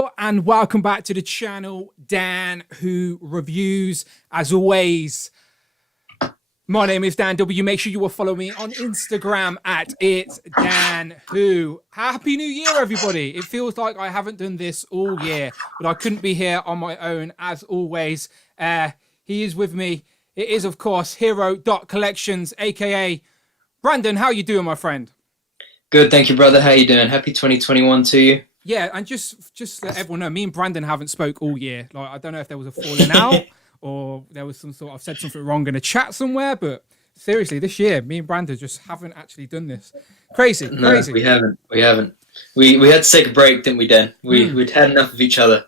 Hello and welcome back to the channel, Dan Who Reviews. As always, my name is Dan W. Make sure you will follow me on Instagram at It's Dan Who. Happy New Year, everybody. It feels like I haven't done this all year, but I couldn't be here on my own as always. He is with me. It is, of course, Hero.Collections, aka Brandon. How you doing, my friend? Good, thank you, brother. How you doing? Happy 2021 to you. Yeah, and just let everyone know, me and Brandon haven't spoke all year. Like, I don't know if there was a falling out or there was some sort of, I've said something wrong in a chat somewhere, but seriously, this year, me and Brandon just haven't actually done this. Crazy. No, we haven't. We had to take a break, didn't we, Dan? We'd had enough of each other.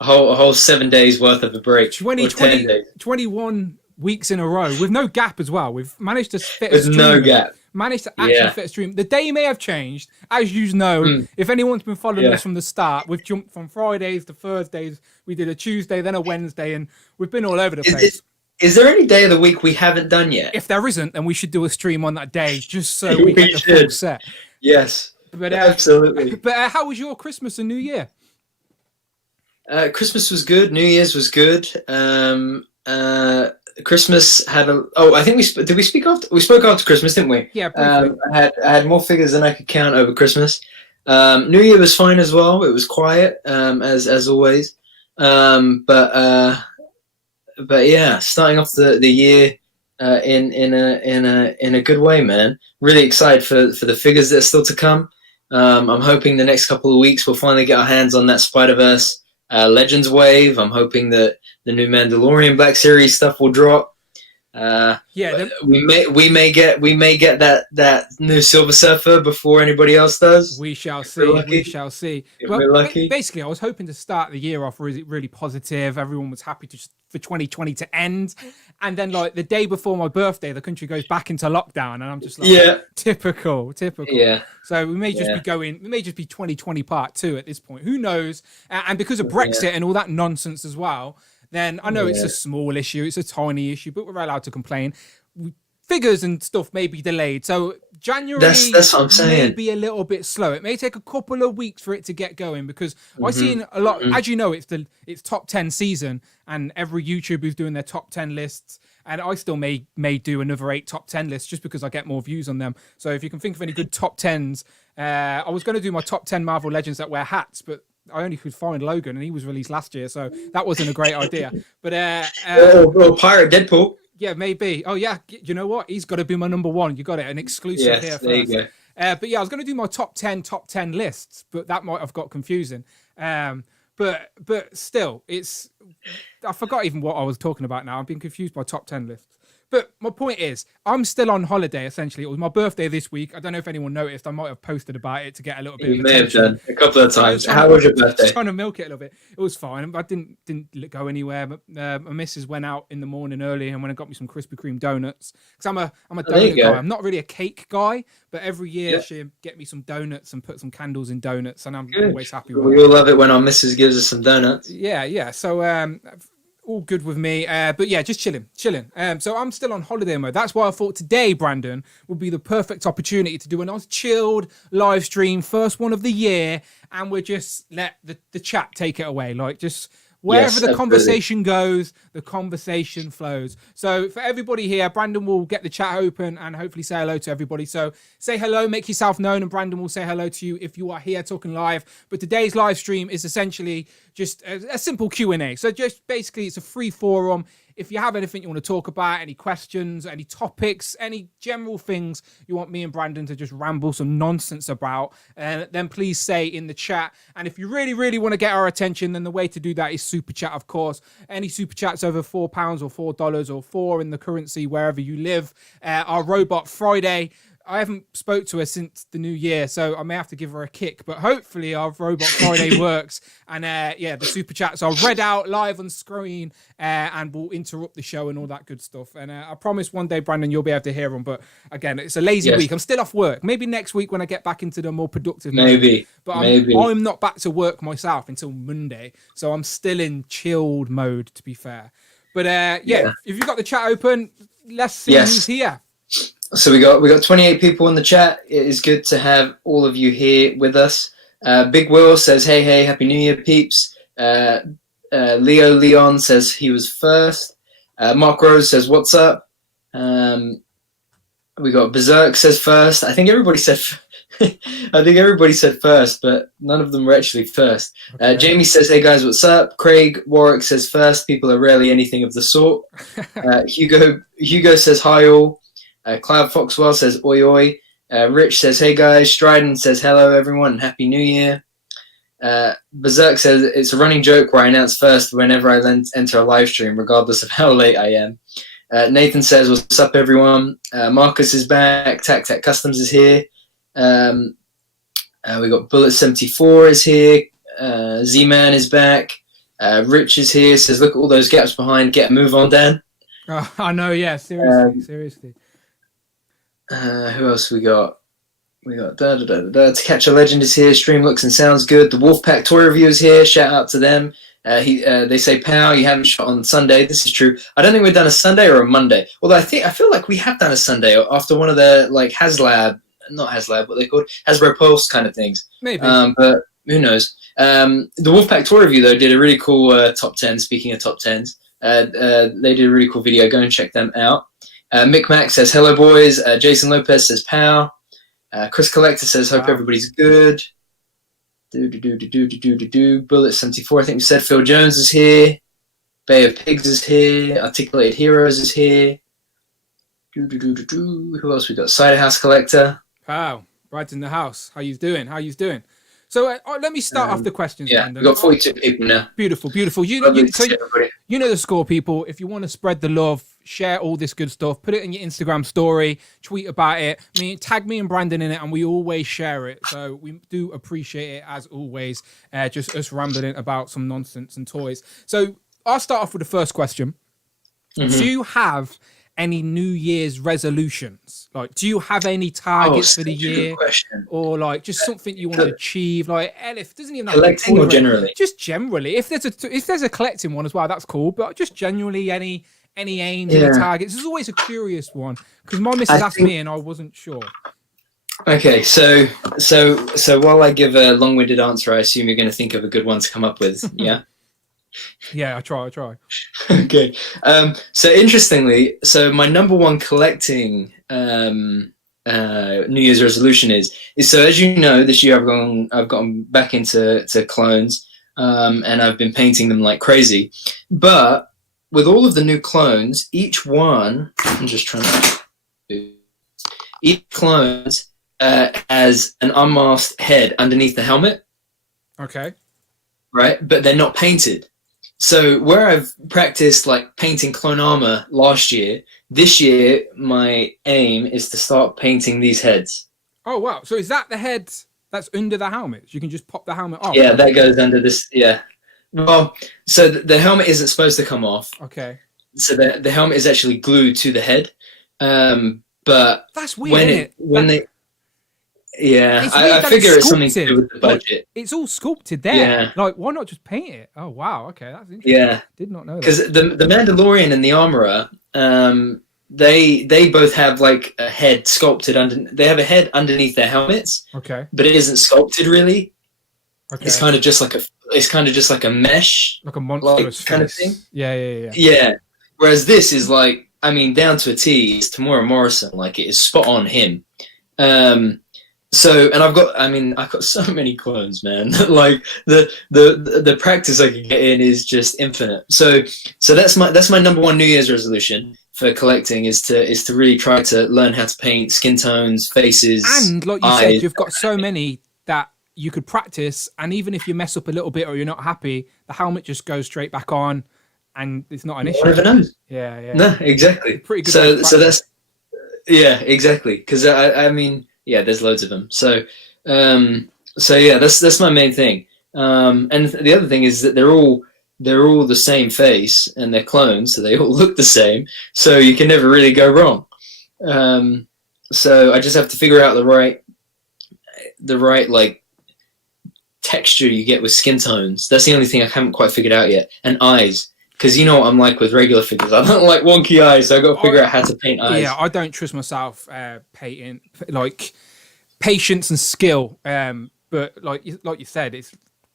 A whole 7 days worth of a break. 21 weeks in a row with no gap as well. We've managed to fit a stream. No gap. Managed to actually fit a stream. The day may have changed, as you know. If anyone's been following us from the start, we've jumped from Fridays to Thursdays. We did a Tuesday, then a Wednesday, and we've been all over the place. Is there any day of the week we haven't done yet? If there isn't, then we should do a stream on that day, just so we get the full set. Yes, but absolutely. But how was your Christmas and New Year? Christmas was good. New Year's was good. Christmas had a. Oh, I think we speak after. We spoke after Christmas, didn't we? Yeah. Briefly. I had more figures than I could count over Christmas. New Year was fine as well. It was quiet, as always. But yeah, starting off the year in a good way, man. Really excited for the figures that are still to come. I'm hoping the next couple of weeks we'll finally get our hands on that Spider-Verse Legends wave. I'm hoping that the new Mandalorian Black Series stuff will drop. We may get that new Silver Surfer before anybody else does. We shall see. We shall see. Well, we're lucky. Basically, I was hoping to start the year off really positive. Everyone was happy for 2020 to end, and then like the day before my birthday, the country goes back into lockdown, and I'm just like, typical. Yeah. So we may just be going. We may just be 2020 part 2 at this point. Who knows? And because of Brexit and all that nonsense as well. Then I know it's a small issue, it's a tiny issue, but we're allowed to complain. Figures and stuff may be delayed, so January that's what I'm saying. May be a little bit slow. It may take a couple of weeks for it to get going because I've seen a lot. As you know, it's top 10 season, and every YouTuber is doing their top 10 lists, and I still may do another 8 top 10 lists just because I get more views on them. So if you can think of any good top 10s, I was going to do my top 10 Marvel Legends that wear hats, but I only could find Logan, and he was released last year, so that wasn't a great idea. But Pirate Deadpool. Yeah, maybe. Oh yeah, you know what? He's got to be my number one. You got it, an exclusive here first. There you go. But yeah, I was going to do my top 10 lists, but that might have got confusing. But still, I forgot even what I was talking about now. I've been confused by top 10 lists. But my point is, I'm still on holiday, essentially. It was my birthday this week. I don't know if anyone noticed. I might have posted about it to get a little bit of attention. You may have done a couple of times. How was your birthday? Trying to milk it a little bit. It was fine. I didn't go anywhere. My missus went out in the morning early and went and got me some Krispy Kreme donuts. Because I'm a donut guy. I'm not really a cake guy, but every year she'll get me some donuts and put some candles in donuts, and I'm always happy with it. We all love it when our missus gives us some donuts. Yeah. So all good with me, but yeah, just chilling. So I'm still on holiday mode. That's why I thought today, Brandon, would be the perfect opportunity to do a nice chilled live stream, first one of the year, and we'll just let the chat take it away. Like, just wherever the conversation goes, the conversation flows. So for everybody here, Brandon will get the chat open and hopefully say hello to everybody. So say hello, make yourself known, and Brandon will say hello to you if you are here talking live. But today's live stream is essentially just a simple Q&A. So just basically it's a free forum. If you have anything you want to talk about, any questions, any topics, any general things you want me and Brandon to just ramble some nonsense about, then please say in the chat. And if you really, really want to get our attention, then the way to do that is super chat, of course. Any super chats over £4 or $4 or 4 in the currency wherever you live. Our Robot Friday. I haven't spoke to her since the new year, so I may have to give her a kick. But hopefully our Robot Friday works. And the super chats are read out live on screen and will interrupt the show and all that good stuff. And I promise one day, Brandon, you'll be able to hear them. But again, it's a lazy week. I'm still off work. Maybe next week when I get back into the more productive mode. But I'm not back to work myself until Monday. So I'm still in chilled mode, to be fair. But if you've got the chat open, let's see who's here. So we got 28 people in the chat. It is good to have all of you here with us. Big Will says, hey, Happy New Year, peeps. Leo Leon says he was first. Mark Rose says, what's up? We got Berserk says first. I think everybody said first, but none of them were actually first. Okay. Jamie says, hey guys, what's up? Craig Warwick says first. People are rarely anything of the sort. Hugo says hi all. Cloud Foxwell says oi oi. Rich says, hey guys. Stryden says hello everyone and Happy New Year. Berserk says it's a running joke where I announce first whenever I enter a live stream, regardless of how late I am. Nathan says, what's up everyone? Marcus is back. Tac Customs is here. We got Bullet 74 is here. Z-Man is back. Rich is here. Says, look at all those gaps behind. Get a move on, Dan. Oh, I know. Yeah. Seriously. Who else we got? We got To Catch a Legend is here. Stream looks and sounds good. The Wolfpack Toy Review is here. Shout out to them. They say, "Pow, you haven't shot on Sunday." This is true. I don't think we've done a Sunday or a Monday. Although I feel like we have done a Sunday after one of the like not HasLab, what they called Hasbro Pulse kind of things. Maybe. But who knows? The Wolfpack Toy Review though did a really cool top 10. Speaking of top 10s, they did a really cool video. Go and check them out. Mick Mac says, "Hello boys." Jason Lopez says, "Pow." Chris Collector says, "Hope everybody's good." Bullet 74, I think we said. Phil Jones is here. Bay of Pigs is here. Articulated Heroes is here. Who else we got? Cider House Collector. Wow, right in the house. How you doing? So let me start off the questions. Yeah, Brandon. we've got 42 people now. Beautiful. You know the score, people. If you want to spread the love, share all this good stuff, put it in your Instagram story, tweet about it. Tag me and Brandon in it, and we always share it. So we do appreciate it as always. Just us rambling about some nonsense and toys. So I'll start off with the first question. Mm-hmm. Do you have any New Year's resolutions? Like, do you have any targets for the year, or like just something you want to achieve? Like, Elif doesn't even have collecting or generally. Just generally, if there's a collecting one as well, that's cool. But just generally, any aims, any targets. This is always a curious one because my missus asked me and I wasn't sure. Okay, so while I give a long-winded answer, I assume you're going to think of a good one to come up with. Yeah. Yeah, I try. Okay. So interestingly, my number one collecting New Year's resolution is so as you know, this year I've gotten back into clones, and I've been painting them like crazy. But with all of the new clones, each clone has an unmasked head underneath the helmet. Okay. Right, but they're not painted. So where I've practiced like painting clone armor last year, this year my aim is to start painting these heads. Oh wow! So is that the head that's under the helmet? You can just pop the helmet off. Yeah, that goes under this. Yeah. Well, so the helmet isn't supposed to come off. Okay. So the helmet is actually glued to the head. But that's weird. Yeah, I figure it's something to do with the budget. Like, it's all sculpted there. Yeah. Like, why not just paint it? Oh, wow. Okay, that's interesting. Yeah. Did not know that. Because the Mandalorian and the Armorer, they both have like a head sculpted they have a head underneath their helmets. Okay. But it isn't sculpted really. Okay. It's kind of just like a mesh. Like a monstrous kind of thing. Yeah. Yeah. Whereas this is like, I mean, down to a T, it's Tamora Morrison. Like, it is spot on him. So, and I've got so many clones, man. Like the practice I can get in is just infinite. So that's my number one New Year's resolution for collecting is to really try to learn how to paint skin tones, faces, and like you said, you've got so many that you could practice. And even if you mess up a little bit or you're not happy, the helmet just goes straight back on, and it's not an issue. Never knows. Yeah. No, exactly. Pretty good. So that's exactly because I mean. Yeah, there's loads of them. So yeah, that's my main thing. And the other thing is that they're all the same face and they're clones, so they all look the same. So you can never really go wrong. So I just have to figure out the right like texture you get with skin tones. That's the only thing I haven't quite figured out yet. And eyes. Because you know what I'm like with regular figures. I don't like wonky eyes, so I've got to figure out how to paint eyes. Yeah, I don't trust myself painting. Like, patience and skill. But But like you said, it's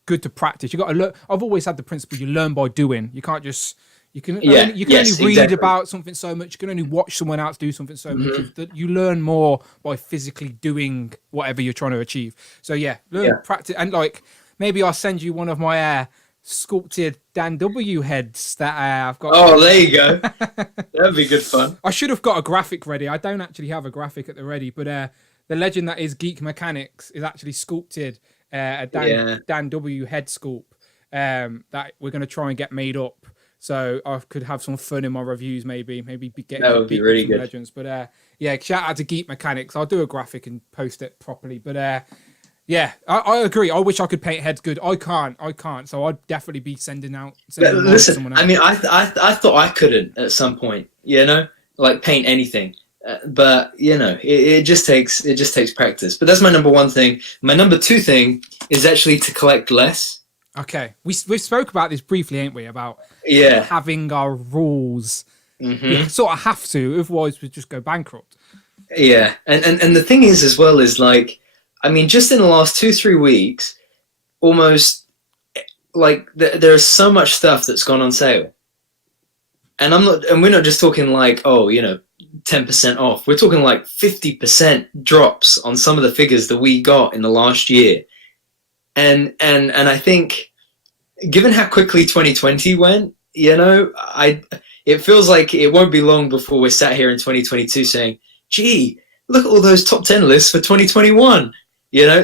good to practice. You got to learn. I've always had the principle: you learn by doing. You can't just you can only read about something so much. You can only watch someone else do something so much. You learn more by physically doing whatever you're trying to achieve. So practice, and like maybe I'll send you one of my sculpted Dan W heads that I've got. Oh, there you go. That'd be good fun. I should have got a graphic ready. I don't actually have a graphic at the ready, but the legend that is Geek Mechanics is actually sculpted a Dan W head sculpt that we're going to try and get made up. So I could have some fun in my reviews, maybe get that would be really good. Legends. But shout out to Geek Mechanics. I'll do a graphic and post it properly. But I agree. I wish I could paint heads good. I can't. So I'd definitely be sending listen, someone else. I mean, I thought I couldn't at some point, like paint anything. But it just takes practice. But that's my number one thing. My number two thing is actually to collect less. Okay, we spoke about this briefly, ain't we? About having our rules. You sort of have to, otherwise we just go bankrupt. Yeah, and the thing is as well is like, I mean, just in the last 2-3 weeks, almost like there's so much stuff that's gone on sale, and we're not just talking like 10% off. We're talking like 50% drops on some of the figures that we got in the last year. And I think, given how quickly 2020 went, it feels like it won't be long before we're sat here in 2022 saying, "Gee, look at all those top 10 lists for 2021."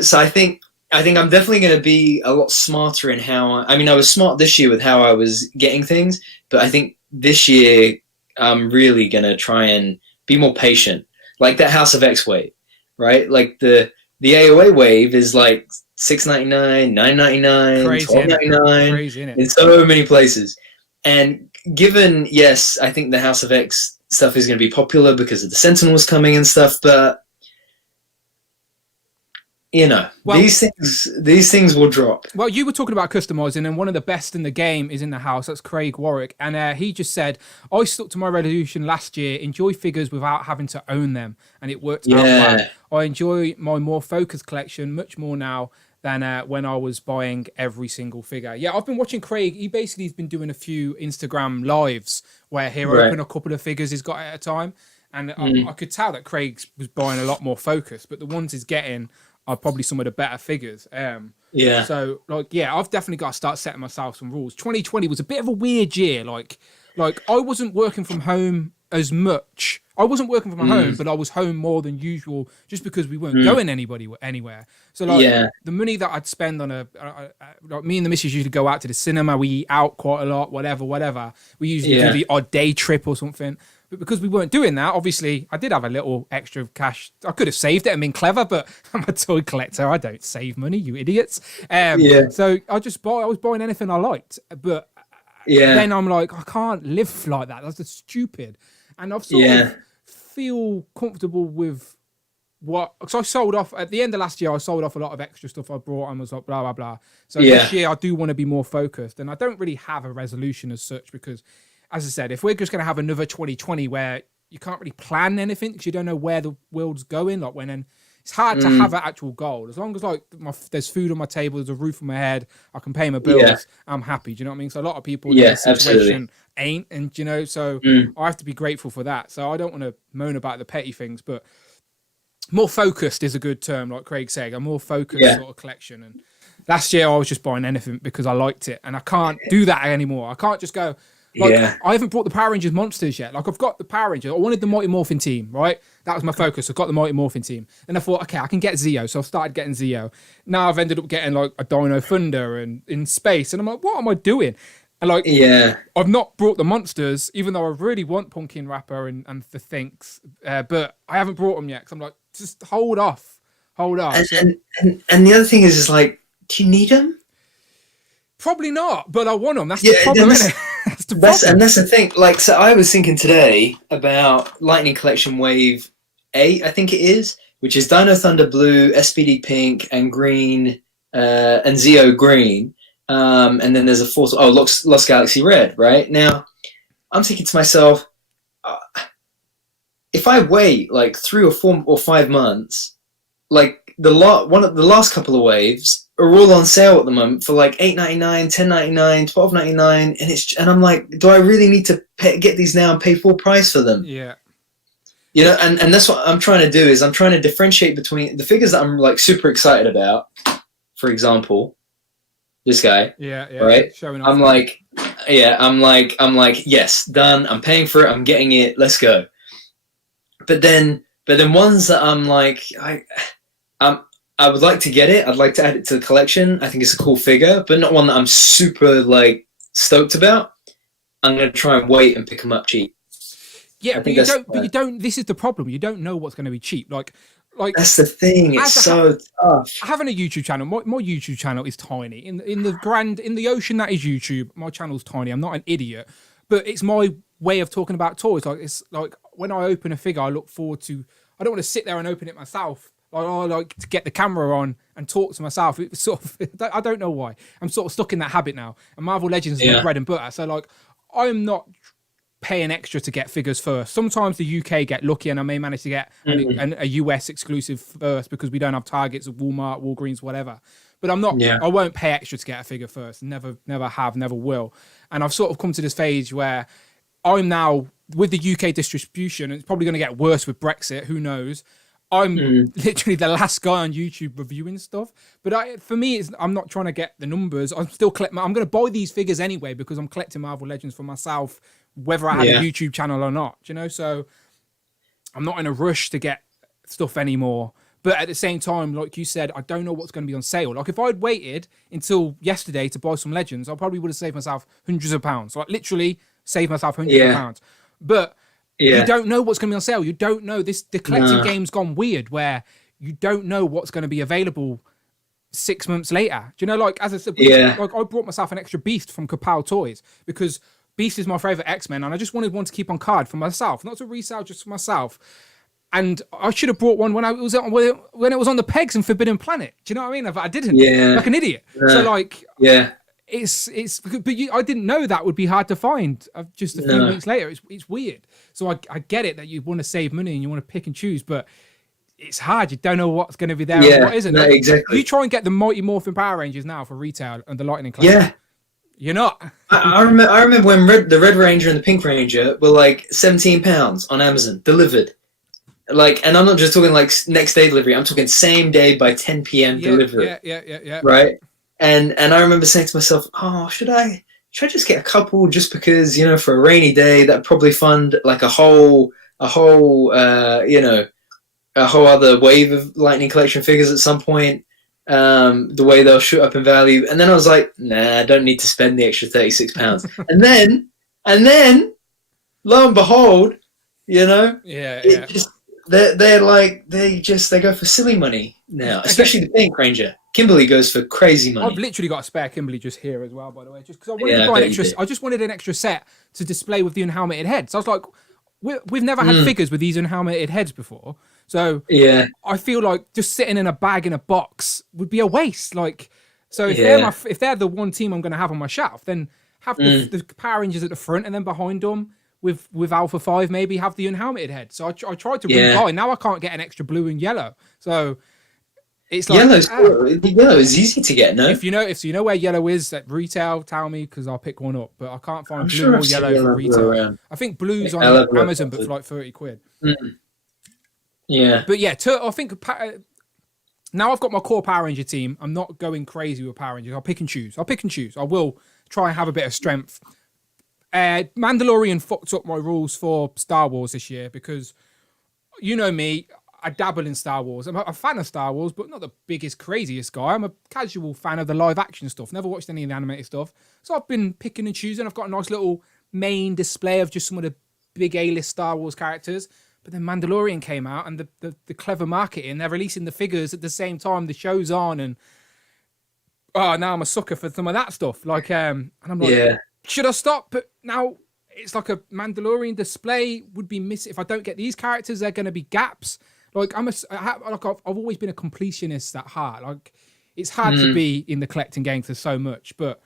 So I think I'm definitely going to be a lot smarter in how. I mean, I was smart this year with how I was getting things, but I think this year I'm really going to try and be more patient. Like that House of X wave, right? Like the AOA wave is like $6.99, $9.99, $12.99 in so many places. And given, yes, I think the House of X stuff is going to be popular because of the Sentinels coming and stuff, but these things will drop. Well, you were talking about customizing, and one of the best in the game is in the house. That's Craig Warwick, and he just said, "I stuck to my resolution last year: enjoy figures without having to own them, and it worked out well. I enjoy my more focused collection much more now than when I was buying every single figure." Yeah, I've been watching Craig. He basically has been doing a few Instagram lives where he'll open a couple of figures he's got at a time, and I could tell that Craig was buying a lot more focused, but the ones he's getting are probably some of the better figures. So I've definitely got to start setting myself some rules. 2020 was a bit of a weird year. Like I wasn't working from home as much. I wasn't working from home, but I was home more than usual just because we weren't going anywhere. So the money that I'd spend on like me and the missus usually go out to the cinema. We eat out quite a lot, whatever. We usually do the odd day trip or something. But because we weren't doing that, obviously, I did have a little extra cash. I could have saved it and been clever, but I'm a toy collector. I don't save money, you idiots. So I was buying anything I liked. But then I'm like, I can't live like that. That's just stupid. And I've sort of feel comfortable with because I sold off at the end of last year. I sold off a lot of extra stuff I brought and was like blah blah blah. So this year I do want to be more focused, and I don't really have a resolution as such because, as I said, if we're just going to have another 2020 where you can't really plan anything because you don't know where the world's going, like it's hard to have an actual goal. As long as there's food on my table, there's a roof on my head, I can pay my bills, I'm happy. Do you know what I mean? So a lot of people in this situation ain't, and so I have to be grateful for that. So I don't want to moan about the petty things, but more focused is a good term, like Craig said. A more focused sort of collection. And last year I was just buying anything because I liked it, and I can't do that anymore. I can't just go. I haven't brought the Power Rangers monsters yet. Like, I've got the Power Rangers. I wanted the Mighty Morphin team, right? That was my focus. I've got the Mighty Morphin team. And I thought, okay, I can get Zeo. So I started getting Zeo. Now I've ended up getting, like, a Dino Thunder and in space. And I'm like, what am I doing? And, like, I've not brought the monsters, even though I really want Pumpkin Rapper and the Thinks. But I haven't brought them yet. Because I'm like, just hold off. Hold off. And the other thing is like, do you need them? Probably not, but I want them. That's the problem, isn't it? That's the thing. Like, so I was thinking today about Lightning Collection Wave 8, I think it is, which is Dino Thunder Blue, SPD Pink, and Green, and Zeo Green. And then there's a fourth, Lost Galaxy Red, right? Now, I'm thinking to myself, if I wait like 3 or 4 or 5 months, like one of the last couple of waves are all on sale at the moment for like $8.99, $10.99, $12.99, and I'm like, do I really need to get these now and pay full price for them? Yeah. And that's what I'm trying to do, is I'm trying to differentiate between the figures that I'm like super excited about. For example, this guy. Yeah. Right. Showing off. I'm like, yes, done. I'm paying for it. I'm getting it. Let's go. But then ones that I'm like, I would like to get it. I'd like to add it to the collection. I think it's a cool figure, but not one that I'm super like stoked about. I'm gonna try and wait and pick them up cheap. Yeah, but you don't. But you don't. This is the problem. You don't know what's going to be cheap. Like that's the thing. It's so tough. Having a YouTube channel, my YouTube channel is tiny. In the ocean that is YouTube, my channel's tiny. I'm not an idiot, but it's my way of talking about toys. Like it's like when I open a figure, I look forward to. I don't want to sit there and open it myself. Like I like to get the camera on and talk to myself. It's sort of. I don't know why. I'm sort of stuck in that habit now. And Marvel Legends is my bread and butter. So like, I'm not paying extra to get figures first. Sometimes the UK get lucky and I may manage to get a US exclusive first because we don't have targets of Walmart, Walgreens, whatever. But I'm not. I won't pay extra to get a figure first. Never have, never will. And I've sort of come to this phase where I'm now with the UK distribution. And it's probably going to get worse with Brexit. Who knows? I'm literally the last guy on YouTube reviewing stuff. But for me, I'm not trying to get the numbers. I'm still collecting. I'm going to buy these figures anyway because I'm collecting Marvel Legends for myself, whether I have a YouTube channel or not. You know, so I'm not in a rush to get stuff anymore. But at the same time, like you said, I don't know what's going to be on sale. Like if I'd waited until yesterday to buy some Legends, I probably would have saved myself hundreds of pounds. Like literally saved myself hundreds of pounds. But you don't know what's going to be on sale. You don't know the collecting game's gone weird where you don't know what's going to be available 6 months later. Do you know, like, as I said, like I brought myself an extra Beast from Kapow Toys because Beast is my favorite X-Men and I just wanted one to keep on card for myself, not to resell, just for myself. And I should have brought one when it was on the pegs in Forbidden Planet. Do you know what I mean? But I didn't. Like an idiot. So like, I didn't know that would be hard to find just a few weeks later. It's weird. So I get it that you want to save money and you want to pick and choose, but it's hard. You don't know what's going to be there and what isn't. No, exactly. You try and get the Mighty Morphin Power Rangers now for retail and the Lightning Collection. Yeah. You're not. I remember when the Red Ranger and the Pink Ranger were like £17 on Amazon, delivered. Like, and I'm not just talking like next day delivery. I'm talking same day by 10 p.m. delivery. Yeah. Right. And I remember saying to myself, oh, should I just get a couple just because, you know, for a rainy day that probably fund like a whole other wave of Lightning Collection figures at some point, the way they'll shoot up in value. And then I was like, nah, I don't need to spend the extra £36. and then lo and behold, you know, they go for silly money now, especially the Pink Ranger. Kimberly goes for crazy money. I've literally got a spare Kimberly just here as well, by the way, just because I wanted to buy an extra. I just wanted an extra set to display with the unhelmeted heads. So I was like, we've never had figures with these unhelmeted heads before, so I feel like just sitting in a bag in a box would be a waste. Like, so if they're the one team I'm going to have on my shelf, then have the Power Rangers at the front, and then behind them with Alpha 5 maybe have the unhelmeted head. So I tried to rebuy. Now I can't get an extra blue and yellow. So it's like yellow is easy to get. No, if you know where yellow is at retail, tell me because I'll pick one up. But I can't find blue or yellow for retail. I think blue's on Amazon, but for like £30. Yeah, but I think now I've got my core Power Ranger team. I'm not going crazy with Power Rangers. I'll pick and choose. I will try and have a bit of strength. Mandalorian fucked up my rules for Star Wars this year because, you know me, I dabble in Star Wars. I'm a fan of Star Wars, but not the biggest, craziest guy. I'm a casual fan of the live action stuff. Never watched any of the animated stuff. So I've been picking and choosing. I've got a nice little main display of just some of the big A-list Star Wars characters. But then Mandalorian came out and the clever marketing, they're releasing the figures at the same time the show's on. And now I'm a sucker for some of that stuff. Like, and I'm like, should I stop? But now it's like a Mandalorian display would be missing. If I don't get these characters, they're going to be gaps. Like I've always been a completionist at heart. Like it's hard to be in the collecting game for so much, but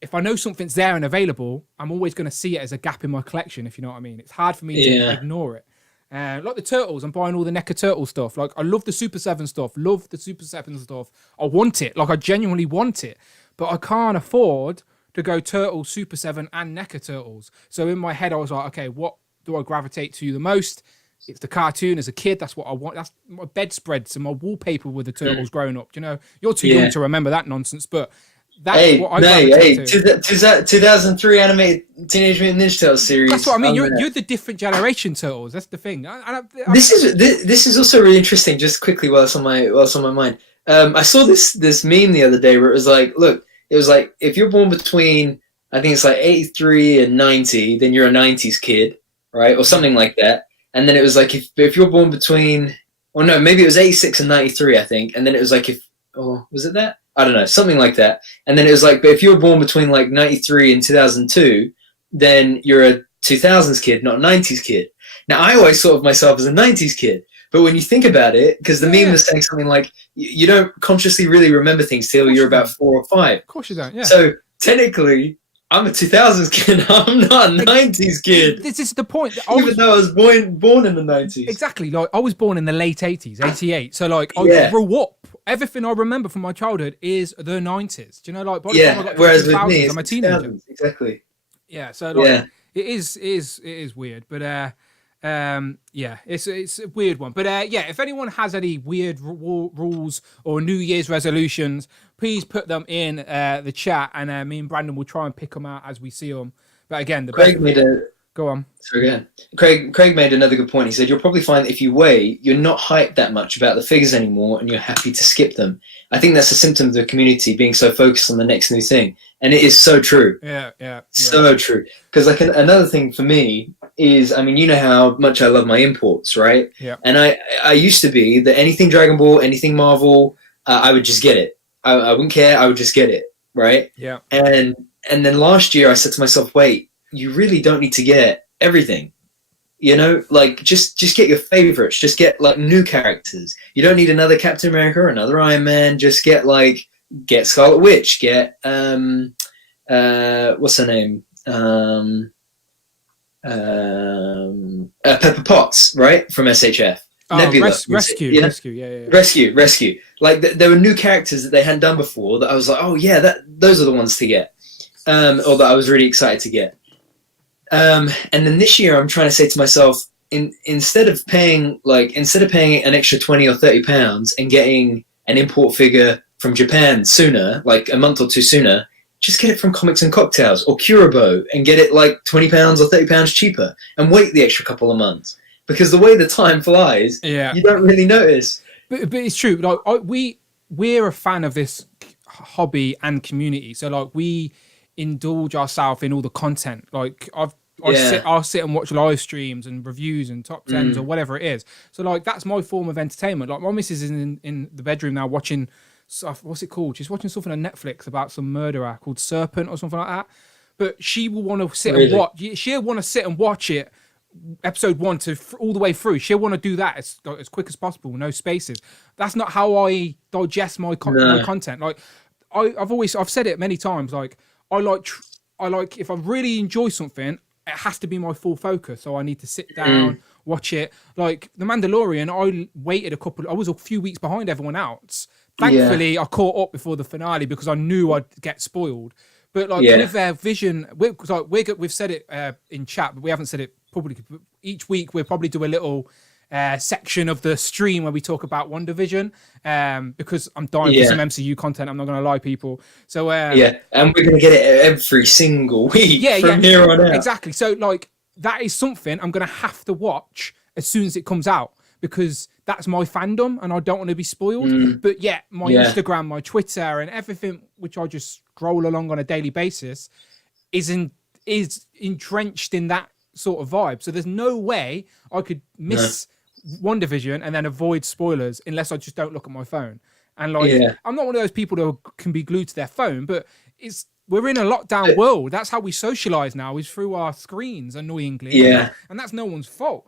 if I know something's there and available, I'm always going to see it as a gap in my collection. If you know what I mean, it's hard for me to ignore it. Like the Turtles, I'm buying all the NECA Turtle stuff. Like, I love the Super 7 stuff. Love the Super 7 stuff. I want it. Like, I genuinely want it. But I can't afford to go Turtles, Super 7, and NECA Turtles. So in my head, I was like, okay, what do I gravitate to the most? It's the cartoon as a kid. That's what I want. That's my bedspreads and my wallpaper with the Turtles growing up. You know, you're too young to remember that nonsense, but that's what I gravitate to. 2003 animated Teenage Mutant Ninja Turtles series. That's what I mean. You're the different generation Turtles. That's the thing. This is also really interesting. Just quickly, while it's on my mind, I saw this meme the other day where it was like, look, it was like, if you're born between, I think it's like 83 and 90, then you're a 90s kid, right, or something like that. And then it was like, if you're born between, or no, maybe it was 86 and 93, I think. And then it was like, was it that? I don't know, something like that. And then it was like, but if you were born between like 93 and 2002, then you're a 2000s kid, not a 90s kid. Now, I always thought of myself as a 90s kid. But when you think about it, because the meme was saying something like, you don't consciously really remember things till you're about 4 or 5. Of course you don't, yeah. So technically, I'm a 2000s kid. I'm not a 90s kid. This is the point. Even though I was born in the 90s. Exactly. Like, I was born in the late 80s, 88. So, like, I grew up. Everything I remember from my childhood is the 90s. Do you know, like, by the time I got to whereas the 2000s, with me, I'm a teenager. Exactly. Yeah, so, like, it is weird. But, it's a weird one. But, if anyone has any weird rules or New Year's resolutions, please put them in the chat, and me and Brandon will try and pick them out as we see them. But again, go on. So again, Craig made another good point. He said, you'll probably find that if you wait, you're not hyped that much about the figures anymore, and you're happy to skip them. I think that's a symptom of the community being so focused on the next new thing. And it is so true. Yeah. So true. Because like another thing for me is, I mean, you know how much I love my imports, right? Yeah. And I used to be that anything Dragon Ball, anything Marvel, I would just get it. I wouldn't care. I would just get it, right? Yeah. And then last year I said to myself, wait, you really don't need to get everything. You know, like just get your favorites. Just get like new characters. You don't need another Captain America or another Iron Man. Just get Scarlet Witch. Get what's her name? Pepper Potts, right, from SHF. Nebula. Rescue. Yeah. Rescue. Like there were new characters that they hadn't done before that I was like, oh yeah, those are the ones to get, or that I was really excited to get. And then this year I'm trying to say to myself, instead of paying an extra 20 or 30 pounds and getting an import figure from Japan sooner, like a month or two sooner, just get it from Comics and Cocktails or Kuribo and get it like 20 pounds or 30 pounds cheaper and wait the extra couple of months. Because the way the time flies, you don't really notice. But it's true. Like we're a fan of this hobby and community. So like we indulge ourselves in all the content. Like I'll sit and watch live streams and reviews and top tens or whatever it is. So like that's my form of entertainment. Like my missus is in the bedroom now watching stuff. What's it called? She's watching something on Netflix about some murderer called Serpent or something like that. But she will want to sit and watch. She'll want to sit and watch it, episode 1 to all the way through. She'll want to do that as quick as possible, no spaces. That's not how I digest my content. Like I've said it many times. Like I like if I really enjoy something, it has to be my full focus. So I need to sit down, watch it. Like The Mandalorian, I waited I was a few weeks behind everyone else. Thankfully, I caught up before the finale because I knew I'd get spoiled. But like with their vision, we've said it in chat, but we haven't said it publicly. Each week we'll probably do a little section of the stream where we talk about WandaVision, because I'm dying for some MCU content. I'm not going to lie, people. So and we're going to get it every single week from here on out. Exactly. So like that is something I'm going to have to watch as soon as it comes out, because that's my fandom and I don't want to be spoiled. But yet my Instagram, my Twitter and everything which I just scroll along on a daily basis is entrenched in that sort of vibe. So there's no way I could miss WandaVision and then avoid spoilers unless I just don't look at my phone. And like I'm not one of those people that can be glued to their phone, but we're in a lockdown world. That's how we socialize now, is through our screens, annoyingly. And that's no one's fault.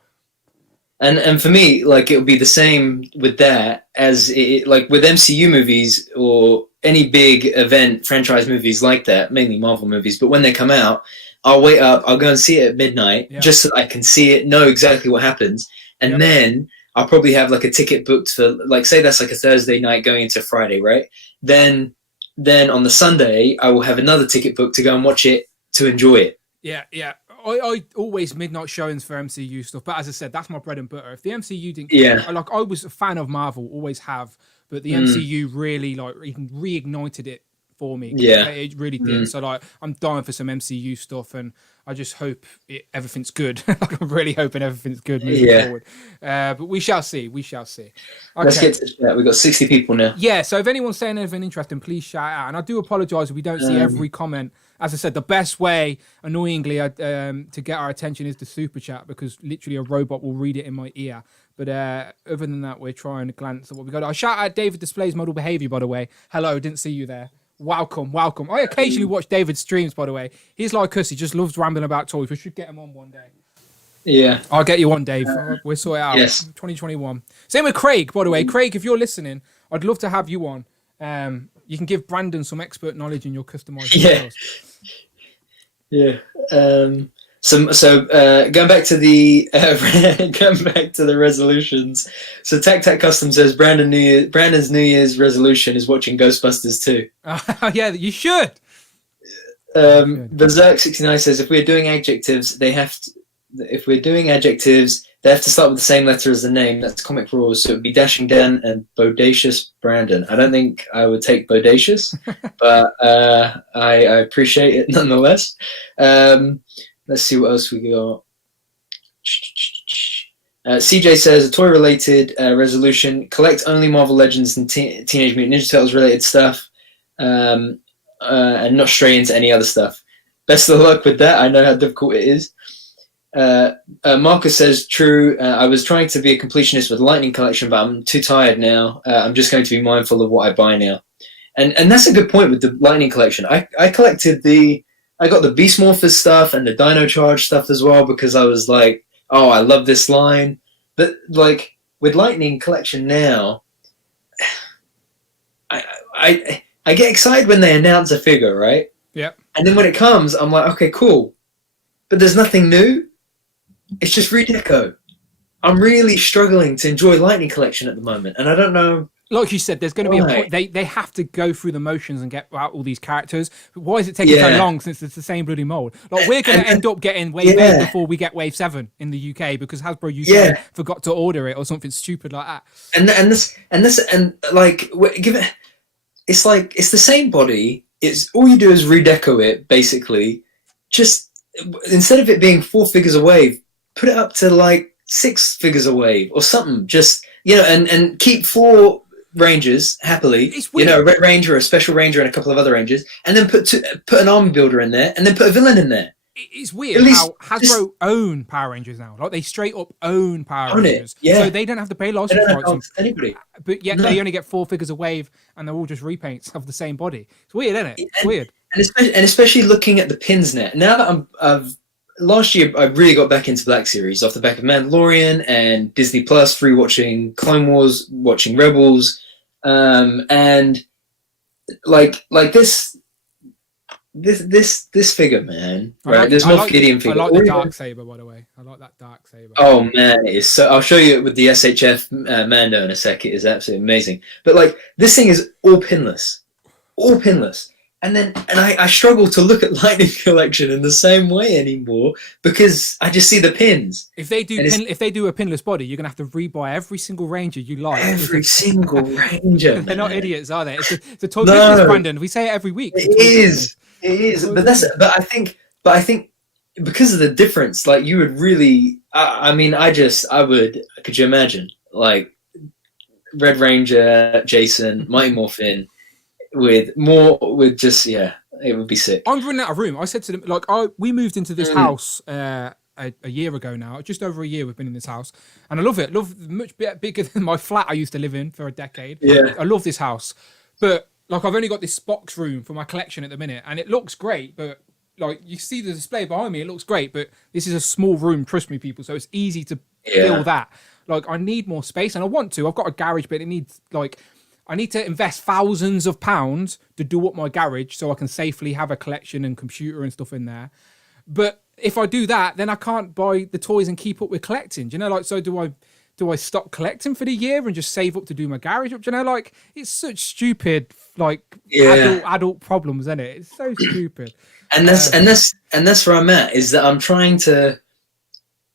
And for me, like, it would be the same with that as like with MCU movies or any big event franchise movies like that, mainly Marvel movies. But when they come out, I'll wait up, I'll go and see it at midnight just so I can see it, know exactly what happens. and then I'll probably have like a ticket booked for, like, say that's like a Thursday night going into Friday, right? Then on the Sunday I will have another ticket booked to go and watch it to enjoy it. Yeah, yeah. I always midnight showings for MCU stuff, but as I said, that's my bread and butter. If the MCU didn't, like, I was a fan of Marvel, always have, but the MCU really like reignited it for me. Yeah, it really did. So like, I'm dying for some MCU stuff, and I just hope everything's good. Like, I'm really hoping everything's good moving forward. But we shall see. We shall see. Okay. Let's get to chat. We've got 60 people now. Yeah. So if anyone's saying anything interesting, please shout out. And I do apologise if we don't see every comment. As I said, the best way, annoyingly, to get our attention is the super chat, because literally a robot will read it in my ear. But other than that, we're trying to glance at what we got. I shout out David Displays Model Behaviour, by the way. Hello, didn't see you there. Welcome. I occasionally watch David's streams, by the way. He's like us. He just loves rambling about toys. We should get him on one day. Yeah. I'll get you on, Dave. We'll sort it out. Yes. 2021. Same with Craig, by the way. Craig, if you're listening, I'd love to have you on. You can give Brandon some expert knowledge in your customized details. Yeah. So going back to the resolutions. So Tac Custom says Brandon's New Year's resolution is watching Ghostbusters 2. Yeah, you should. Berserk 69 says if we're doing adjectives, they have to start with the same letter as the name. That's comic rules. So it would be Dashing Dan and Bodacious Brandon. I don't think I would take Bodacious, but I appreciate it nonetheless. Let's see what else we got. CJ says a toy-related resolution: collect only Marvel Legends and Teenage Mutant Ninja Turtles related stuff, and not stray into any other stuff. Best of luck with that. I know how difficult it is. Marcus says, true. I was trying to be a completionist with Lightning Collection, but I'm too tired now. I'm just going to be mindful of what I buy now. And that's a good point with the Lightning Collection. I got the Beast Morphers stuff and the Dino Charge stuff as well, because I was like, oh, I love this line. But like with Lightning Collection now, I get excited when they announce a figure, right? Yeah. And then when it comes, I'm like, okay, cool. But there's nothing new. It's just redeco. I'm really struggling to enjoy Lightning Collection at the moment, and I don't know. Like you said, there's going to be a point. They have to go through the motions and get out all these characters. But why is it taking so long since it's the same bloody mold? Like, we're going to end up getting Wave 8 before we get Wave 7 in the UK, because Hasbro UK forgot to order it or something stupid like that. And like, give it. It's like it's the same body. It's all you do is redeco it, basically. Just instead of it being 4 figures a wave, put it up to like 6 figures a wave or something. Just, and keep 4 Rangers happily. It's weird. A Red Ranger, a Special Ranger, and a couple of other Rangers, and then put an army builder in there, and then put a villain in there. It's weird how Hasbro own Power Rangers now. Like, they straight up own Power Rangers. So they don't have to pay license rights. Anybody. But yet they only get 4 figures a wave, and they're all just repaints of the same body. It's weird, isn't it? It's weird. And especially looking at the pins now. Now that last year I really got back into Black Series off the back of Mandalorian and Disney Plus, through watching Clone Wars, watching Rebels, and like this figure, man. Right? There's no Gideon figure. I like the dark saber, by the way. I like that dark saber. Oh man, it is so. I'll show you it with the SHF Mando in a sec. It is absolutely amazing. But like, this thing is all pinless. And I struggle to look at Lightning Collection in the same way anymore, because I just see the pins. If they do a pinless body, you're gonna have to rebuy every single Ranger you like. Every single Ranger. They're not idiots, are they? It's a toy business, Brandon. We say it every week. It is. But I think because of the difference, like, you would really. Could you imagine, like, Red Ranger, Jason, Mighty Morphin, it would be sick. I'm running out of room. I said to them, like, we moved into this house a year ago now, just over a year we've been in this house, and I love it. Much bigger than my flat I used to live in for a decade. Yeah, I love this house, but like, I've only got this box room for my collection at the minute, and it looks great, but like, you see the display behind me, it looks great, but this is a small room, trust me, people, so it's easy to fill that. Like, I need more space, and I want to. I've got a garage, but it needs, like, I need to invest thousands of pounds to do up my garage so I can safely have a collection and computer and stuff in there. But if I do that, then I can't buy the toys and keep up with collecting. Do you know, like, so do I do I stop collecting for the year and just save up to do my garage up? Do you know, like it's such stupid, like adult problems, isn't it? It's so stupid. And that's where I'm at. Is that I'm trying to.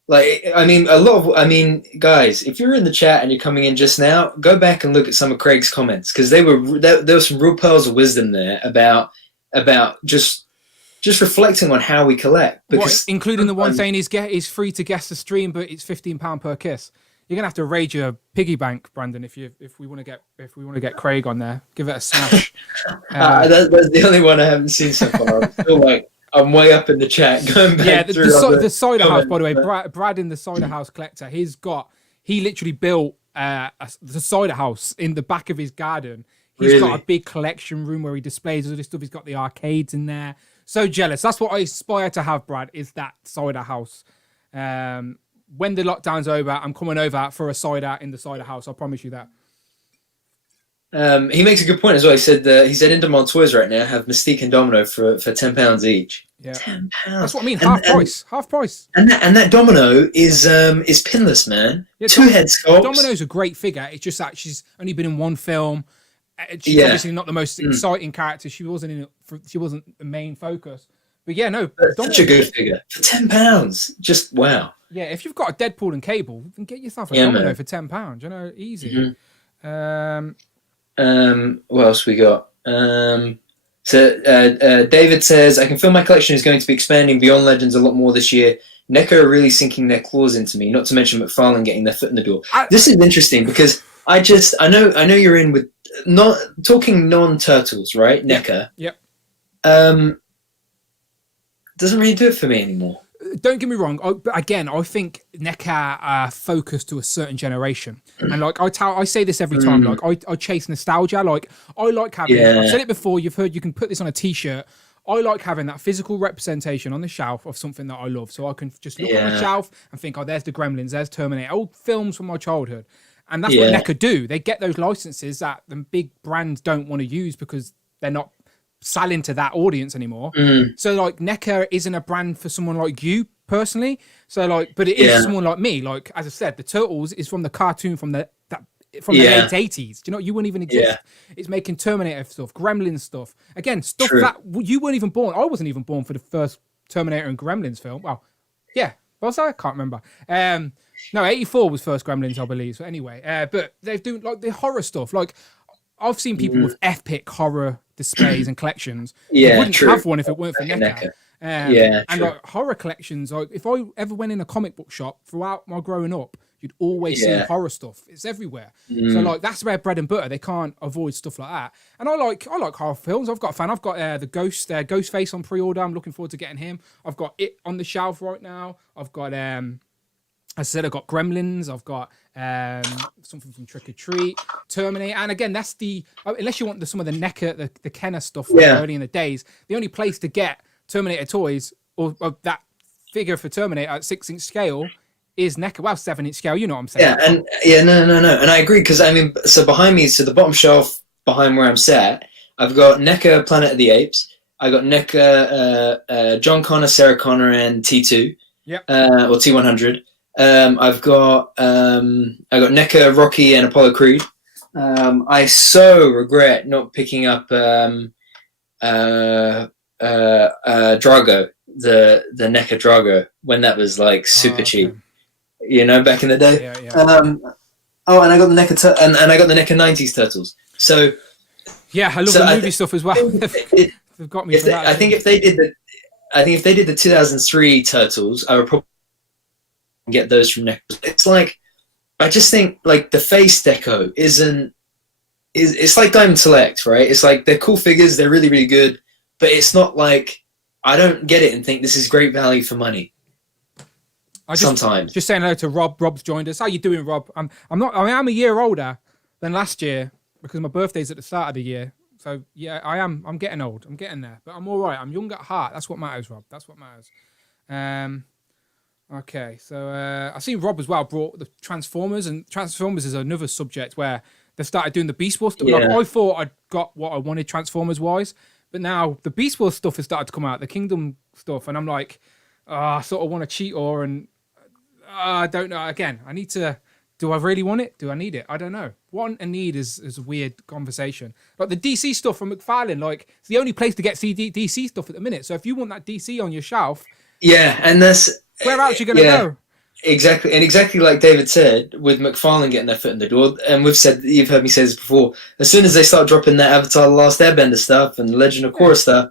Like, I mean, guys, if you're in the chat and you're coming in just now, go back and look at some of Craig's comments, because there were some real pearls of wisdom there about just reflecting on how we collect. Because including the one saying he's free to guest the stream, but it's £15 per kiss. You're gonna have to raid your piggy bank, Brandon, if we want to get Craig on there. Give it a smash. That's the only one I haven't seen so far. I'm still like. I'm way up in the chat. Going back the cider house, by the way. Brad in the cider house collector. He literally built the cider house in the back of his garden. He's got a big collection room where he displays all this stuff. He's got the arcades in there. So jealous. That's what I aspire to have, Brad. Is that cider house? When the lockdown's over, I'm coming over for a cider in the cider house. I promise you that. He makes a good point as well. He said Intermont toys right now have Mystique and Domino for £10 each. Yeah, £10. That's what I mean. Half price. And that Domino is pinless, man. Yeah, Two-head sculpts. Domino's a great figure. It's just that she's only been in one film. She's obviously not the most exciting character. She wasn't the main focus. But yeah, no, such a good figure for £10. Just wow. Yeah, if you've got a Deadpool and Cable, then get yourself a Domino for £10. You know, easy. Mm-hmm. What else we got? David says, I can feel my collection is going to be expanding beyond Legends a lot more this year. NECA are really sinking their claws into me, not to mention McFarlane getting their foot in the door. This is interesting because I know you're in with not talking non-turtles, right? NECA. Yep. Doesn't really do it for me anymore. Don't get me wrong. I think NECA are focused to a certain generation, and like I say this every time. Like I chase nostalgia. Like I like having. I've said it before. You've heard. You can put this on a T-shirt. I like having that physical representation on the shelf of something that I love, so I can just look on the shelf and think, oh, there's the Gremlins, there's Terminator, old films from my childhood, and that's what NECA do. They get those licenses that the big brands don't want to use because they're not selling to that audience anymore. So like NECA isn't a brand for someone like you personally. So like, but it is for someone like me. Like as I said, the Turtles is from the cartoon from the late 80s. Do you know, you wouldn't even exist. It's making Terminator stuff, Gremlins stuff. Again, stuff that you weren't even born. I wasn't even born for the first Terminator and Gremlins film. Well, yeah, was I? Can't remember. No, 84 was first Gremlins, I believe. So anyway, but they're doing like the horror stuff. Like I've seen people with epic horror displays and collections. You wouldn't have one if it weren't for NECA. And like horror collections, like if I ever went in a comic book shop throughout my growing up, you'd always see horror stuff. It's everywhere. So like that's their bread and butter. They can't avoid stuff like that. And I like horror films. I've got a fan. I've got the Ghostface on pre-order. I'm looking forward to getting him. I've got it on the shelf right now. I've got as I said, I've got Gremlins. I've got something from Trick or Treat, Terminator, and again, that's unless you want some of the NECA, the Kenner stuff from early in the days. The only place to get Terminator toys or that figure for Terminator at 6-inch scale is NECA. Well, 7-inch scale. You know what I'm saying? No, and I agree because I mean, so behind me, so the bottom shelf behind where I'm sat, I've got NECA Planet of the Apes. I got NECA John Connor, Sarah Connor, and T2. Or T100. I've got NECA, Rocky, and Apollo Creed. I so regret not picking up Drago, the NECA Drago, when that was like super cheap. You know, back in the day. And I got the NECA and I got the NECA 90s Turtles. So I love the movie stuff as well. They've got me. I think if they did the 2003 Turtles, I would probably get those from NECA. It's like, I just think like the face deco it's like Diamond Select, right? It's like they're cool figures, they're really, really good, but it's not like I don't get it and think this is great value for money. Sometimes. Just saying hello to Rob. Rob's joined us. How you doing, Rob? I'm a year older than last year because my birthday's at the start of the year. So yeah, I am. I'm getting old. I'm getting there, but I'm all right. I'm young at heart. That's what matters, Rob. That's what matters. Okay, so I've seen Rob as well brought the Transformers, and Transformers is another subject where they started doing the Beast Wars stuff. Like, I thought I'd got what I wanted Transformers wise, but now the Beast Wars stuff has started to come out, the Kingdom stuff, and I'm like, I sort of want a Cheetor, and I don't know. Again, I need to Do I really want it? Do I need it? I don't know. Want and need is a weird conversation. Like the DC stuff from McFarlane, like it's the only place to get DC stuff at the minute. So if you want that DC on your shelf, Yeah, and that's where else are you going to go? exactly, and exactly like David said, with McFarlane getting their foot in the door, and you've heard me say this before. As soon as they start dropping that Avatar: The Last Airbender stuff and Legend of Korra stuff,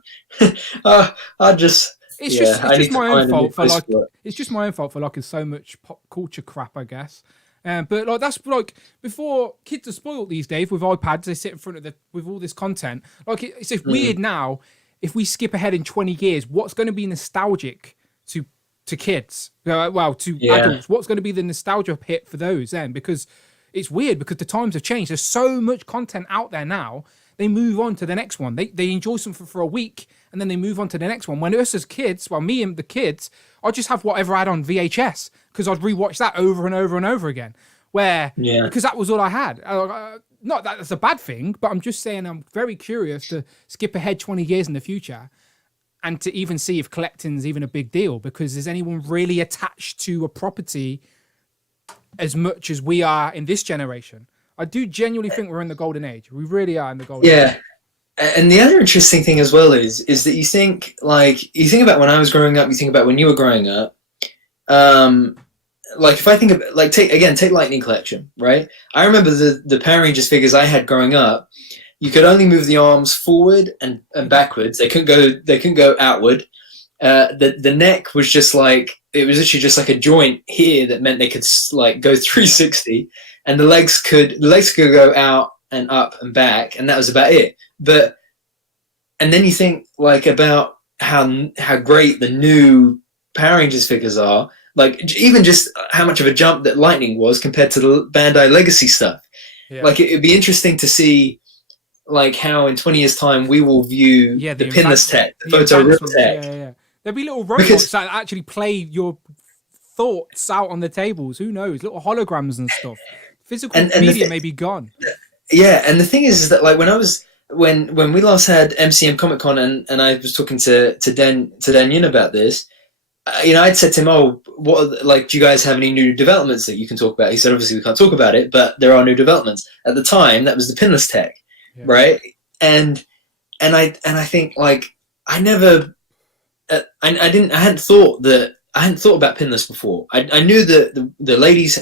I just. It's just my own fault for like. it. It's just my own fault for liking so much pop culture crap, I guess. But like that's like before kids are spoiled these days with iPads, they sit in front of with all this content. Like it's just weird now. If we skip ahead in 20 years, what's going to be nostalgic to kids? Well, to adults, what's going to be the nostalgia hit for those then? Because it's weird because the times have changed. There's so much content out there now. They move on to the next one. They enjoy something for a week and then they move on to the next one. When us as kids, me and the kids, I just have whatever I had on VHS because I'd rewatch that over and over and over again. Because that was all I had. Not that that's a bad thing, but I'm just saying I'm very curious to skip ahead 20 years in the future and to even see if collecting's even a big deal, because is anyone really attached to a property as much as we are in this generation? I do genuinely think we're in the golden age. We really are in the golden age. Yeah. And the other interesting thing as well is that you think about when I was growing up, you think about when you were growing up. Like if I think of take Lightning Collection, right? I remember the Power Rangers figures I had growing up. You could only move the arms forward and backwards. They couldn't go outward. The neck was just like, it was literally just like a joint here that meant they could like go 360, and the legs could go out and up and back, and that was about it. And then you think like about how great the new Power Rangers figures are, like even just how much of a jump that Lightning was compared to the Bandai Legacy stuff. Yeah. Like it'd be interesting to see like how in 20 years time we will view the pinless tech, the photo rip tech. Yeah. There'll be little robots that actually play your thoughts out on the tables. Who knows? Little holograms and stuff. Physical media may be gone. Yeah, and the thing is that like when we last had MCM Comic Con and I was talking to Dan Yun about this, I'd said to him, do you guys have any new developments that you can talk about? He said, obviously we can't talk about it, but there are new developments. At the time, that was the pinless tech, right? And I think like I hadn't thought about pinless before. I knew that the ladies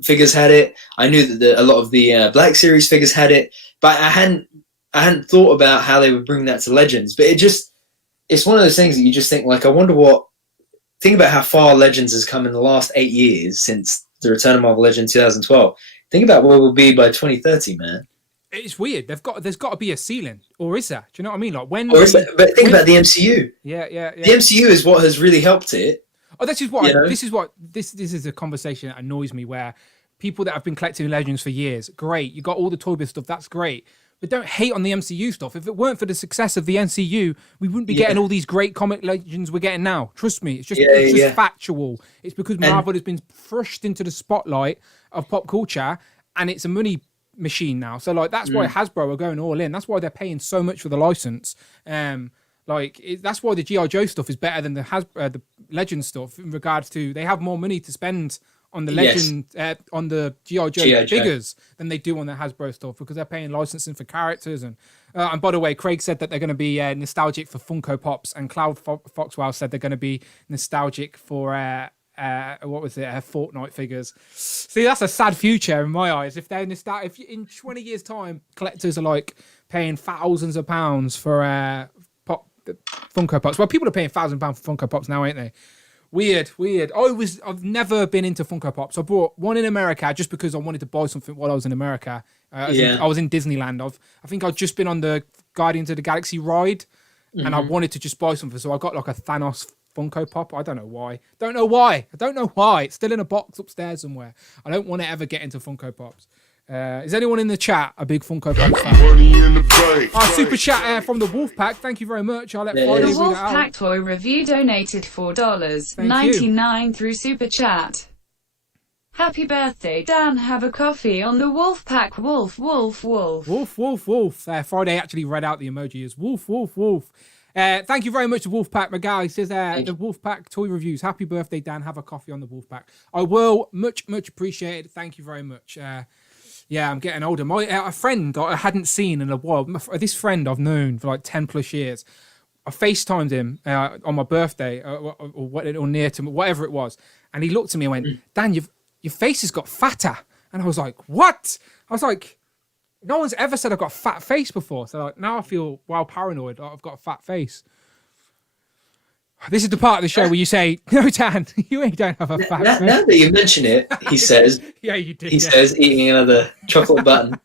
figures had it. I knew that a lot of the Black Series figures had it, but I hadn't thought about how they would bring that to Legends. But it's one of those things that you just think like, think about how far Legends has come in the last 8 years since the Return of Marvel Legends 2012. Think about where we'll be by 2030, man. It's weird. There's got to be a ceiling, or is there? Do you know what I mean? Like but think about the MCU. Yeah. The MCU is what has really helped it. Oh, this is a conversation that annoys me, where people that have been collecting Legends for years, great, you got all the Toy Biz stuff, that's great, but don't hate on the MCU stuff. If it weren't for the success of the MCU, we wouldn't be getting all these great comic Legends we're getting now. Trust me, it's just factual. It's because Marvel has been thrust into the spotlight of pop culture, and it's a money machine now. So like that's why Hasbro are going all in. That's why they're paying so much for the license. That's why the G.I. Joe stuff is better than the Legend stuff in regards to they have more money to spend on the Legend on the G.I. Joe figures than they do on the Hasbro stuff, because they're paying licensing for characters. And by the way, Craig said that they're going to be nostalgic for Funko Pops, and Cloud Foxwell said they're going to be nostalgic for Fortnite figures. See, that's a sad future in my eyes. If they're if in 20 years time collectors are like paying thousands of pounds for Funko Pops. Well, people are paying £1,000 for Funko Pops now, ain't they? Weird. I've never been into Funko Pops. I bought one in America just because I wanted to buy something while I was in America. I was in Disneyland. I think I'd just been on the Guardians of the Galaxy ride, and I wanted to just buy something. So I got like a Thanos Funko Pop. I don't know why. It's still in a box upstairs somewhere. I don't want to ever get into Funko Pops. Is anyone in the chat a big Funko Pop fan? Our super chat from the Wolfpack. Thank you very much. I'll let Friday read The Wolfpack Toy Review donated $4.99 through super chat. Happy birthday, Dan. Have a coffee on the Wolfpack. Wolf. Wolf. Friday actually read out the emoji as wolf. Thank you very much to Wolfpack Magal. He says the Wolfpack toy reviews. Happy birthday, Dan. Have a coffee on the Wolfpack. I will. Much appreciated. Thank you very much. Yeah, I'm getting older. My a friend I hadn't seen in a while. This friend I've known for like 10 plus years. I FaceTimed him on my birthday or near to whatever it was, and he looked at me and went, "Dan, your face has got fatter." And I was like, "What?" I was like, "No one's ever said I've got a fat face before." So like, now I feel paranoid. Like I've got a fat face. This is the part of the show where you say, "No, Dan, you don't have a fat face." Now that you mention it, he says, "Yeah, you did." He says, eating another chocolate button.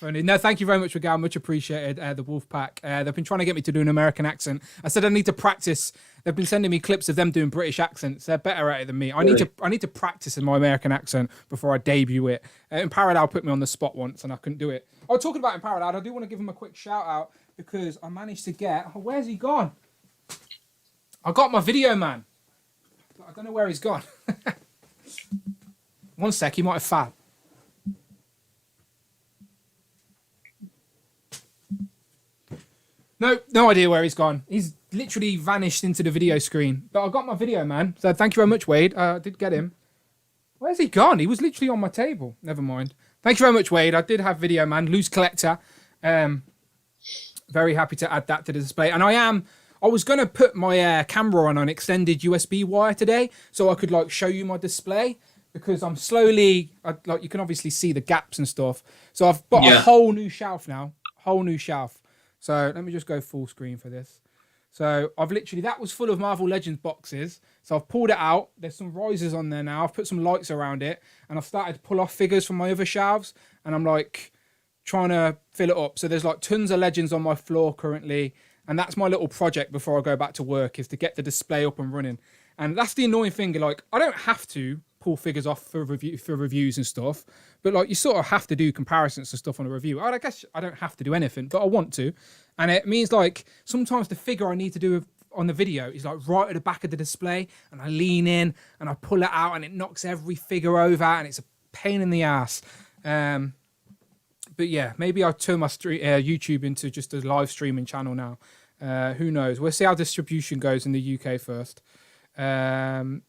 Funny. No, thank you very much, Regal. Much appreciated. The Wolfpack. They've been trying to get me to do an American accent. I said I need to practice. They've been sending me clips of them doing British accents. They're better at it than me. I need to practice in my American accent before I debut it. Imparadal put me on the spot once and I couldn't do it. Oh, talking about Imparadal, I do want to give him a quick shout out because I managed to get. Oh, where's he gone? I got my video man. I don't know where he's gone. One sec, he might have fabbed. No idea where he's gone. He's literally vanished into the video screen. But I got my video man. So thank you very much, Wade. I did get him. Where's he gone? He was literally on my table. Never mind. Thank you very much, Wade. I did have video man. Loose collector. Very happy to add that to the display. And I was going to put my camera on an extended USB wire today so I could like show you my display because I'm slowly, like you can obviously see the gaps and stuff. So I've got a whole new shelf now. Whole new shelf. So let me just go full screen for this. So I've literally, that was full of Marvel Legends boxes. So I've pulled it out. There's some risers on there now. I've put some lights around it and I've started to pull off figures from my other shelves and I'm like trying to fill it up. So there's like tons of Legends on my floor currently. And that's my little project before I go back to work is to get the display up and running. And that's the annoying thing. Like I don't have to pull figures off for reviews and stuff, but like you sort of have to do comparisons to stuff on a review. I guess I don't have to do anything, but I want to. And it means like sometimes the figure I need to do on the video is like right at the back of the display and I lean in and I pull it out and it knocks every figure over and it's a pain in the ass. But yeah, maybe I'll turn my YouTube into just a live streaming channel now. Who knows? We'll see how distribution goes in the UK first. All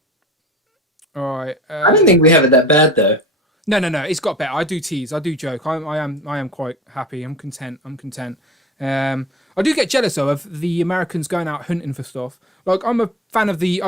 right. I don't think we have it that bad though. No. It's got better. I do tease. I do joke. I am quite happy. I'm content. I do get jealous though of the Americans going out hunting for stuff. Like I'm a fan of the.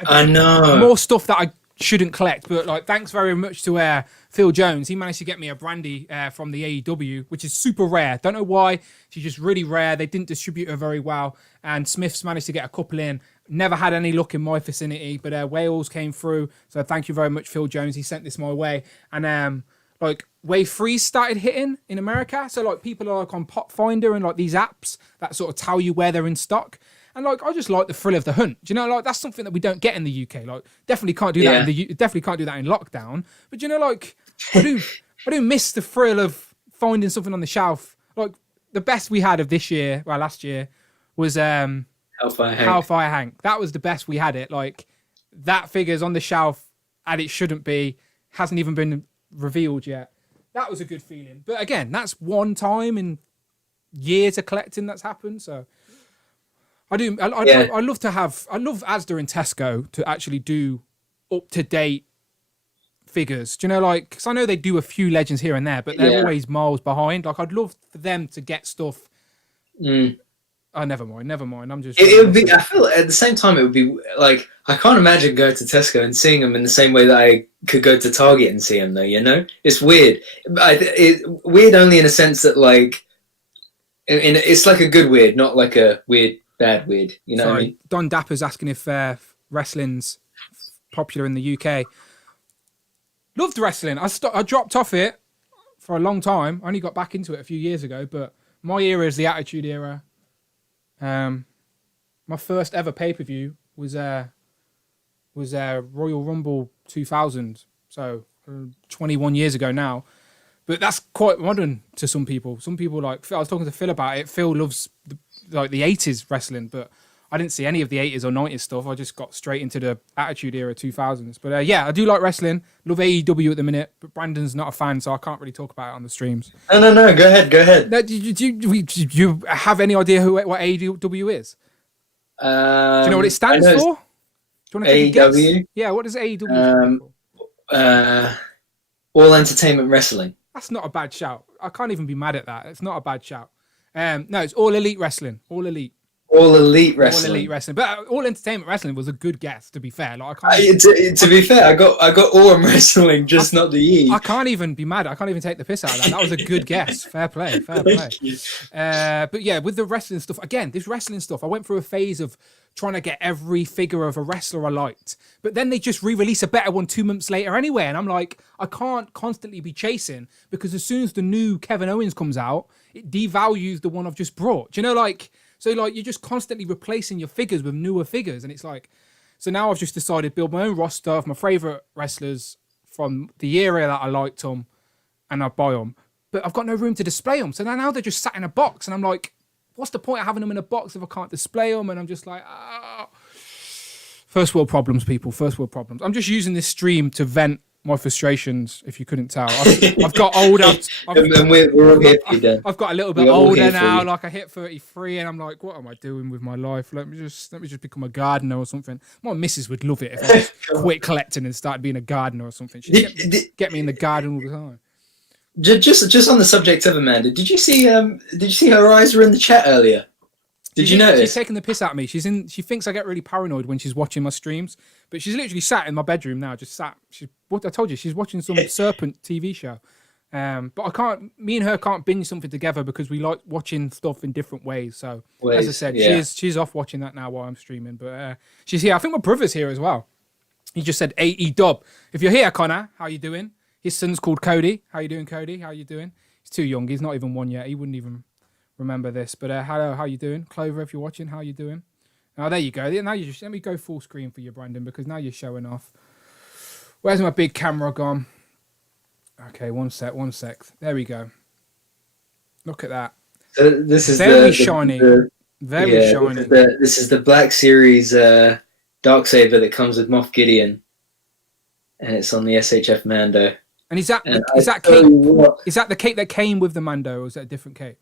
I know more stuff that I shouldn't collect, but like thanks very much to Phil Jones. He managed to get me a brandy from the AEW, which is super rare. Don't know why. She's just really rare. They didn't distribute her very well, and Smiths managed to get a couple in. Never had any luck in my vicinity, but Wales came through. So thank you very much, Phil Jones. He sent this my way, and like Wave 3 started hitting in America. So like people are like on Pop Finder and like these apps that sort of tell you where they're in stock. And like I just like the thrill of the hunt. Do you know, like that's something that we don't get in the UK. Like definitely can't do that definitely can't do that in lockdown. But you know, like I do miss the thrill of finding something on the shelf. Like the best we had of this year, well last year, was Hellfire Hank. That was the best we had it. Like that figure's on the shelf and it shouldn't be, hasn't even been revealed yet. That was a good feeling. But again, that's one time in years of collecting that's happened. So I love Asda and Tesco to actually do up-to-date figures. Do you know, like, because I know they do a few Legends here and there, but they're always miles behind. Like, I'd love for them to get stuff. Oh, never mind. I'm just. It would be. I feel at the same time it would be like I can't imagine going to Tesco and seeing them in the same way that I could go to Target and see them. Though you know, it's weird. Weird only in a sense that like, it's like a good weird, not like a weird bad weird. You know. Sorry, what I mean? Don Dapper's asking if wrestling's popular in the UK. Loved wrestling. I dropped off it for a long time. I only got back into it a few years ago, but my era is the Attitude Era. My first ever pay-per-view was Royal Rumble 2000, so 21 years ago now. But that's quite modern to some people. Some people like I was talking to Phil about it. Phil loves the 80s wrestling, but I didn't see any of the 80s or 90s stuff. I just got straight into the Attitude Era 2000s. But yeah, I do like wrestling. Love AEW at the minute, but Brandon's not a fan, so I can't really talk about it on the streams. No. Go ahead. No, do you have any idea what AEW is? Do you know what it stands for? Do you want to take a AEW? guess? Yeah, what does AEW stand for? All Entertainment Wrestling. That's not a bad shout. I can't even be mad at that. It's not a bad shout. No, it's All Elite Wrestling. All Elite. All Elite Wrestling. All Elite Wrestling. But All Entertainment Wrestling was a good guess, to be fair. Like, I can't to be fair, I got All Wrestling, just not the E. I can't even be mad. I can't even take the piss out of that. That was a good guess. Fair play. But yeah, with the wrestling stuff, again, this wrestling stuff, I went through a phase of trying to get every figure of a wrestler I liked. But then they just re-release a better one 2 months later anyway. And I'm like, I can't constantly be chasing, because as soon as the new Kevin Owens comes out, it devalues the one I've just brought. Do you know, like... So, like, you're just constantly replacing your figures with newer figures. And it's like... So now I've just decided to build my own roster of my favourite wrestlers from the era that I liked them, and I buy them. But I've got no room to display them. So now they're just sat in a box. And I'm like, what's the point of having them in a box if I can't display them? And I'm just like, First world problems, people. First world problems. I'm just using this stream to vent my frustrations, if you couldn't tell. I've got older. We're all here for you, Dan. I've got a little bit older now. Like, I hit 33, and I'm like, what am I doing with my life? Let me just become a gardener or something. My missus would love it if I just quit collecting and started being a gardener or something. She'd get me in the garden all the time. Just on the subject of Amanda, did you see her eyes were in the chat earlier? Did you notice? She's taking the piss out of me. She thinks I get really paranoid when she's watching my streams, but she's literally sat in my bedroom now, just sat. I told you, she's watching some Serpent TV show. But me and her can't binge something together because we like watching stuff in different ways. So as I said, she's off watching that now while I'm streaming. But she's here. I think my brother's here as well. He just said AE Dub. If you're here, Connor, how you doing? His son's called Cody. How you doing, Cody? How you doing? He's too young. He's not even one yet. He wouldn't even remember this. But hello, how you doing? Clover, if you're watching, how you doing? Oh, there you go. Now let me go full screen for you, Brandon, because now you're showing off. Where's my big camera gone? Okay, one sec. There we go. Look at that. This is very shiny. Very shiny. This is the Black Series Darksaber that comes with Moff Gideon, and it's on the SHF Mando. And is that cape? Is that the cape that came with the Mando, or is that a different cape?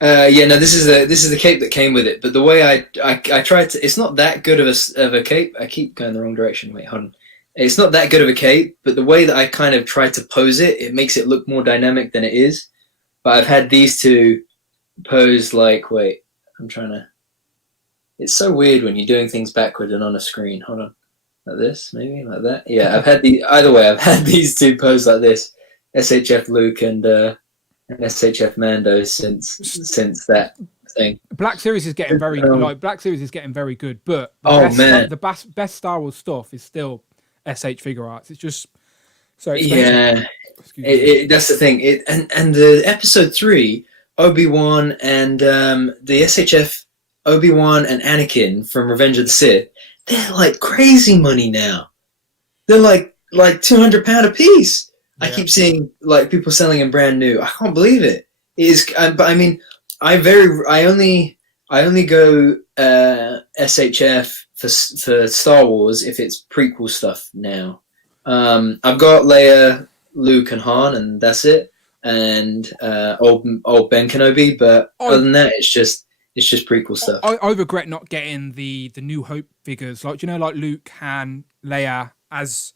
This is the cape that came with it. But the way I tried to, it's not that good of a cape. I keep going the wrong direction. Wait, hold on. It's not that good of a cape, but the way that I kind of tried to pose it, it makes it look more dynamic than it is. But I've had these two posed like, wait, I'm trying to. It's so weird when you're doing things backward and on a screen. Hold on, like this, maybe like that. Yeah, I've had I've had these two posed like this. SHF Luke and SHF Mando since that thing. Black Series is getting very Black Series is getting very good, but the best Star Wars stuff is still SH Figure Arts. It's just so expensive. Yeah, that's the thing. And the episode 3 Obi-Wan and the SHF Obi-Wan and Anakin from Revenge of the Sith, they're like crazy money now. They're like £200 a piece. Yeah. I keep seeing like people selling them brand new. I can't believe it. It is, but I mean, I only go SHF for Star Wars if it's prequel stuff now. I've got Leia, Luke, and Han, and that's it. And old Ben Kenobi, but other than that, it's just prequel stuff. I regret not getting the New Hope figures, like like Luke, Han, Leia as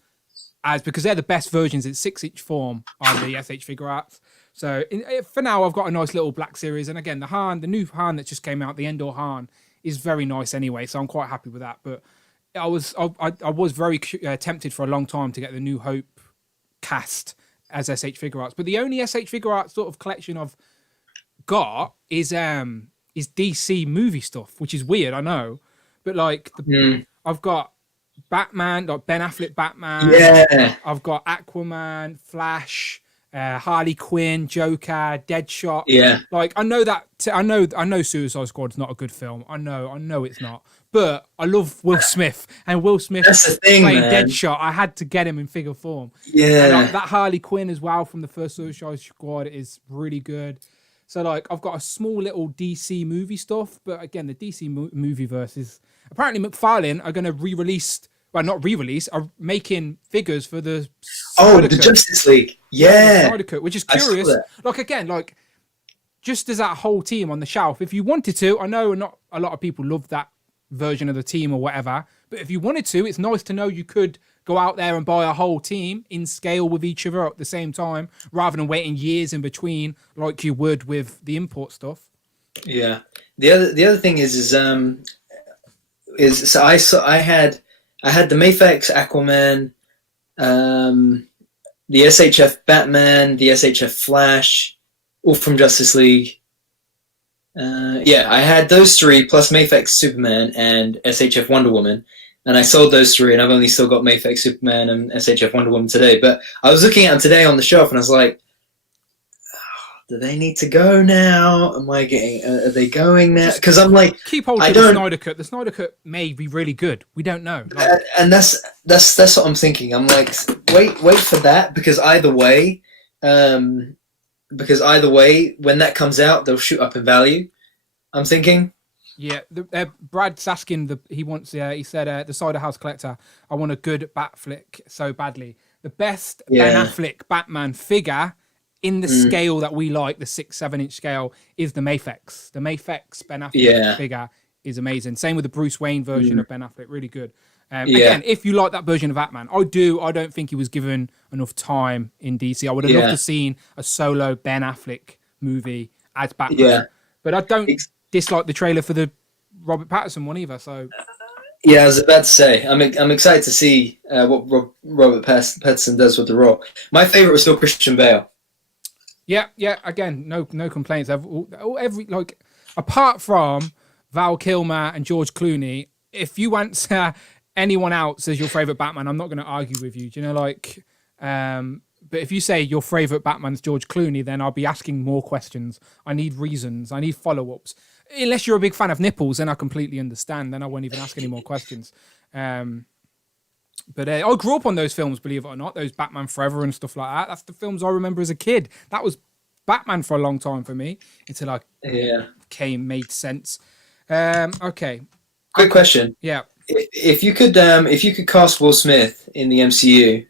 because they're the best versions in 6-inch form on the SH Figure Arts. So for now, I've got a nice little Black Series, and again, the new Han that just came out, the Endor Han, is very nice anyway. So I'm quite happy with that. But I was very tempted for a long time to get the New Hope cast as SH Figure Arts, but the only SH Figure Arts sort of collection I've got is DC movie stuff, which is weird, I know, but like I've got Batman, like Ben Affleck Batman. Yeah. I've got Aquaman, Flash, Harley Quinn, Joker, Deadshot. Yeah. Like I know Suicide Squad's not a good film. I know it's not. But I love Will Smith, and Will Smith playing Deadshot. I had to get him in figure form. Yeah. And, like, that Harley Quinn as well from the first Suicide Squad is really good. So like I've got a small little DC movie stuff, but again, the DC movie verse is apparently McFarlane are going to re-release. Well, not re-release, are making figures for the the Justice League. Yeah. The Snyder Cut, which is curious. Like again, like just as that whole team on the shelf, if you wanted to, I know not a lot of people love that version of the team or whatever, but if you wanted to, it's nice to know you could go out there and buy a whole team in scale with each other at the same time, rather than waiting years in between like you would with the import stuff. Yeah. The other thing is so I had the Mayfax Aquaman, the SHF Batman, the SHF Flash, all from Justice League. I had those three plus Mayfax Superman and SHF Wonder Woman, and I sold those three, and I've only still got Mayfax Superman and SHF Wonder Woman today. But I was looking at them today on the shelf, and I was like, do they need to go now? Are they going now? Because I'm like, keep hold of the Snyder Cut. The Snyder Cut may be really good. We don't know. Like, and that's what I'm thinking. I'm like, wait for that, because either way, when that comes out, they'll shoot up in value. I'm thinking. Yeah, Brad Saskin, he said, the Cider House Collector, I want a good Bat flick so badly. The best Ben Affleck Batman figure in the scale that we like, the 6-7 inch scale, is the Mayfex. The Mayfex Ben Affleck figure is amazing. Same with the Bruce Wayne version of Ben Affleck, really good. Again, if you like that version of Batman, I don't think he was given enough time in DC. I would have loved to have seen a solo Ben Affleck movie as Batman. Yeah. But I don't dislike the trailer for the Robert Pattinson one either. So yeah, I was about to say, I'm excited to see what Robert Pattinson does with the role. My favorite was still Christian Bale. Yeah. Again, no complaints. Every like, apart from Val Kilmer and George Clooney, if you answer anyone else as your favorite Batman, I'm not going to argue with you. Do you know, like, but if you say your favorite Batman's George Clooney, then I'll be asking more questions. I need reasons. I need follow-ups. Unless you're a big fan of nipples, then I completely understand. Then I won't even ask any more questions. But I grew up on those films, believe it or not, those Batman Forever and stuff like that. That's the films I remember as a kid. That was Batman for a long time for me until I made sense. Okay. Quick question. Yeah. If you could cast Will Smith in the MCU.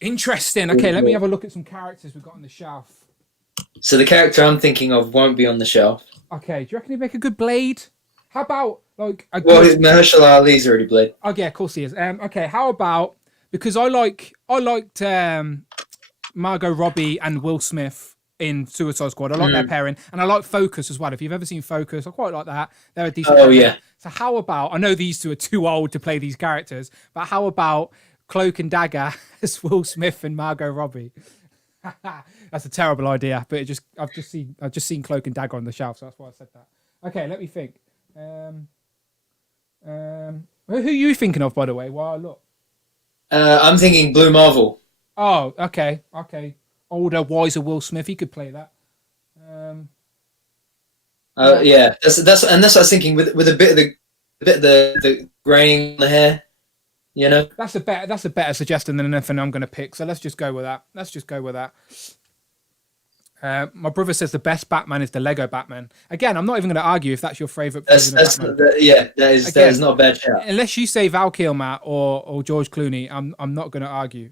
Interesting. Okay, let me have a look at some characters we've got on the shelf. So the character I'm thinking of won't be on the shelf. Okay, do you reckon he'd make a good Blade? How about like Mahershala Ali's already Blade. Oh yeah, of course he is. Okay, how about, because I liked Margot Robbie and Will Smith in Suicide Squad. I like their pairing, and I like Focus as well. If you've ever seen Focus, I quite like that. They're a decent. Oh yeah. So how about, I know these two are too old to play these characters, but how about Cloak and Dagger as Will Smith and Margot Robbie? That's a terrible idea, but I've just seen Cloak and Dagger on the shelf, so that's why I said that. Okay, let me think. Who are you thinking of, by the way? While I look, I'm thinking Blue Marvel. Oh, okay. Older, wiser Will Smith, he could play that. Yeah, that's what I was thinking, with a bit of the graying on the hair. You know, that's a better suggestion than anything I'm going to pick. So let's just go with that. My brother says the best Batman is the Lego Batman. Again, I'm not even going to argue if that's your favorite. That is not a bad shout. Unless you say Val Kilmer or George Clooney, I'm not going to argue.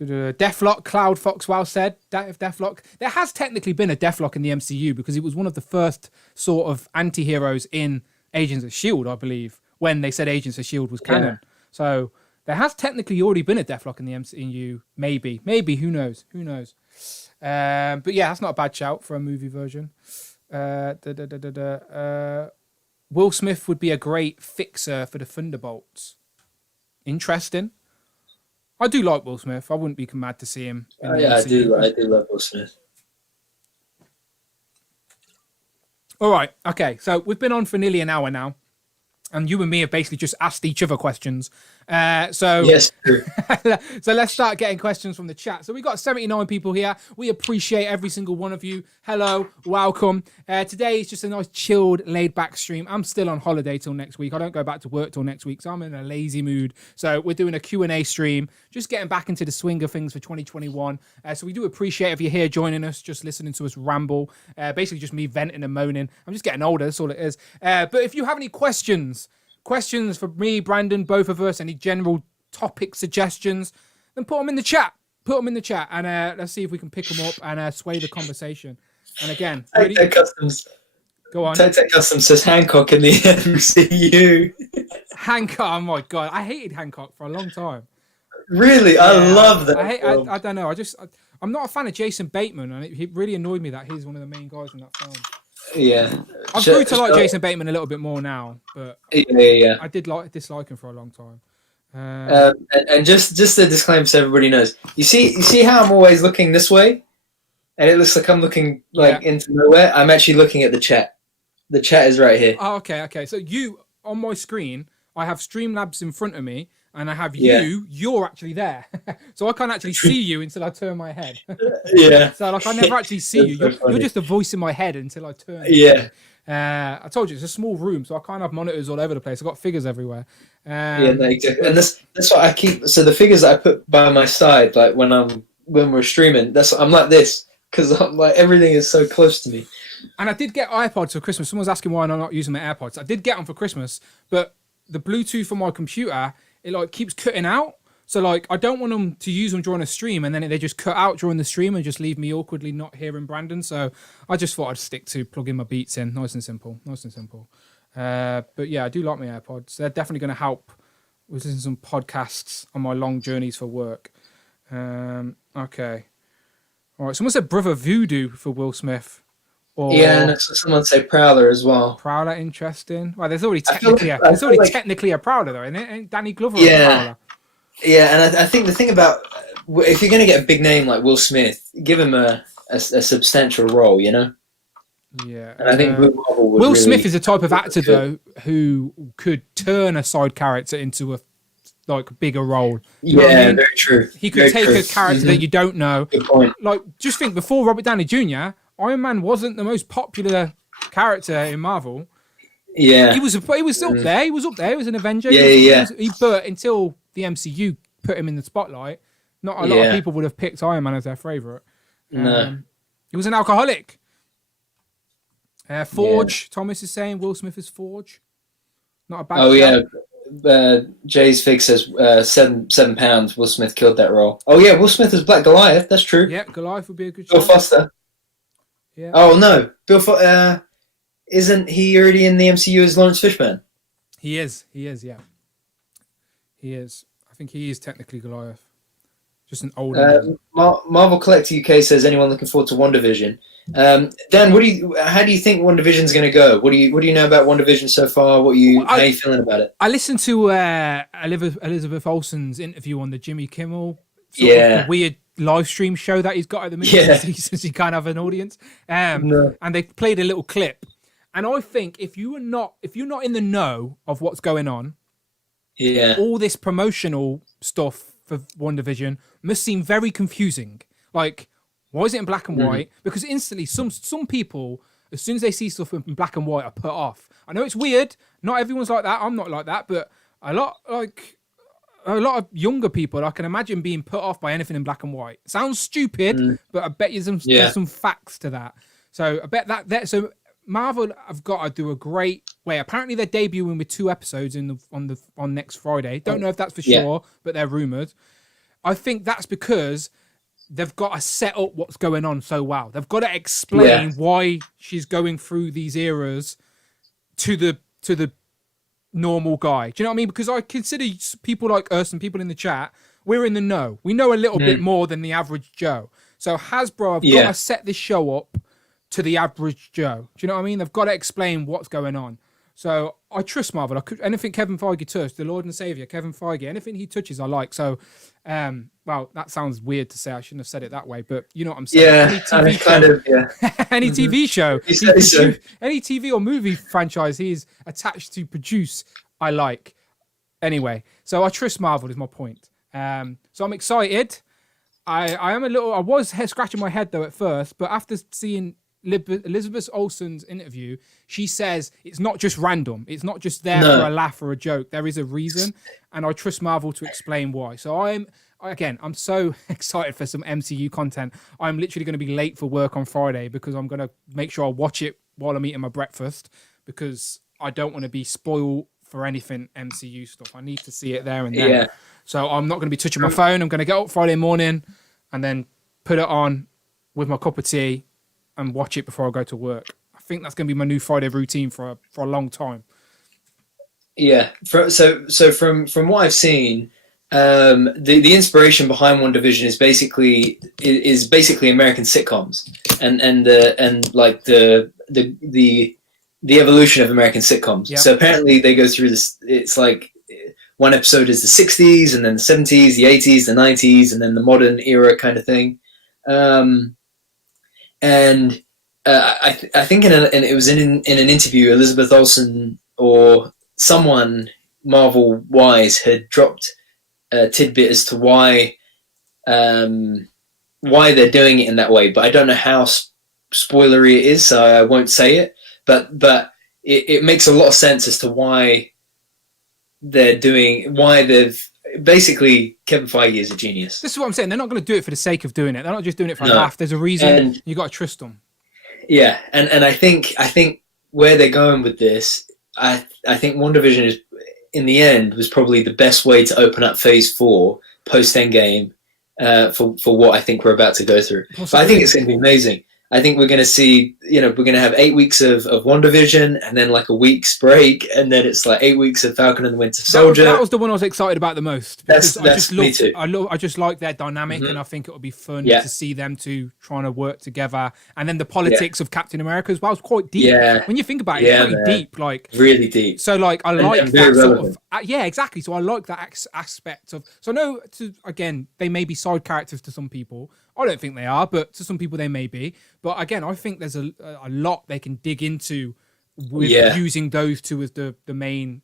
Deathlock, Cloud Foxwell said Deathlock. There has technically been a Deathlock in the MCU because it was one of the first sort of anti-heroes in Agents of S.H.I.E.L.D., I believe, when they said Agents of S.H.I.E.L.D. was canon. Yeah. So there has technically already been a Deathlock in the MCU. Maybe, who knows? But yeah, that's not a bad shout for a movie version. Will Smith would be a great fixer for the Thunderbolts. Interesting. I do like Will Smith. I wouldn't be mad to see him. I do love Will Smith. All right. Okay. So we've been on for nearly an hour now. And you and me have basically just asked each other questions. So Yes, true. so let's start getting questions from the chat. So we got 79 people here. We appreciate every single one of you. Hello, welcome. Today is just a nice chilled, laid back stream. I'm still on holiday till next week. I don't go back to work till next week, so I'm in a lazy mood. So we're doing a Q&A stream, just getting back into the swing of things for 2021. So we do appreciate if you're here joining us, just listening to us ramble. Basically just me venting and moaning. I'm just getting older, that's all it is. But if you have any questions for me, Brandon, both of us, any general topic suggestions, then put them in the chat. And let's see if we can pick them up and sway the conversation. And again, really... Tech Customs. Go on. Tech Customs says Hancock in the MCU. Hancock, oh my God. I hated Hancock for a long time. Really? Yeah, I love that. I don't know. I'm not a fan of Jason Bateman, and it really annoyed me that he's one of the main guys in that film. Yeah. I've grew to like Jason Bateman a little bit more now, but yeah. I did dislike him for a long time. And just a disclaimer so everybody knows. You see how I'm always looking this way? And it looks like I'm looking into nowhere. I'm actually looking at the chat. The chat is right here. Oh, okay. So you, on my screen, I have Streamlabs in front of me, and I have you're actually there. So I can't actually see you until I turn my head. Yeah. So like I never actually see you. You're just a voice in my head until I turn. Yeah. I told you it's a small room, so I can't have monitors all over the place. I've got figures everywhere. Yeah, no, exactly. And that's what I keep. So the figures that I put by my side, like when we're streaming, I'm like this because I'm like everything is so close to me. And I did get iPods for Christmas. Someone's asking why I'm not using my AirPods. I did get them for Christmas, but the Bluetooth on my computer, it like keeps cutting out. So like I don't want them to use them during a stream, and then they just cut out during the stream and just leave me awkwardly not hearing Brandon. So I just thought I'd stick to plugging my Beats in, nice and simple. But yeah, I do like my AirPods. They're definitely going to help with listening to some podcasts on my long journeys for work. Okay, all right. Someone said Brother Voodoo for Will Smith. Or and someone say Prowler as well. Prowler, interesting. Well, there's already technically a Prowler though, isn't it? Ain't Danny Glover a Prowler? Yeah, and I think the thing about if you're going to get a big name like Will Smith, give him a substantial role, you know? Yeah. And I think Will Smith is a type of actor though who could turn a side character into a bigger role. Yeah, I mean? Very true. He could take a character that you don't know. Good point. Like, just think before Robert Downey Jr., Iron Man wasn't the most popular character in Marvel. Yeah. He was up there. He was an Avenger. But until the MCU put him in the spotlight, not a lot of people would have picked Iron Man as their favorite. No. He was an alcoholic. Forge. Thomas is saying Will Smith is Forge. Not a bad. Oh yeah. Jay's Fig says £7. Will Smith killed that role. Oh yeah, Will Smith is Black Goliath. That's true. Yeah, Goliath would be a good. Bill Foster. Yeah. Oh no, isn't he already in the MCU as Lawrence Fishburne? He is. Yeah. He is. I think he is technically Goliath. Just an older. Marvel Collector UK says anyone looking forward to WandaVision. Dan, how do you think WandaVision's going to go? What do you know about WandaVision so far? How are you feeling about it? I listened to Elizabeth Olsen's interview on the Jimmy Kimmel sort of weird live stream show that he's got at the minute since he can't have an audience. And they played a little clip. And I think if you're not in the know of what's going on, all this promotional stuff for WandaVision must seem very confusing. Like, why is it in black and white? Because instantly, some people, as soon as they see stuff in black and white, are put off. I know it's weird. Not everyone's like that. I'm not like that. But a lot of younger people, I can imagine being put off by anything in black and white. Sounds stupid, but I bet you there's some facts to that. So I bet that so Marvel have got to do a great way. Apparently they're debuting with 2 episodes on next Friday. Don't know if that's for sure, but they're rumored. I think that's because they've got to set up what's going on so well. They've got to explain why she's going through these eras to the normal guy. Do you know what I mean? Because I consider people like us and people in the chat, we're in the know. We know a little bit more than the average Joe. So Hasbro have got to set this show up to the average Joe. Do you know what I mean? They've got to explain what's going on. So I trust Marvel. Anything Kevin Feige touched, the Lord and Savior, Kevin Feige, anything he touches, I like. So, well, that sounds weird to say. I shouldn't have said it that way, but you know what I'm saying. Yeah, Any TV kind show, of. Yeah. any TV show, You say so. any TV or movie franchise he's attached to produce, I like. Anyway, so I trust Marvel is my point. So I'm excited. I am a little. I was scratching my head though at first, but after seeing Elizabeth Olsen's interview, she says it's not just random. It's not just there for a laugh or a joke. There is a reason, and I trust Marvel to explain why. So I'm so excited for some MCU content. I'm literally going to be late for work on Friday because I'm going to make sure I watch it while I'm eating my breakfast because I don't want to be spoiled for anything MCU stuff. I need to see it there and then. Yeah. So I'm not going to be touching my phone. I'm going to get up Friday morning and then put it on with my cup of tea and watch it before I go to work. I think that's going to be my new Friday routine for a long time. Yeah. So from what I've seen, the inspiration behind WandaVision is basically American sitcoms and like the evolution of American sitcoms. Yep. So apparently they go through this. It's like one episode is the 60s, and then the 70s, the 80s, the 90s, and then the modern era kind of thing. I think it was in an interview, Elizabeth Olsen or someone Marvel wise had dropped a tidbit as to why they're doing it in that way, but I don't know how spoilery it is, so I won't say it. But it makes a lot of sense as to why they've basically Kevin Feige is a genius. This is what I'm saying. They're not going to do it for the sake of doing it. They're not just doing it for a laugh. There's a reason. You got to trust them. Yeah, and I think where they're going with this, I think WandaVision is in the end was probably the best way to open up Phase 4 post Endgame for what I think we're about to go through. But I think it's going to be amazing. I think we're going to see, we're going to have 8 weeks of WandaVision and then like a week's break, and then it's like 8 weeks of Falcon and the Winter Soldier. That was the one I was excited about the most. Me too. I just like their dynamic, and I think it'll be fun to see them two trying to work together. And then the politics of Captain America as well is quite deep. Yeah. When you think about it, it's pretty deep. Like really deep. So like I like that sort of exactly. So I like that aspect of. So I know again they may be side characters to some people. I don't think they are, but to some people they may be. But again, I think there's a lot they can dig into with using those two as the main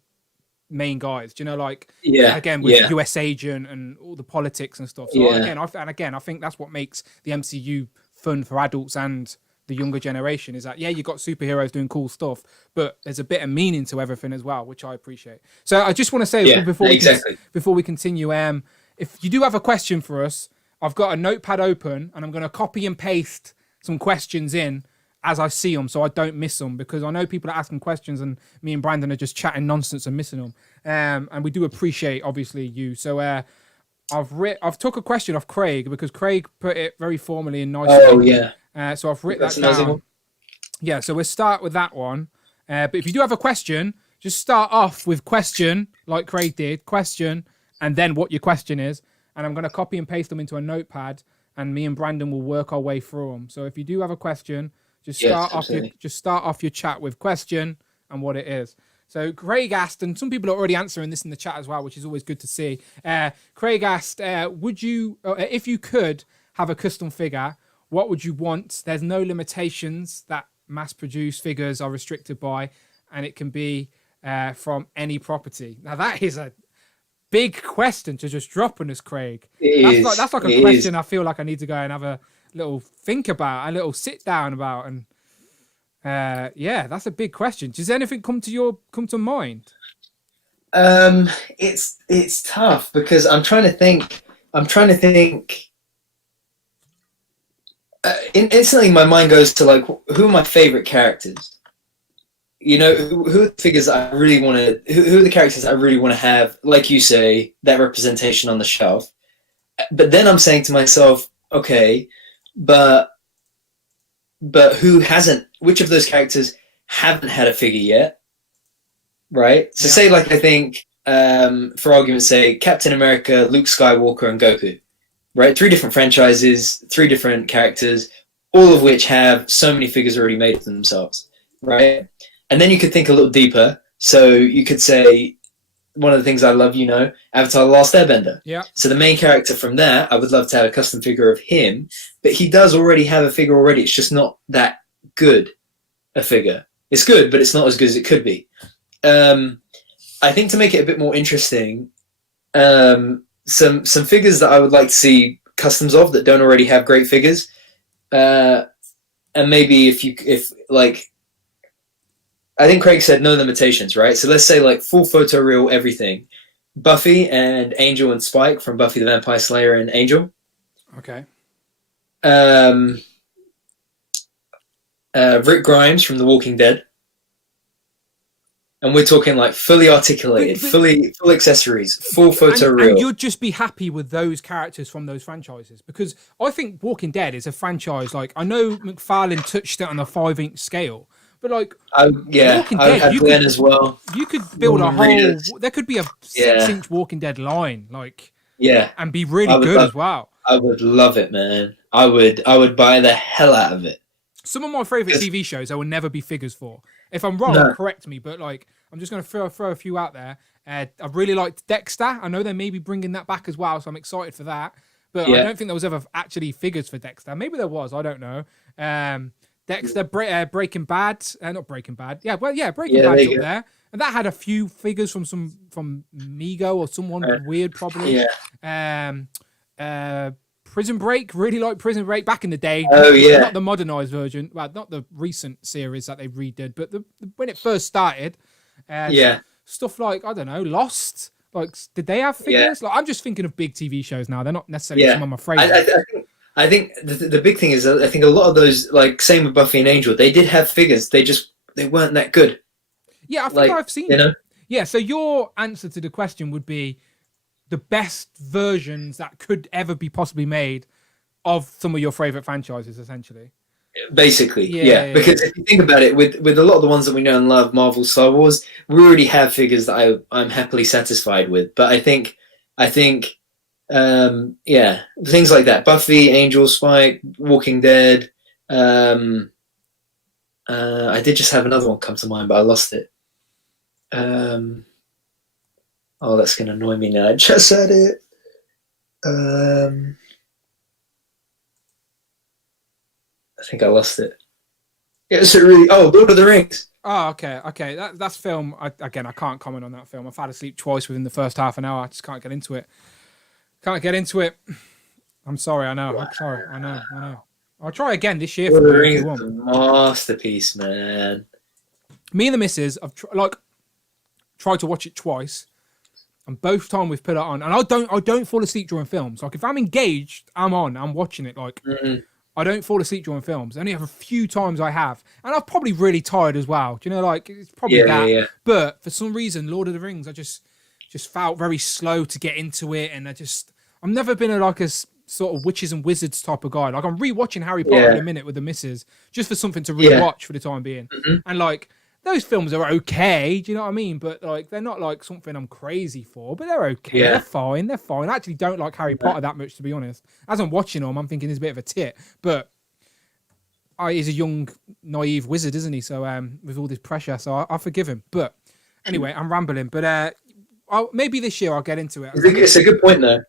guys. Do you know, like again with US Agent and all the politics and stuff. So I think that's what makes the MCU fun for adults and the younger generation. Is that you got superheroes doing cool stuff, but there's a bit of meaning to everything as well, which I appreciate. So I just want to say before we continue, if you do have a question for us, I've got a notepad open and I'm going to copy and paste some questions in as I see them so I don't miss them, because I know people are asking questions and me and Brandon are just chatting nonsense and missing them. And we do appreciate, obviously, you. So I've took a question off Craig because Craig put it very formally and nicely. Oh, yeah. So I've written that down. Yeah, so we'll start with that one. But if you do have a question, just start off with question, like Craig did, question, and then what your question is. And I'm going to copy and paste them into a notepad, and me and Brandon will work our way through them. So if you do have a question, just start off your chat with question and what it is. So Craig asked, and some people are already answering this in the chat as well, which is always good to see. Craig asked, would you, if you could have a custom figure, what would you want? There's no limitations that mass-produced figures are restricted by, and it can be from any property. Now that is a big question to just drop on us, Craig. That's like a question I feel like I need to go and have a little think about, a little sit down about, and that's a big question. Does anything come to mind? It's tough because I'm trying to think. Instantly, my mind goes to like, who are my favorite characters? Who are the figures I really want to? Who are the characters I really want to have? Like you say, that representation on the shelf. But then I'm saying to myself, okay, but who hasn't? Which of those characters haven't had a figure yet? Right. So say like I think, for argument's sake, Captain America, Luke Skywalker, and Goku. Right, 3 different franchises, 3 different characters, all of which have so many figures already made of themselves. Right. And then you could think a little deeper So you could say one of the things I love, Avatar: The Last Airbender. Yeah. So the main character from that, I would love to have a custom figure of him, but he does already have a figure already. It's just not that good a figure. It's good, but it's not as good as it could be. I think to make it a bit more interesting, some figures that I would like to see customs of that don't already have great figures, and maybe if I think Craig said no limitations, right? So let's say like full photo real everything. Buffy and Angel and Spike from Buffy the Vampire Slayer and Angel. Okay. Rick Grimes from The Walking Dead. And we're talking like fully articulated, full accessories, full photo real. And you'd just be happy with those characters from those franchises, because I think Walking Dead is a franchise. Like, I know McFarlane touched it on a 5-inch scale, but like, Walking Dead, had Glenn as well. You could build a whole. There could be a 6-inch Walking Dead line, like, and be really good as well. I would love it, man. I would buy the hell out of it. Some of my favorite TV shows, there will never be figures for. If I'm wrong, correct me, but like, I'm just going to throw a few out there. I really liked Dexter. I know they may be bringing that back as well, so I'm excited for that. But I don't think there was ever actually figures for Dexter. Maybe there was. I don't know. Dexter, Breaking Bad. Not Breaking Bad. Breaking Bad's up there. And that had a few figures from Mego or someone weird, probably. Yeah. Prison Break, really like Prison Break back in the day. Not the modernized version, well, not the recent series that they redid, but when it first started. Stuff like, I don't know, Lost. Like, did they have figures? Like, I'm just thinking of big TV shows now. They're not necessarily some of my favorites. I think the big thing is, I think a lot of those, like, same with Buffy and Angel, they did have figures. They weren't that good. Yeah, I think I've seen it. Yeah, so your answer to the question would be the best versions that could ever be possibly made of some of your favorite franchises, essentially. Basically, because if you think about it, with a lot of the ones that we know and love, Marvel, Star Wars, we already have figures that I'm happily satisfied with. But I think, things like that: Buffy, Angel, Spike, Walking Dead. I did just have another one come to mind, but I lost it. Oh, that's going to annoy me now. I just said it. I think I lost it. Lord of the Rings. Oh, okay. That's film. I can't comment on that film. I've had to sleep twice within the first half an hour. I just can't get into it. I'm sorry. I know. I know. I'll try again this year. Lord of the Rings is a masterpiece, man. Me and the missus, I've tried to watch it twice, and both times we've put it on, and I don't fall asleep during films. Like, if I'm engaged, I'm watching it. Like, I don't fall asleep during films. I only have a few times I have, and I'm probably really tired as well. Do you know, like, it's probably that. Yeah. But for some reason, Lord of the Rings, I just felt very slow to get into it, and I've never been a sort of witches and wizards type of guy. Like, I'm rewatching Harry Potter in a minute with the missus, just for something to rewatch for the time being, and like, those films are okay, do you know what I mean? But like, they're not like something I'm crazy for, but they're okay. Yeah. They're fine. I actually don't like Harry Potter that much, to be honest. As I'm watching them, I'm thinking he's a bit of a tit, but he's a young, naive wizard, isn't he? So with all this pressure, so I forgive him. But anyway, I'm rambling. But maybe this year I'll get into it. It's a good point, though.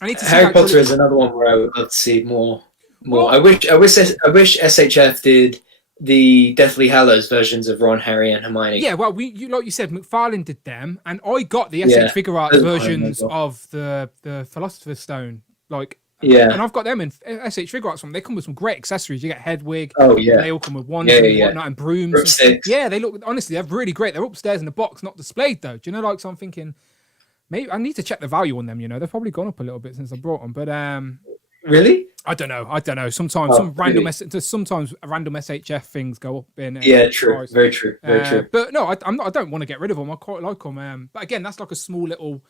I need to Harry Potter is another one where I would love to see more. Well, I wish SHF did the Deathly Hallows versions of Ron, Harry, and Hermione. Yeah, well, like you said, McFarlane did them, and I got the SH Figure Arts versions of the Philosopher's Stone, like. Yeah, and I've got them in SH Figure Arts. They come with some great accessories. You get Hedwig. Oh yeah, they all come with wands and whatnot, and brooms. And they look, honestly, they're really great. They're upstairs in the box, not displayed though. Do you know? Like, so I'm thinking, maybe I need to check the value on them. You know, they've probably gone up a little bit since I brought them, but really. I don't know. Sometimes random SHF things go up in. True. Price. Very true. But no, I don't want to get rid of them. I quite like them. But again, that's like a small little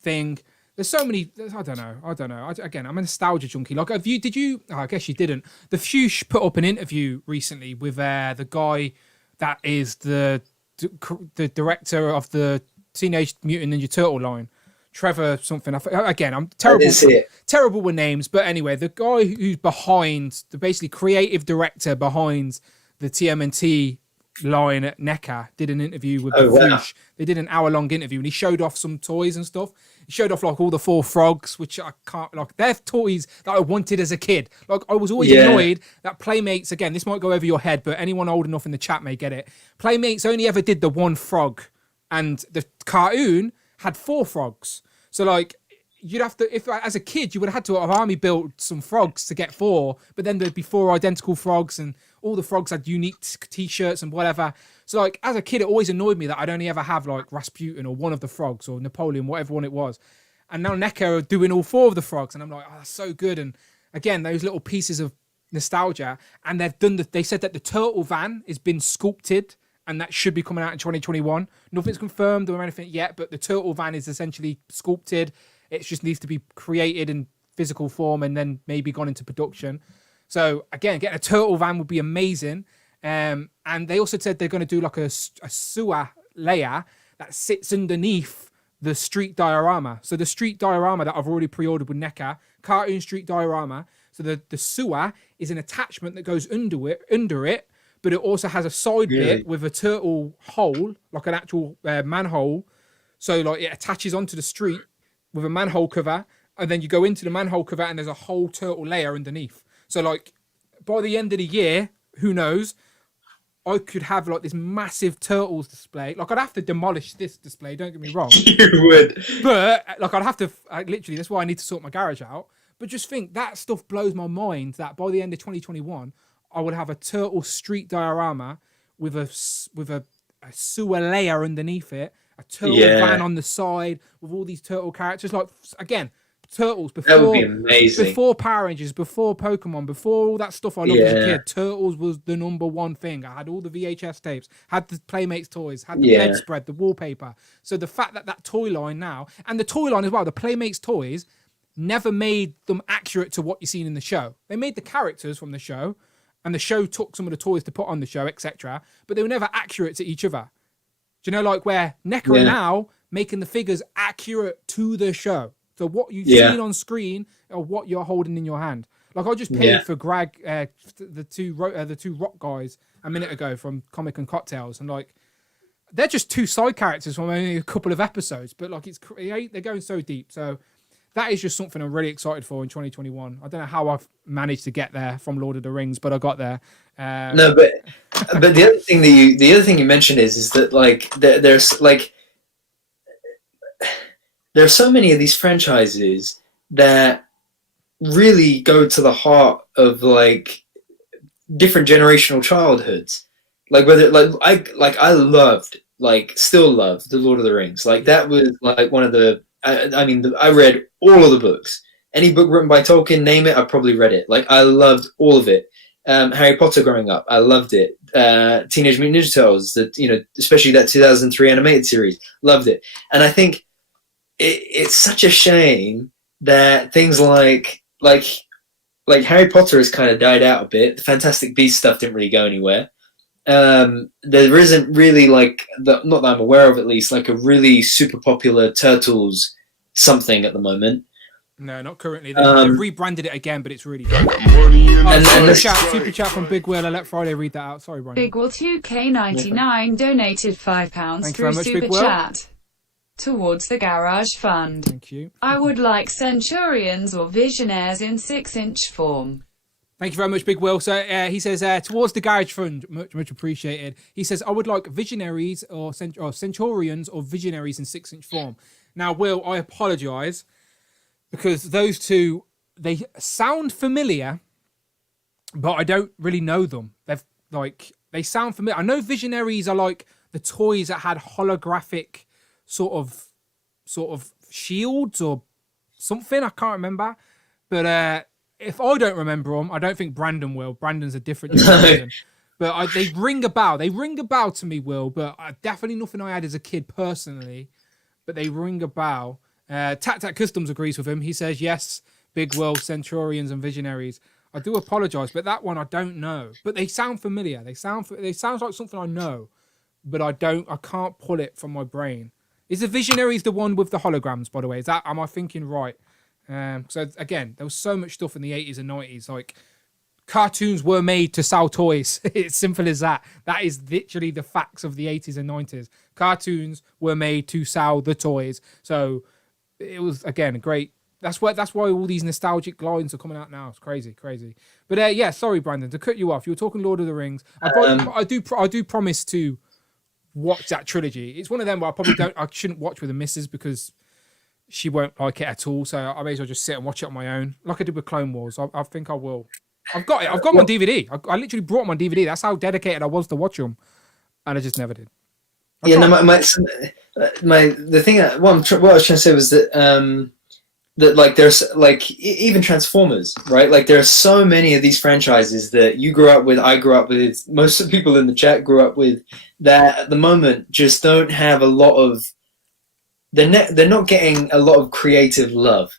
thing. There's so many. I don't know. Again, I'm a nostalgia junkie. Like, did you? Oh, I guess you didn't. The Fuchs put up an interview recently with the guy that is the director of the Teenage Mutant Ninja Turtle line. Trevor something. Again, I'm terrible with names, but anyway, the guy who's behind, the basically creative director behind the TMNT line at NECA did an interview with Oh, wow. Fuchs. They did an hour-long interview, and he showed off some toys and stuff. He showed off like all the 4 frogs, which I can't like. They're toys that I wanted as a kid. Like I was always annoyed that Playmates. Again, this might go over your head, but anyone old enough in the chat may get it. Playmates only ever did the 1 frog, and the cartoon had 4 frogs. So like. You'd have to, if as a kid, you would have had to have army built some frogs to get 4, but then there'd be 4 identical frogs, and all the frogs had unique t-shirts and whatever. So like as a kid, it always annoyed me that I'd only ever have like Rasputin or one of the frogs or Napoleon, whatever one it was. And now NECA are doing all 4 of the frogs, and I'm like, oh, that's so good. And again, those little pieces of nostalgia, and they said that the turtle van has been sculpted. And that should be coming out in 2021. Nothing's confirmed or anything yet, but the turtle van is essentially sculpted. It just needs to be created in physical form and then maybe gone into production. So again, getting a turtle van would be amazing. And they also said they're going to do like a sewer layer that sits underneath the street diorama. So the street diorama that I've already pre-ordered with NECA, cartoon street diorama. So the sewer is an attachment that goes under it, but it also has a side bit with a turtle hole, like an actual manhole. So like it attaches onto the street with a manhole cover, and then you go into the manhole cover and there's a whole turtle layer underneath. So like by the end of the year, who knows, I could have like this massive turtles display. Like I'd have to demolish this display, don't get me wrong. You would. But like I'd have to, literally, that's why I need to sort my garage out. But just think, that stuff blows my mind that by the end of 2021, I would have a turtle street diorama with a sewer layer underneath it, a turtle van on the side with all these turtle characters. Like again, turtles before, that would be amazing. Before Power Rangers, before Pokemon, before all that stuff I loved as a kid. Turtles was the number one thing. I had all the VHS tapes, had the Playmates toys, had the bedspread, the wallpaper. So the fact that toy line now, and the toy line as well, the Playmates toys never made them accurate to what you've seen in the show. They made the characters from the show, and the show took some of the toys to put on the show, etc. But they were never accurate to each other. Do you know, like where NECA are now making the figures accurate to the show? So what you've seen on screen or what you're holding in your hand. Like I just paid for Greg, the two rock guys a minute ago from Comic and Cocktails, and like they're just 2 side characters from only a couple of episodes, but like they're going so deep. So that is just something I'm really excited for in 2021. I don't know how I've managed to get there from Lord of the Rings, but I got there. No, but the other thing you mentioned is that like there's like there are so many of these franchises that really go to the heart of like different generational childhoods. Like whether I loved, like still love the Lord of the Rings. Like that was like one of the. I read all of the books. Any book written by Tolkien, name it, I probably read it. Like I loved all of it. Harry Potter growing up, I loved it. Teenage Mutant Ninja Turtles, especially that 2003 animated series, loved it. And I think it's such a shame that things like Harry Potter has kind of died out a bit. The Fantastic Beasts stuff didn't really go anywhere. There isn't really like not that I'm aware of, at least, like a really super popular Turtles something at the moment. No, not currently. They've rebranded it again, but it's really good. Super chat from Big Will. I let Friday read that out. Sorry, Brian. Big Will 2K99 donated £5 through Super Chat towards the Garage Fund. Thank you. I would like Centurions or Visionaires in 6-inch form. Thank you very much, Big Will. So he says, towards the Garage Fund, much appreciated. He says, I would like Visionaries or Centurions or Visionaries in 6-inch form. Now, Will, I apologise because those two, they sound familiar, but I don't really know them. They sound familiar. I know Visionaries are like the toys that had holographic sort of shields or something. I can't remember, but if I don't remember them, I don't think Brandon will. Brandon's a different person. But they ring a bell. They ring a bell to me, Will, but definitely nothing I had as a kid personally. But they ring a bell. Tat Customs agrees with him. He says, yes, Big Will, Centurions and Visionaries. I do apologise, but that one I don't know. But they sound familiar. They sound like something I know, but I can't pull it from my brain. Is the Visionaries the one with the holograms, by the way? Am I thinking right? So again, there was so much stuff in the 80s and 90s, like cartoons were made to sell toys. It's simple as that. That is literally the facts of the 80s and 90s. Cartoons were made to sell the toys. So it was, again, a great. That's why all these nostalgic lines are coming out now. It's crazy. But yeah, sorry, Brandon, to cut you off. You were talking Lord of the Rings. I do promise to watch that trilogy. It's one of them where I shouldn't watch with the missus because she won't like it at all. So I may as well just sit and watch it on my own, like I did with Clone Wars. I think I will. I've got it. I've got them on DVD. I literally brought them on DVD. That's how dedicated I was to watch them, and I just never did. The thing what I was trying to say was that that like there's like even Transformers, right? Like there are so many of these franchises that you grew up with, I grew up with, most of the people in the chat grew up with, that at the moment just don't have a lot of. They're not getting a lot of creative love.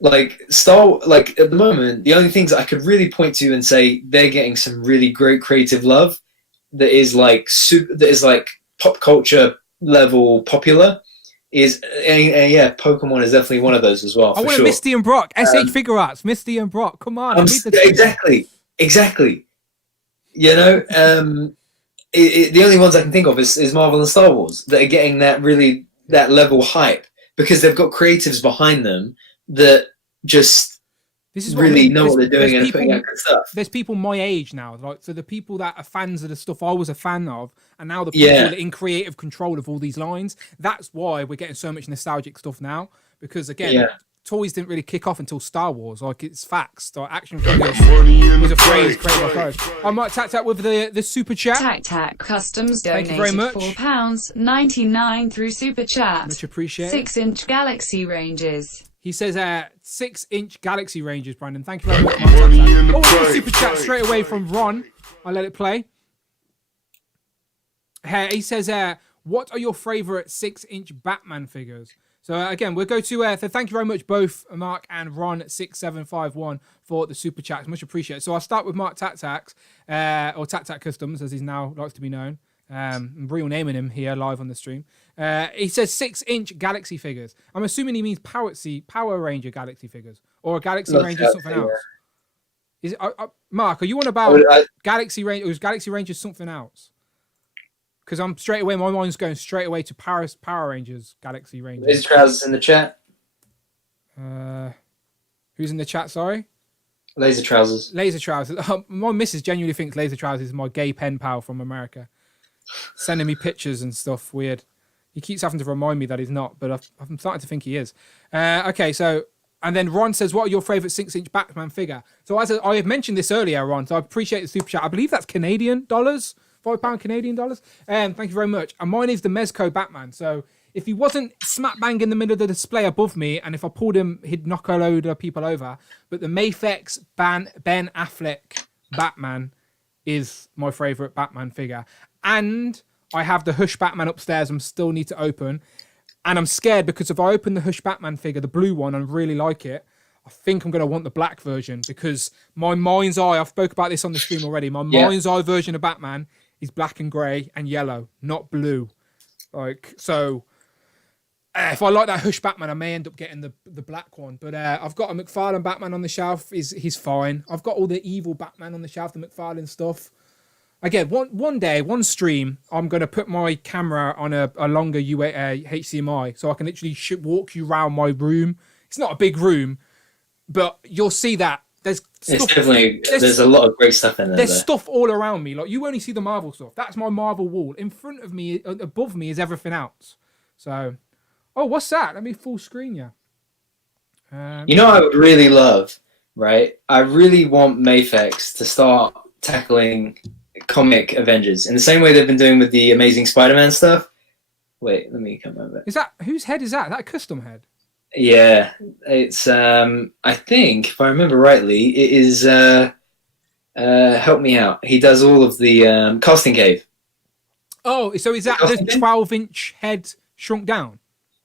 Like at the moment, the only things I could really point to and say they're getting some really great creative love that is like pop culture level popular is Pokemon is definitely one of those as well. I want Misty and Brock, SH Figure Arts, Misty and Brock. Come on, exactly. You know, the only ones I can think of is Marvel and Star Wars that are getting that level hype because they've got creatives behind them that just really know what they're doing and putting out good stuff. There's people my age now, like so the people that are fans of the stuff I was a fan of, and now the people that are in creative control of all these lines. That's why we're getting so much nostalgic stuff now. Because again, toys didn't really kick off until Star Wars. Like it's facts. Like action figures was a phrase created by Post. I might tack with the super chat. Tac Customs donated Thank you very much. £4.99 through super chat. Much appreciated. 6-inch Galaxy ranges. He says 6-inch Galaxy ranges, Brandon. Thank you very much. Oh, super chat straight away from Ron. I'll let it play. He says, what are your favourite 6-inch Batman figures? So again, we'll go to, so thank you very much both Mark and Ron6751 for the super chats. Much appreciated. So I'll start with Mark Tactax, or Tactac Customs, as he's now likes to be known. I'm real naming him here live on the stream. He says 6-inch Galaxy figures. I'm assuming he means Power Ranger Galaxy figures or a Galaxy Ranger something else. Is it, Mark, are you on about Galaxy Ranger? Or is Galaxy Ranger something else? Because I'm straight away, my mind's going straight away to Power Rangers Galaxy Rangers. Laser Trousers in the chat. Who's in the chat? Sorry. Laser Trousers. Laser Trousers. My missus genuinely thinks Laser Trousers is my gay pen pal from America. Sending me pictures and stuff. Weird. He keeps having to remind me that he's not, but I'm starting to think he is. Okay, so and then Ron says, "What are your favourite 6-inch Batman figure?" So as I have mentioned this earlier, Ron. So I appreciate the super chat. I believe that's Canadian dollars, £5 Canadian dollars. Thank you very much. And mine is the Mezco Batman. So if he wasn't smack bang in the middle of the display above me, and if I pulled him, he'd knock a load of people over. But the Mafex Ben Affleck Batman is my favourite Batman figure. And I have the Hush Batman upstairs I still need to open. And I'm scared because if I open the Hush Batman figure, the blue one, and really like it, I think I'm going to want the black version because my mind's eye, I've spoke about this on the stream already, my mind's eye version of Batman is black and grey and yellow, not blue. So if I like that Hush Batman, I may end up getting the black one. But I've got a McFarlane Batman on the shelf. He's fine. I've got all the evil Batman on the shelf, the McFarlane stuff. Again, one day, one stream, I'm going to put my camera on a longer HDMI so I can literally walk you around my room. It's not a big room, but you'll see that there's a lot of great stuff in there. There's stuff all around me. Like you only see the Marvel stuff. That's my Marvel wall. In front of me, above me is everything else. So, what's that? Let me full screen you. You know, I would really love, right? I really want Mafex to start tackling comic Avengers in the same way they've been doing with the Amazing Spider-Man stuff. Wait, let me come over. Is that whose head is that? That a custom head? Yeah, it's I think if I remember rightly, it is help me out. He does all of the casting cave. Oh, so is that the 12-inch head shrunk down?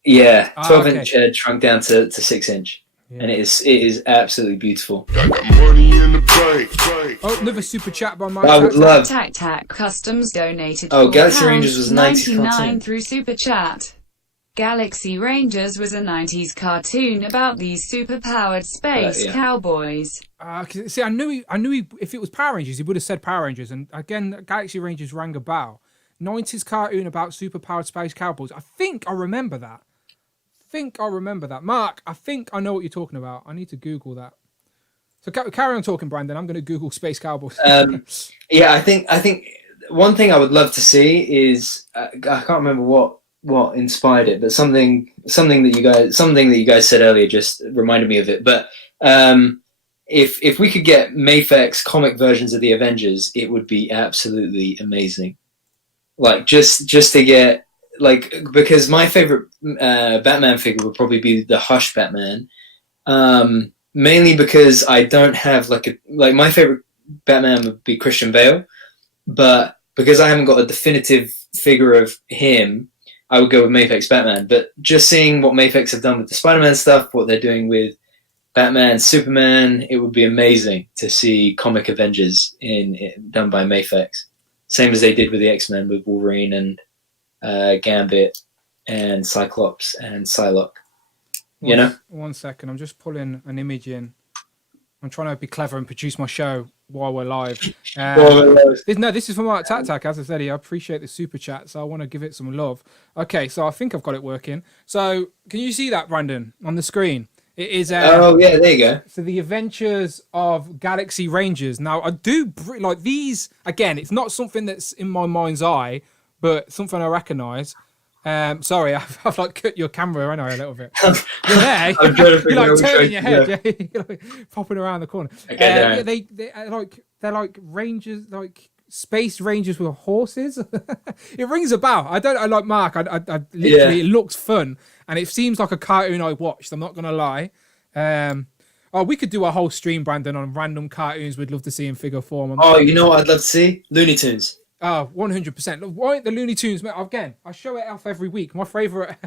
Yeah, 12-inch head shrunk down to 6-inch. Yeah. And it is absolutely beautiful. Money in the bank. Oh, another super chat by Mike. I would love. Tac Customs donated. Galaxy Rangers was 99 through super chat. Galaxy Rangers was a 90s cartoon about these superpowered space cowboys. See, I knew if it was Power Rangers, he would have said Power Rangers. And again, Galaxy Rangers rang a bell. 90s cartoon about superpowered space cowboys. I think I remember that. Mark, I think I know what you're talking about. I need to Google that. So carry on talking, Brandon. I'm going to Google space cowboys. Yeah, I think one thing I would love to see is I can't remember what inspired it, but something that you guys said earlier just reminded me of it. But if we could get Mafex comic versions of the Avengers, it would be absolutely amazing. Like just to get because my favorite Batman figure would probably be the Hush Batman, mainly because I don't have my favorite Batman would be Christian Bale, but because I haven't got a definitive figure of him, I would go with Mafex Batman. But just seeing what Mafex have done with the Spider-Man stuff, what they're doing with Batman, Superman, it would be amazing to see comic Avengers done by Mafex. Same as they did with the X-Men with Wolverine and Gambit and Cyclops and Psylocke. One second, I'm just pulling an image in. I'm trying to be clever and produce my show while we're live. This is from Art Tac. As I said, I appreciate the super chat, so I want to give it some love. Okay, so I think I've got it working. So can you see that, Brandon, on the screen? It is. Oh yeah, there you go. So the Adventures of Galaxy Rangers. Now I do like these. Again, it's not something that's in my mind's eye, but something I recognise. Sorry, I've cut your camera, haven't I, a little bit? You're there. You're turning your head, yeah. You're popping around the corner. Okay, they're like rangers, like space rangers with horses. It rings a bell. I like Mark. I literally, it looks fun, and it seems like a cartoon I watched. I'm not gonna lie. We could do a whole stream, Brandon, on random cartoons we'd love to see in figure form. You know what I'd love to see? Looney Tunes. Oh, 100%. Why the Looney Tunes, mate? Again, I show it off every week. My favourite...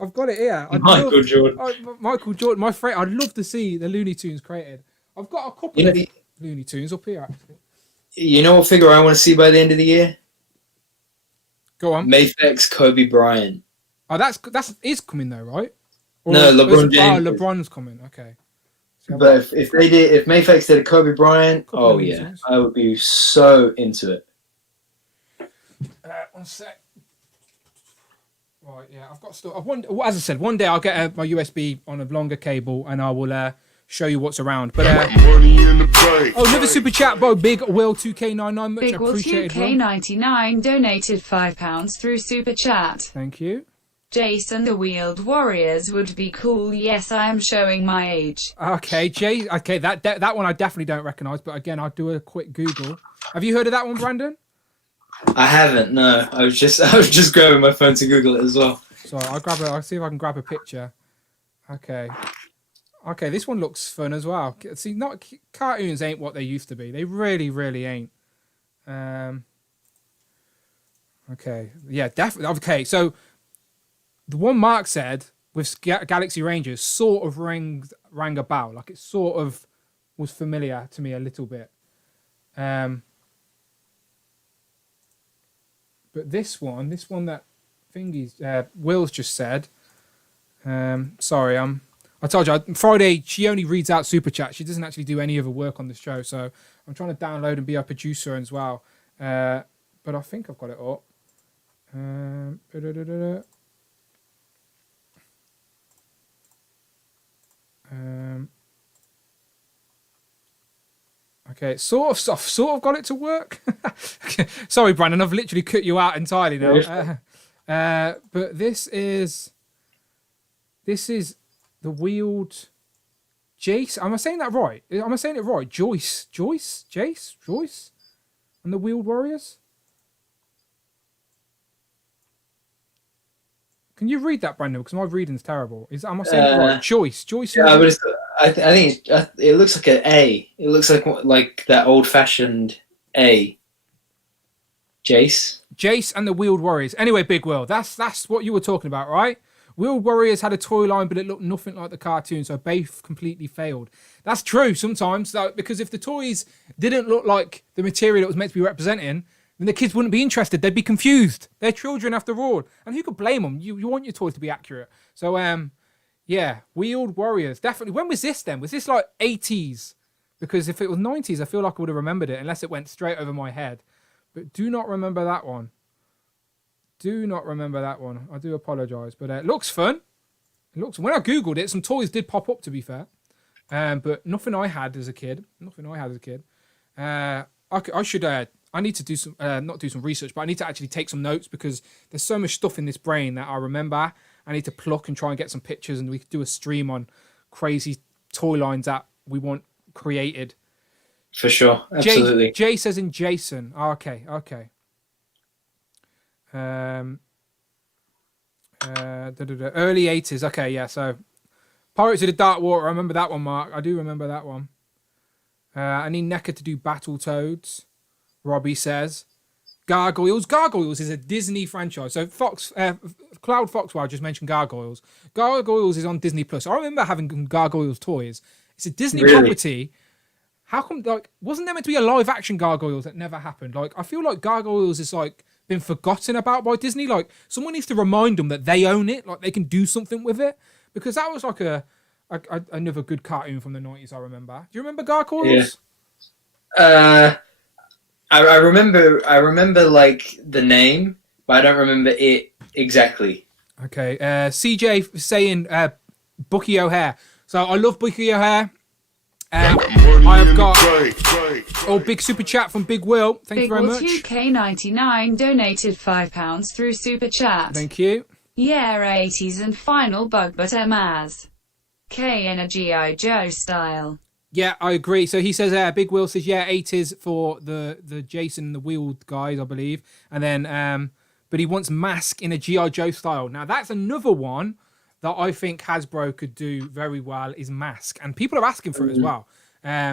I've got it here. Michael Jordan. Michael Jordan, my favourite. I'd love to see the Looney Tunes created. I've got a couple of Looney Tunes up here, actually. You know what figure I want to see by the end of the year? Go on. Mafex Kobe Bryant. Oh, that is coming though, right? Or no, LeBron James. Oh, LeBron's coming. Okay. So but if Mafex did a Kobe Bryant, I would be so into it. One sec. Right, yeah, I've got stuff. As I said, one day I'll get my USB on a longer cable and I will show you what's around. But another super chat by Big Will 2K99. Much Big Will 2K99 donated £5 through super chat. Thank you. Jason the Wheeled Warriors would be cool. Yes, I am showing my age. Okay, Jay. Okay, that one I definitely don't recognise. But again, I'll do a quick Google. Have you heard of that one, Brandon? I haven't. No, I was just grabbing my phone to Google it as well. So I'll see if I can grab a picture. Okay, this one looks fun as well. See, not cartoons ain't what they used to be. They really, really ain't. Okay, yeah, definitely. Okay, so the one Mark said with Galaxy Rangers sort of rang a bell. Like it sort of was familiar to me a little bit. But this one that thingy's Will's just said. Sorry, I told you Friday she only reads out super chat. She doesn't actually do any other work on the show, so I'm trying to download and be a producer as well. But I think I've got it up. Okay, sort of got it to work. Okay. Sorry, Brandon, I've literally cut you out entirely now. But this is the wheeled Jace. Am I saying that right? Am I saying it right? Joyce, and the Wheeled Warriors. Can you read that, Brandon? Because my reading's terrible. Am I saying it right? Joyce. Yeah, but I think it looks like an A. It looks like that old-fashioned A. Jace and the Wheeled Warriors. Anyway, Big Will, that's what you were talking about, right? Wheeled Warriors had a toy line, but it looked nothing like the cartoon, so both completely failed. That's true sometimes, because if the toys didn't look like the material it was meant to be representing, And the kids wouldn't be interested. They'd be confused. They're children after all. And who could blame them? You want your toys to be accurate. So, yeah, Wheeled Warriors. Definitely. When was this then? Was this like 80s? Because if it was 90s, I feel like I would have remembered it, unless it went straight over my head. But do not remember that one. Do not remember that one. I do apologise. But it looks fun. When I Googled it, some toys did pop up, to be fair. But nothing I had as a kid. I need to do some, not do some research, but I need to actually take some notes because there's so much stuff in this brain that I remember. I need to pluck and try and get some pictures, and we could do a stream on crazy toy lines that we want created. For sure, absolutely. Jay says in Jason. Oh, okay. Early 80s. Okay, yeah. So Pirates of the Dark Water. I remember that one, Mark. I do remember that one. I need NECA to do Battletoads. Robbie says. Gargoyles. Gargoyles is a Disney franchise. So Cloud Foxwell just mentioned Gargoyles. Gargoyles is on Disney Plus. I remember having Gargoyles toys. It's a Disney property. How come, like, wasn't there meant to be a live action Gargoyles that never happened? Like, I feel like Gargoyles is like been forgotten about by Disney. Like, someone needs to remind them that they own it, like they can do something with it, because that was like another good cartoon from the 90s. I remember. Do you remember Gargoyles? Yeah. I remember like the name, but I don't remember it exactly. Okay. CJ saying Bucky O'Hare. So I love Bucky O'Hare. I have got big super chat from Big Will. Thank you very much. Big Will 2K99 donated £5 through super chat. Thank you. Yeah, 80s and final bug, but Maz. K in a G.I. Joe style. Yeah, I agree. So he says, Big Will says, yeah, 80s for the Jason and the Wheeled guys, I believe. And then, but he wants Mask in a G.I. Joe style. Now, that's another one that I think Hasbro could do very well, is Mask. And people are asking for it as well.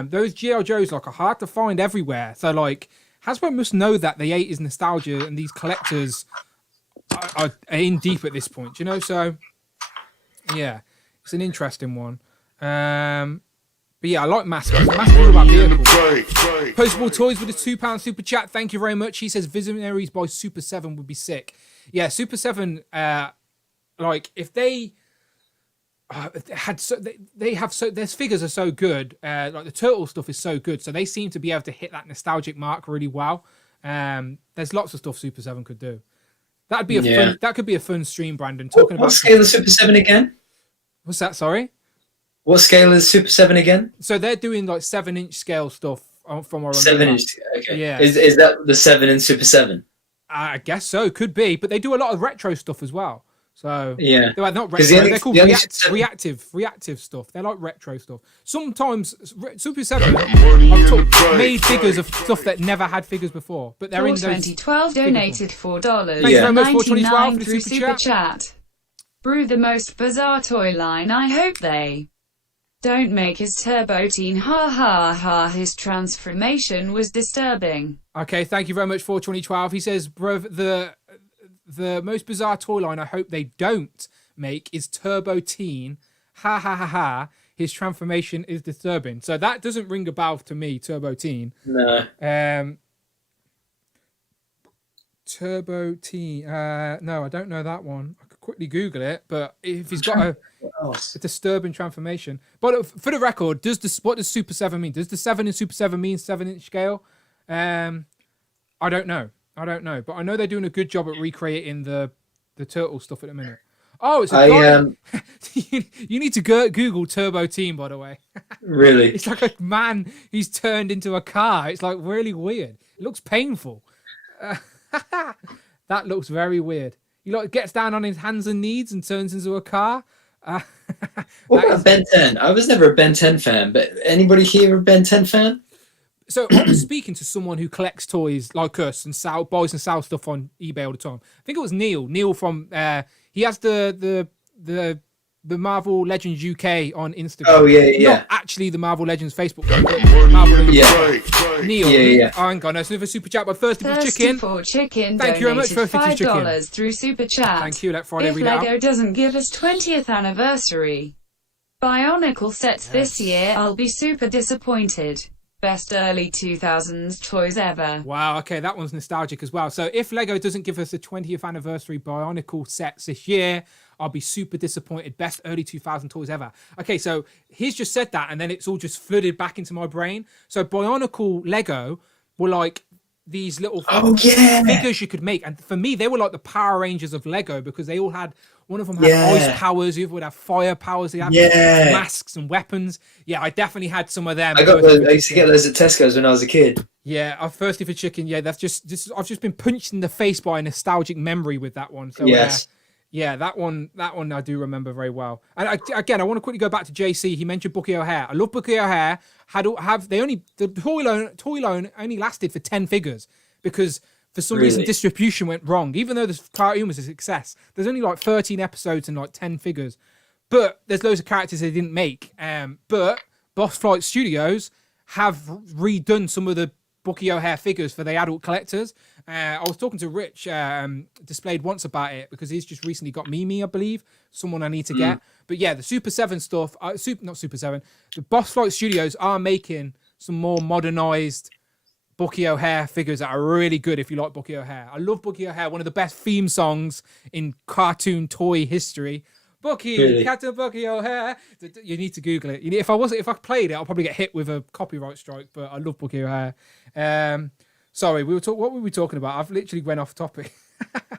Those G.I. Joes like are hard to find everywhere. So like Hasbro must know that the 80s nostalgia and these collectors are in deep at this point, you know? So yeah, it's an interesting one. But yeah, I like Mask. Mask is all about vehicles. Postable Toys with a £2 super chat. Thank you very much. He says Visionaries by Super 7 would be sick. Yeah, Super 7, like if they their figures are so good, like the turtle stuff is so good, so they seem to be able to hit that nostalgic mark really well. There's lots of stuff Super 7 could do. That'd be that could be a fun stream, Brandon. Talking about what scale is Super 7 again? What's that? Sorry. What scale is Super 7 again? So they're doing like 7-inch scale stuff from our 7-inch. Okay. Yeah. Is that the 7 in Super 7? I guess so. Could be, but they do a lot of retro stuff as well. So yeah, they're not retro. They're called reactive stuff. They're like retro stuff. Sometimes Super 7 made figures of stuff that never had figures before, but they're in those. 2012 donated $4. Thank you very much for 2012 for the through super chat. Brew the most bizarre toy line. I hope they don't make his turbo teen. Ha ha ha. His transformation was disturbing. Okay, thank you very much for 2012. He says, bruv, the most bizarre toy line I hope they don't make is Turbo Teen. Ha ha ha ha. His transformation is disturbing. So that doesn't ring a bell to me, Turbo Teen. No. Turbo Teen. No, I don't know that one. I could quickly Google it, but if he's got a disturbing transformation. But for the record, what does Super 7 mean? Does the 7 in Super 7 mean 7-inch scale? I don't know. But I know they're doing a good job at recreating the turtle stuff at the minute. Oh, it's a guy. You need to Google Turbo Teen, by the way. Really? It's like a man he's turned into a car. It's like really weird. It looks painful. That looks very weird. He like gets down on his hands and knees and turns into a car. What about Ben 10? I was never a Ben 10 fan, but anybody here a Ben 10 fan? So I was speaking to someone who collects toys like us and buys and sells stuff on eBay all the time. I think it was Neil. Neil from he has the Marvel Legends UK on Instagram. Oh yeah. Not actually the Marvel Legends Facebook page, but Marvel Legends. Yeah. Neil. Yeah. Oh, hang on, there's another super chat. But first, Chicken. Thank you very much for $5 through super chat. Thank you. Let Friday if read Lego out. doesn't give us 20th anniversary Bionicle sets this year, I'll be super disappointed. Best early 2000s toys ever. Wow, okay, that one's nostalgic as well. So if Lego doesn't give us the 20th anniversary Bionicle sets this year, I'll be super disappointed. Best early 2000 toys ever. Okay, so he's just said that, and then it's all just flooded back into my brain. So Bionicle Lego were like these little figures you could make. And for me, they were like the Power Rangers of Lego, because they all had, one of them had ice powers, the other would have fire powers, they had masks and weapons. Yeah, I definitely had some of them. I used to get those at Tesco's when I was a kid. Yeah, I'm thirsty for chicken. Yeah, that's just I've just been punched in the face by a nostalgic memory with that one. So yes. Yeah, that one I do remember very well. And again, I want to quickly go back to JC. He mentioned Bucky O'Hare. I love Bucky O'Hare. The toy loan only lasted for 10 figures because for some reason distribution went wrong. Even though the cartoon was a success, there's only like 13 episodes and like 10 figures. But there's loads of characters they didn't make. But Boss Flight Studios have redone some of the Bucky O'Hare figures for the adult collectors. I was talking to Rich, Displayed Once, about it, because he's just recently got Mimi, I believe, someone I need to get. But yeah, the Super 7 stuff, not Super 7, the Boss Flight Studios are making some more modernized Bucky O'Hare figures that are really good if you like Bucky O'Hare. I love Bucky O'Hare, one of the best theme songs in cartoon toy history. Bucky, Captain Bucky O'Hare. You need to Google it. If I played it, I'll probably get hit with a copyright strike. But I love Bucky O'Hare. Sorry, what were we talking about? I've literally went off topic.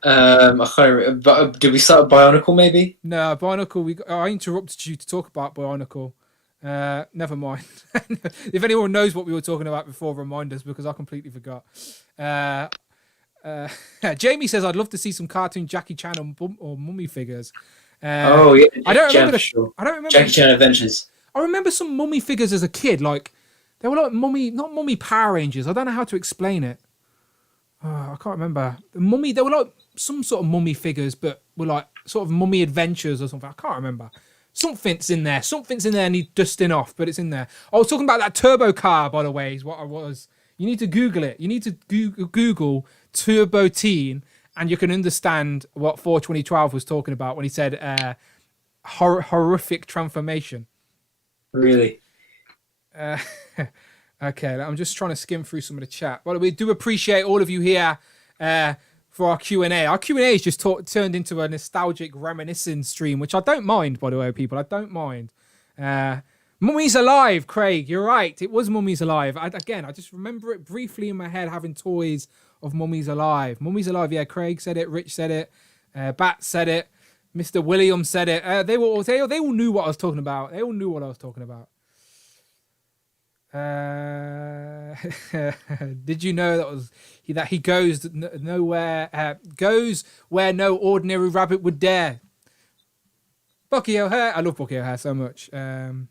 I can't remember. But did we start with Bionicle? Maybe. No, Bionicle. I interrupted you to talk about Bionicle. Never mind. If anyone knows what we were talking about before, remind us, because I completely forgot. Jamie says, "I'd love to see some cartoon Jackie Chan or Mummy figures." I don't remember Jackie Chan Adventures. I remember some Mummy figures as a kid. Like they were like not Mummy Power Rangers. I don't know how to explain it. I can't remember. They were like some sort of Mummy figures, but were like sort of Mummy Adventures or something. I can't remember. Something's in there. Need dusting off, but it's in there. I was talking about that turbo car, by the way, is what I was. You need to Google it. You need to Google Turbo Teen, and you can understand what 4/2012 was talking about when he said horrific transformation. Really? Okay, I'm just trying to skim through some of the chat. But we do appreciate all of you here for our Q&A. Our Q&A is just turned into a nostalgic reminiscing stream, which I don't mind, by the way, people. I don't mind. Mummy's Alive, Craig. You're right. It was Mummy's Alive. I just remember it briefly in my head, having toys of Mummy's Alive. Mummy's Alive, yeah. Craig said it. Rich said it. Bat said it. Mr. Williams said it. They all knew what I was talking about. They all knew what I was talking about. Did you know that he goes nowhere? Goes where no ordinary rabbit would dare. Bucky O'Hare. I love Bucky O'Hare so much. All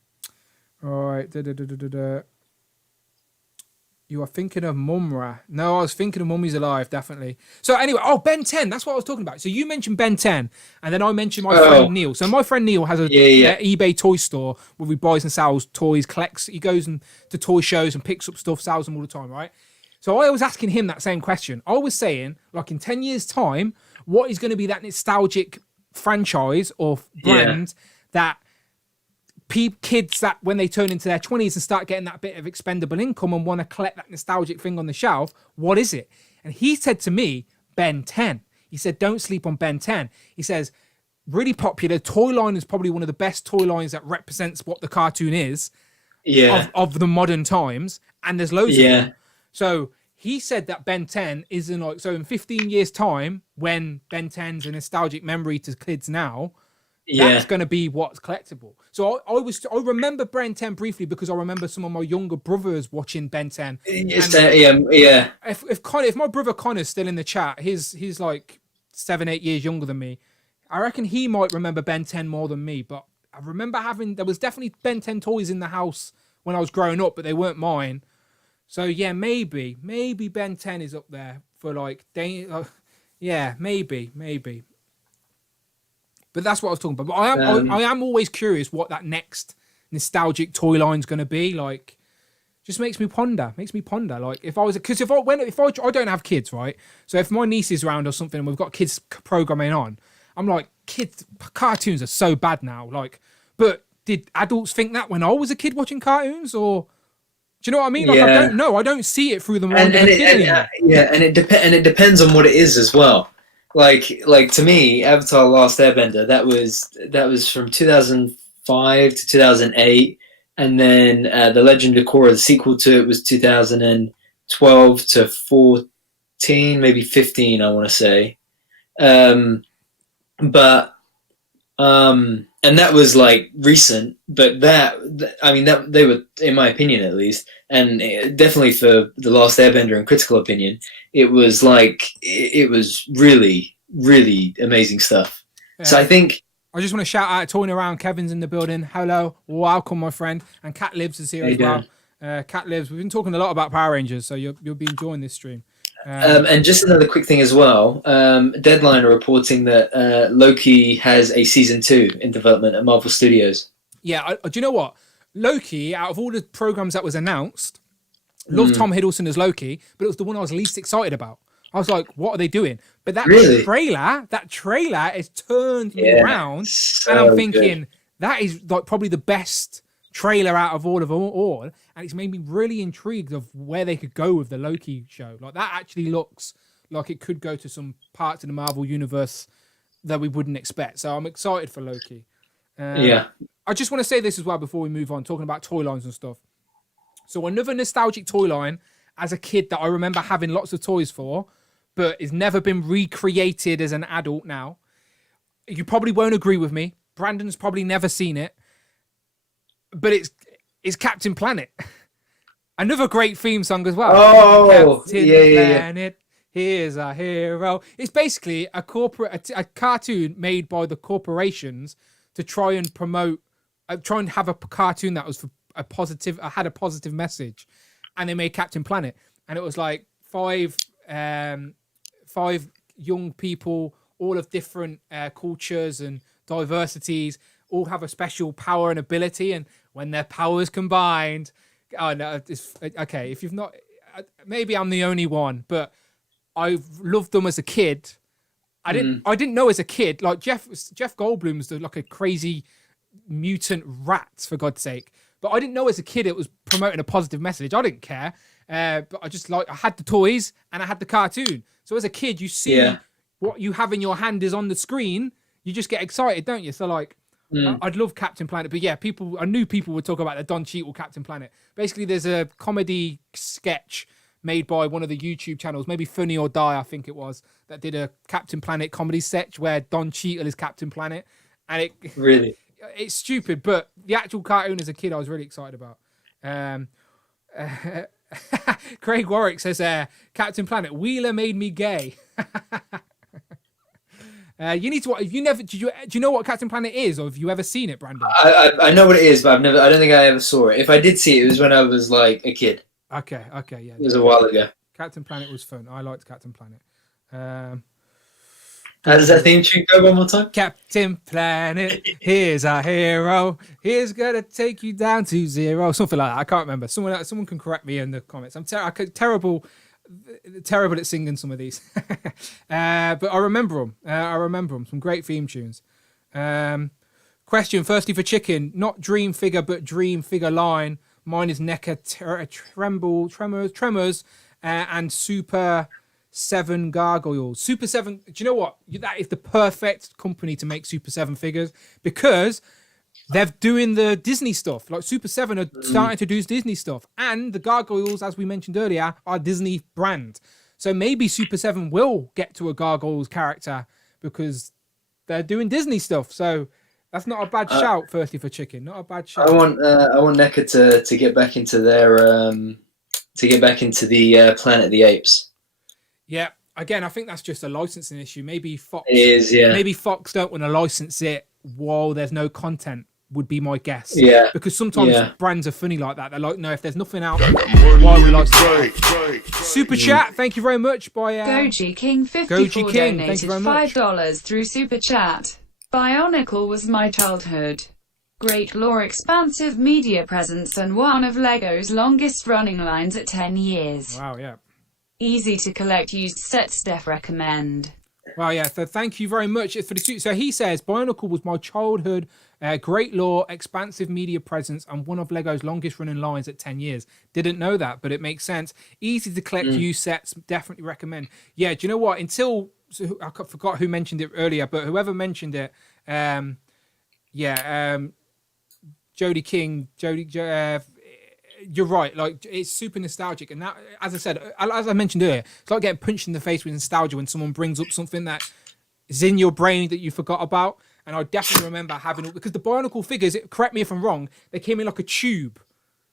right. You are thinking of Mumra. No, I was thinking of Mummy's Alive, definitely. So anyway, Ben 10, that's what I was talking about. So you mentioned Ben 10, and then I mentioned my friend Neil. So my friend Neil has a eBay toy store where he buys and sells toys, collects. He goes to toy shows and picks up stuff, sells them all the time, right? So I was asking him that same question. I was saying, like, in 10 years' time, what is going to be that nostalgic franchise or brand that kids that when they turn into their 20s and start getting that bit of expendable income and want to collect that nostalgic thing on the shelf, what is it? And he said to me, Ben 10. He said, don't sleep on Ben 10. He says, really popular. Toy line is probably one of the best toy lines that represents what the cartoon is of the modern times. And there's loads of them. So he said that Ben 10 is in in 15 years time, when Ben 10's a nostalgic memory to kids now, that's going to be what's collectible. So I remember Ben 10 briefly because I remember some of my younger brothers watching Ben 10. If my brother Connor's still in the chat, he's like 7-8 years younger than me. I reckon he might remember Ben 10 more than me. But I remember there was definitely Ben 10 toys in the house when I was growing up, but they weren't mine. So yeah, maybe Ben 10 is up there for maybe. But that's what I was talking about. But I am always curious what that next nostalgic toy line's going to be. Like, just makes me ponder. Like, if I don't have kids, right? So if my niece is around or something and we've got kids programming on, I'm like, kids cartoons are so bad now. Like, but did adults think that when I was a kid watching cartoons, or Do you know what I mean? Like, I don't know. I don't see it through the mind of a kid anymore. And it depends on what it is as well. Like to me, Avatar: Last Airbender, that was from 2005 to 2008, and then The Legend of Korra, the sequel to it, was 2012 to 14, maybe 15, I want to say. And that was like recent, but that they were, in my opinion at least, and definitely for The Last Airbender in critical opinion, it was really, really amazing stuff. So I think I just want to shout out Toying Around. Kevin's in the building. Hello, welcome, my friend. And Cat Lives is here as well. Cat Lives. We've been talking a lot about Power Rangers, so you'll be enjoying this stream. And just another quick thing as well. Deadline are reporting that Loki has a season 2 in development at Marvel Studios. Yeah, do you know what? Loki, out of all the programs that was announced, loved Tom Hiddleston as Loki, but it was the one I was least excited about. I was like, what are they doing? But that trailer has turned me around, so and I'm thinking good. that is like probably the best trailer out of all, and it's made me really intrigued of where they could go with the Loki show. Like, that actually looks like it could go to some parts of the Marvel universe that we wouldn't expect. So I'm excited for Loki. I just want to say this as well before we move on, talking about toy lines and stuff. So another nostalgic toy line as a kid that I remember having lots of toys for, but it's never been recreated as an adult now. You probably won't agree with me. Brandon's probably never seen it, but it's Captain Planet. Another great theme song as well. Oh, Captain Planet, here's our hero. It's basically a cartoon made by the corporations to try and promote, try and have a cartoon that was for had a positive message, and they made Captain Planet, and it was like five young people, all of different cultures and diversities, all have a special power and ability, and when their powers combined, okay, if you've not, maybe I'm the only one, but I've loved them as a kid. I didn't know as a kid, like Jeff Goldblum's like a crazy mutant rat, for God's sake. But I didn't know as a kid it was promoting a positive message. I didn't care. But I had the toys and I had the cartoon. So as a kid, you see what you have in your hand is on the screen. You just get excited, don't you? So like, I'd love Captain Planet. But yeah, I knew people would talk about the Don Cheadle Captain Planet. Basically, there's a comedy sketch made by one of the YouTube channels, maybe Funny or Die, I think it was, that did a Captain Planet comedy sketch where Don Cheadle is Captain Planet. And it really, it's stupid, but the actual cartoon as a kid, I was really excited about. Craig Warwick says, Captain Planet, Wheeler made me gay. You need to. If you never, do you know what Captain Planet is, or have you ever seen it, Brandon? I know what it is, but I don't think I ever saw it. If I did see it, it was when I was like a kid. Okay, yeah. It was a while ago. Captain Planet was fun. I liked Captain Planet. How does that theme tune go one more time? Captain Planet, here's our hero. Here's gonna take you down to zero. Something like that. I can't remember. Someone can correct me in the comments. I'm terrible at singing some of these. But I remember them. Some great theme tunes. Question, firstly for Chicken. Not Dream Figure, but Dream Figure line. Mine is NECA Tremors, and Super 7 Gargoyles. Super 7, do you know what? That is the perfect company to make Super 7 figures, because they're doing the Disney stuff. Like Super 7 are starting to do Disney stuff. And the Gargoyles, as we mentioned earlier, are Disney brand. So maybe Super 7 will get to a Gargoyles character because they're doing Disney stuff. So that's not a bad shout, firstly, for Chicken. Not a bad shout. I want NECA to get back into their the Planet of the Apes. Yeah, again, I think that's just a licensing issue. Maybe Fox. It is, yeah. Maybe Fox don't want to license it while there's no content, would be my guess. Yeah. Because sometimes brands are funny like that. They're like, no, if there's nothing out, why we license it? Super chat, thank you very much by Goji King 54 Goji King, donated thank you very much. $5 through Super Chat. Bionicle was my childhood. Great lore, expansive media presence, and one of LEGO's longest running lines at 10 years. Wow, yeah. Easy to collect used sets, def recommend. Wow, yeah. So thank you very much for the suit. So he says Bionicle was my childhood Great lore, expansive media presence, and one of Lego's longest running lines at 10 years. Didn't know that, but it makes sense. Easy to collect, use sets. Definitely recommend. Yeah, do you know what? I forgot who mentioned it earlier, but whoever mentioned it, you're right. Like, it's super nostalgic, and that, as I said, as I mentioned earlier, it's like getting punched in the face with nostalgia when someone brings up something that is in your brain that you forgot about. And I definitely remember having, because the Bionicle figures, correct me if I'm wrong, they came in like a tube.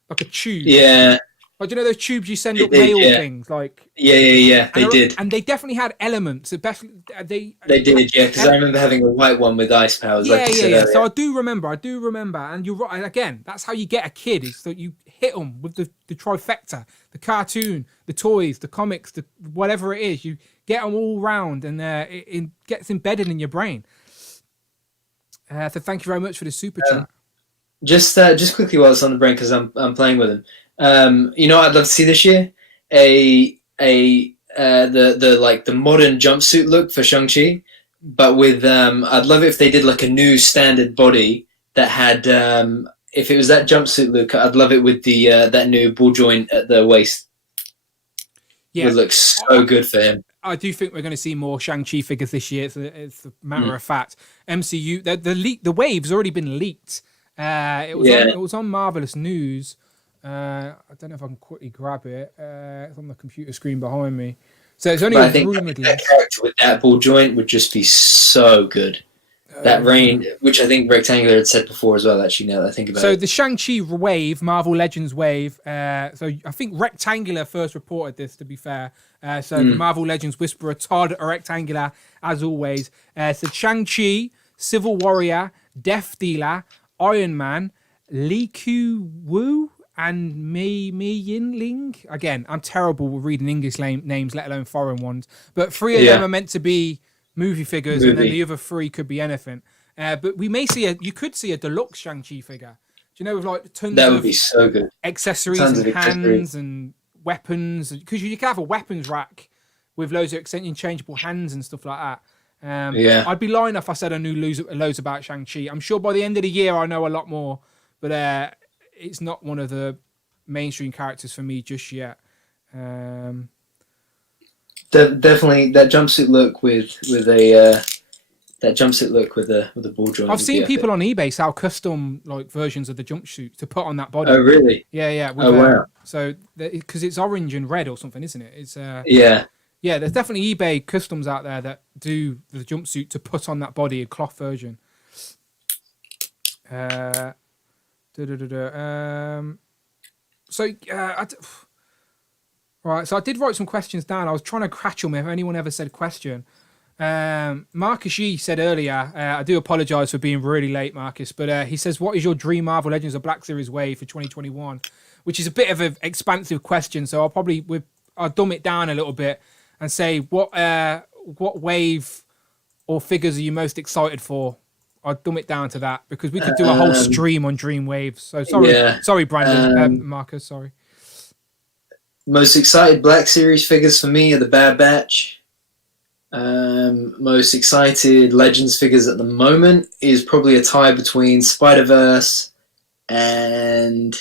Yeah. Like, do you know those tubes you send up mail things? Like, yeah. They did, and they definitely had elements. Especially they did, yeah. Because I remember having a white one with ice powers. Yeah. So I do remember, and you're right. And again, that's how you get a kid, is that you hit them with the trifecta: the cartoon, the toys, the comics, the whatever it is. You get them all round, and it gets embedded in your brain. So thank you very much for the super chat. Just quickly while it's on the brain, because I'm playing with him. You know what I'd love to see this year? The modern jumpsuit look for Shang-Chi, but with I'd love it if they did like a new standard body that had if it was that jumpsuit look, I'd love it with the that new ball joint at the waist. Yeah, it would look so good for him. I do think we're going to see more Shang-Chi figures this year. It's a matter of fact. MCU, the wave's already been leaked. It was on Marvelous News. I don't know if I can quickly grab it. It's on the computer screen behind me. So it's only rumored. That character with that ball joint would just be so good. That rain, which I think Rectangular had said before as well, actually, now that I think about it. So the Shang-Chi wave, Marvel Legends wave, so I think Rectangular first reported this, to be fair. The Marvel Legends Whisperer, Todd Rectangular, as always, said Shang-Chi, Civil Warrior, Death Dealer, Iron Man, Li Ku Wu, and Mi Yinling. Again, I'm terrible with reading English names, let alone foreign ones. But 3 of them are meant to be movie figures, and then the other 3 could be anything. But we may see you could see a deluxe Shang-Chi figure. Do you know, with like tons that would be so good. Accessories and hands and weapons, because you can have a weapons rack with loads of interchangeable hands and stuff like that. I'd be lying if I said I knew loads about Shang-Chi. I'm sure by the end of the year I know a lot more, but it's not one of the mainstream characters for me just yet. Definitely that jumpsuit look with the ball joint. I've seen people on eBay sell custom like versions of the jumpsuit to put on that body. Oh really? Yeah. Wow. So because it's orange and red or something, isn't it? It's Yeah, there's definitely eBay customs out there that do the jumpsuit to put on that body, a cloth version. Right, so I did write some questions down. I was trying to catch them if anyone ever said question. Marcus Yee said earlier, I do apologise for being really late, Marcus, but he says, what is your dream Marvel Legends of Black Series wave for 2021? Which is a bit of an expansive question, so I'll dumb it down a little bit and say, what wave or figures are you most excited for? I'll dumb it down to that, because we could do a whole stream on Dream Waves. So sorry, Brandon, Marcus, sorry. Most excited Black Series figures for me are the Bad Batch. Most excited Legends figures at the moment is probably a tie between Spider-Verse and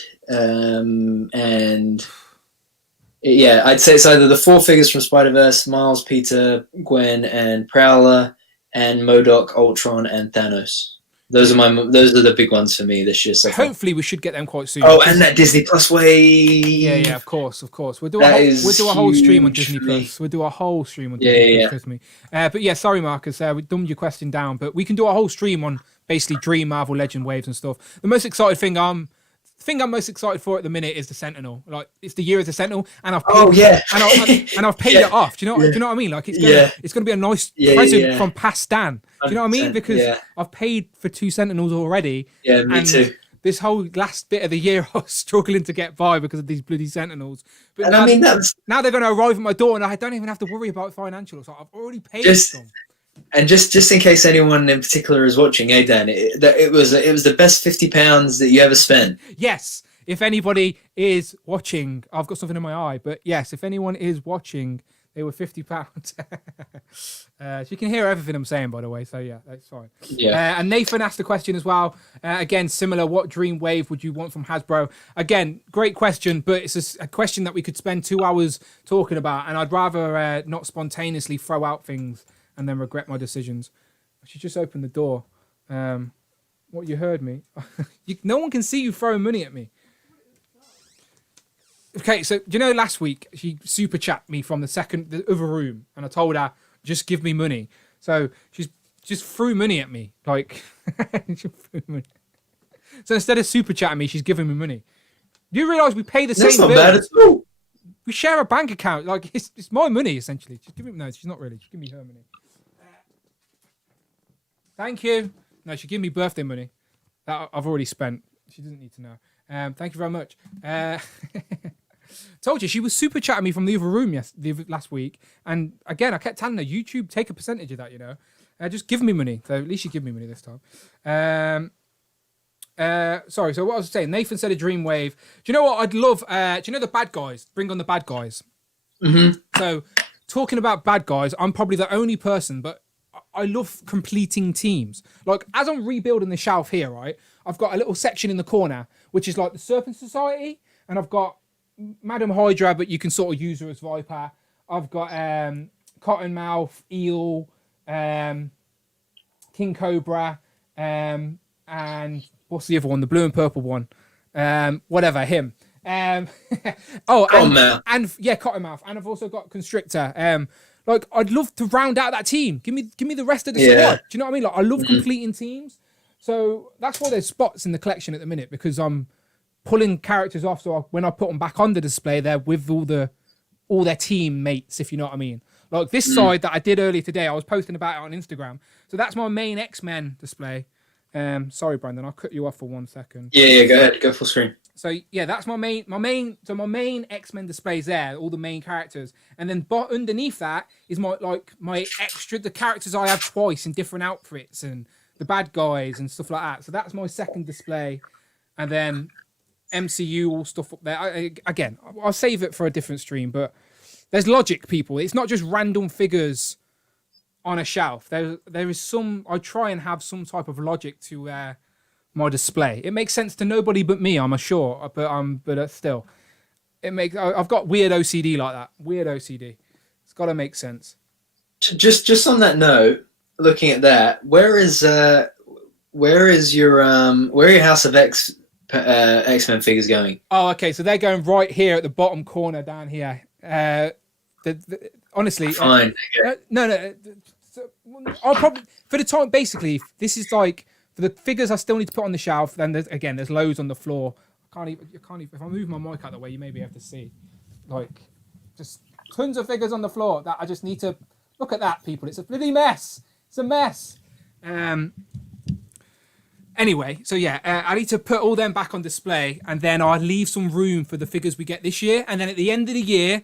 I'd say it's either the 4 figures from Spider-Verse: Miles, Peter, Gwen, and Prowler, and MODOK, Ultron, and Thanos. Those are the big ones for me this year. So hopefully we should get them quite soon. Oh, and that Disney Plus wave. Yeah, of course. We'll do a whole stream on Disney Plus. We'll do a whole stream on Disney Plus with me. But yeah, sorry, Marcus. We dumbed your question down, but we can do a whole stream on basically Dream Marvel Legend waves and stuff. The most excited thing I'm most excited for at the minute is the Sentinel. Like, it's the year of the Sentinel, and I've paid I've paid it off. Do you know what I mean? Like, it's gonna be a nice present from past Stan. Do you know what I mean? Because I've paid for 2 Sentinels already. Yeah, me too. This whole last bit of the year, I was struggling to get by because of these bloody Sentinels. But now they're going to arrive at my door, and I don't even have to worry about financials. I've already paid them. And just in case anyone in particular is watching, hey Dan, it was the best £50 that you ever spent. Yes, if anybody is watching, I've got something in my eye, but yes, if anyone is watching, They were £50. You can hear everything I'm saying, by the way. So yeah, that's fine. Yeah. And Nathan asked a question as well. Again, similar. What dream wave would you want from Hasbro? Again, great question, but it's a question that we could spend 2 hours talking about, and I'd rather not spontaneously throw out things and then regret my decisions. I should just open the door. What, you heard me? No one can see you throwing money at me. Okay, so do you know last week she super chat me from the other room, and I told her just give me money. So she's just threw money at me, like. She threw money. So instead of super chatting me, she's giving me money. Do you realise we pay the same That's not bill? bad at all. We share a bank account. Like it's my money essentially. She's giving me, no, she's not really. She's giving me her money. Thank you. No, she gave me birthday money that I've already spent. She doesn't need to know. Thank you very much. Told you she was super chatting me from the other room last week, and again I kept telling her YouTube take a percentage of that, you know. Just give me money. So at least you give me money this time. Sorry. So what I was saying, Nathan said a dream wave. Do you know what I'd love? Do you know the bad guys? Bring on the bad guys. Mm-hmm. So talking about bad guys, I'm probably the only person, but I love completing teams. Like as I'm rebuilding the shelf here, right? I've got a little section in the corner which is like the Serpent Society, and I've got Madam Hydra, but you can sort of use her as Viper. I've got Cottonmouth, Eel, King Cobra, and what's the other one? The blue and purple one. Whatever, him. And yeah, Cottonmouth. And I've also got Constrictor. Like I'd love to round out that team. Give me the rest of the squad. Do you know what I mean? Like I love completing teams. So that's why there's spots in the collection at the minute, because I'm pulling characters off. So when I put them back on the display, they're with all their teammates, if you know what I mean. Like this side that I did earlier today, I was posting about it on Instagram. So that's my main X-Men display. Sorry, Brandon, I'll cut you off for 1 second. Yeah, go ahead, go full screen. So yeah, that's my main X-Men displays there, all the main characters, and then underneath that is my extra, the characters I have twice in different outfits and the bad guys and stuff like that. So that's my second display, and then MCU all stuff up there. Again, I'll save it for a different stream, but there's logic, people. It's not just random figures on a shelf. There is some. I try and have some type of logic to my display. It makes sense to nobody but me, I'm sure. But still, it makes. I've got weird OCD like that. Weird OCD. It's got to make sense. Just on that note, looking at that, where are your House of X-Men figures going? Oh, okay. So they're going right here at the bottom corner down here. Honestly, fine. No. So I'll probably for the time. Basically, this is like for the figures I still need to put on the shelf. Then there's loads on the floor. I can't even. If I move my mic out of the way, you may be able to see. Like, just tons of figures on the floor that I just need to look at. That, people, it's a bloody mess. It's a mess. Anyway, so yeah, I need to put all them back on display, and then I'll leave some room for the figures we get this year. And then at the end of the year,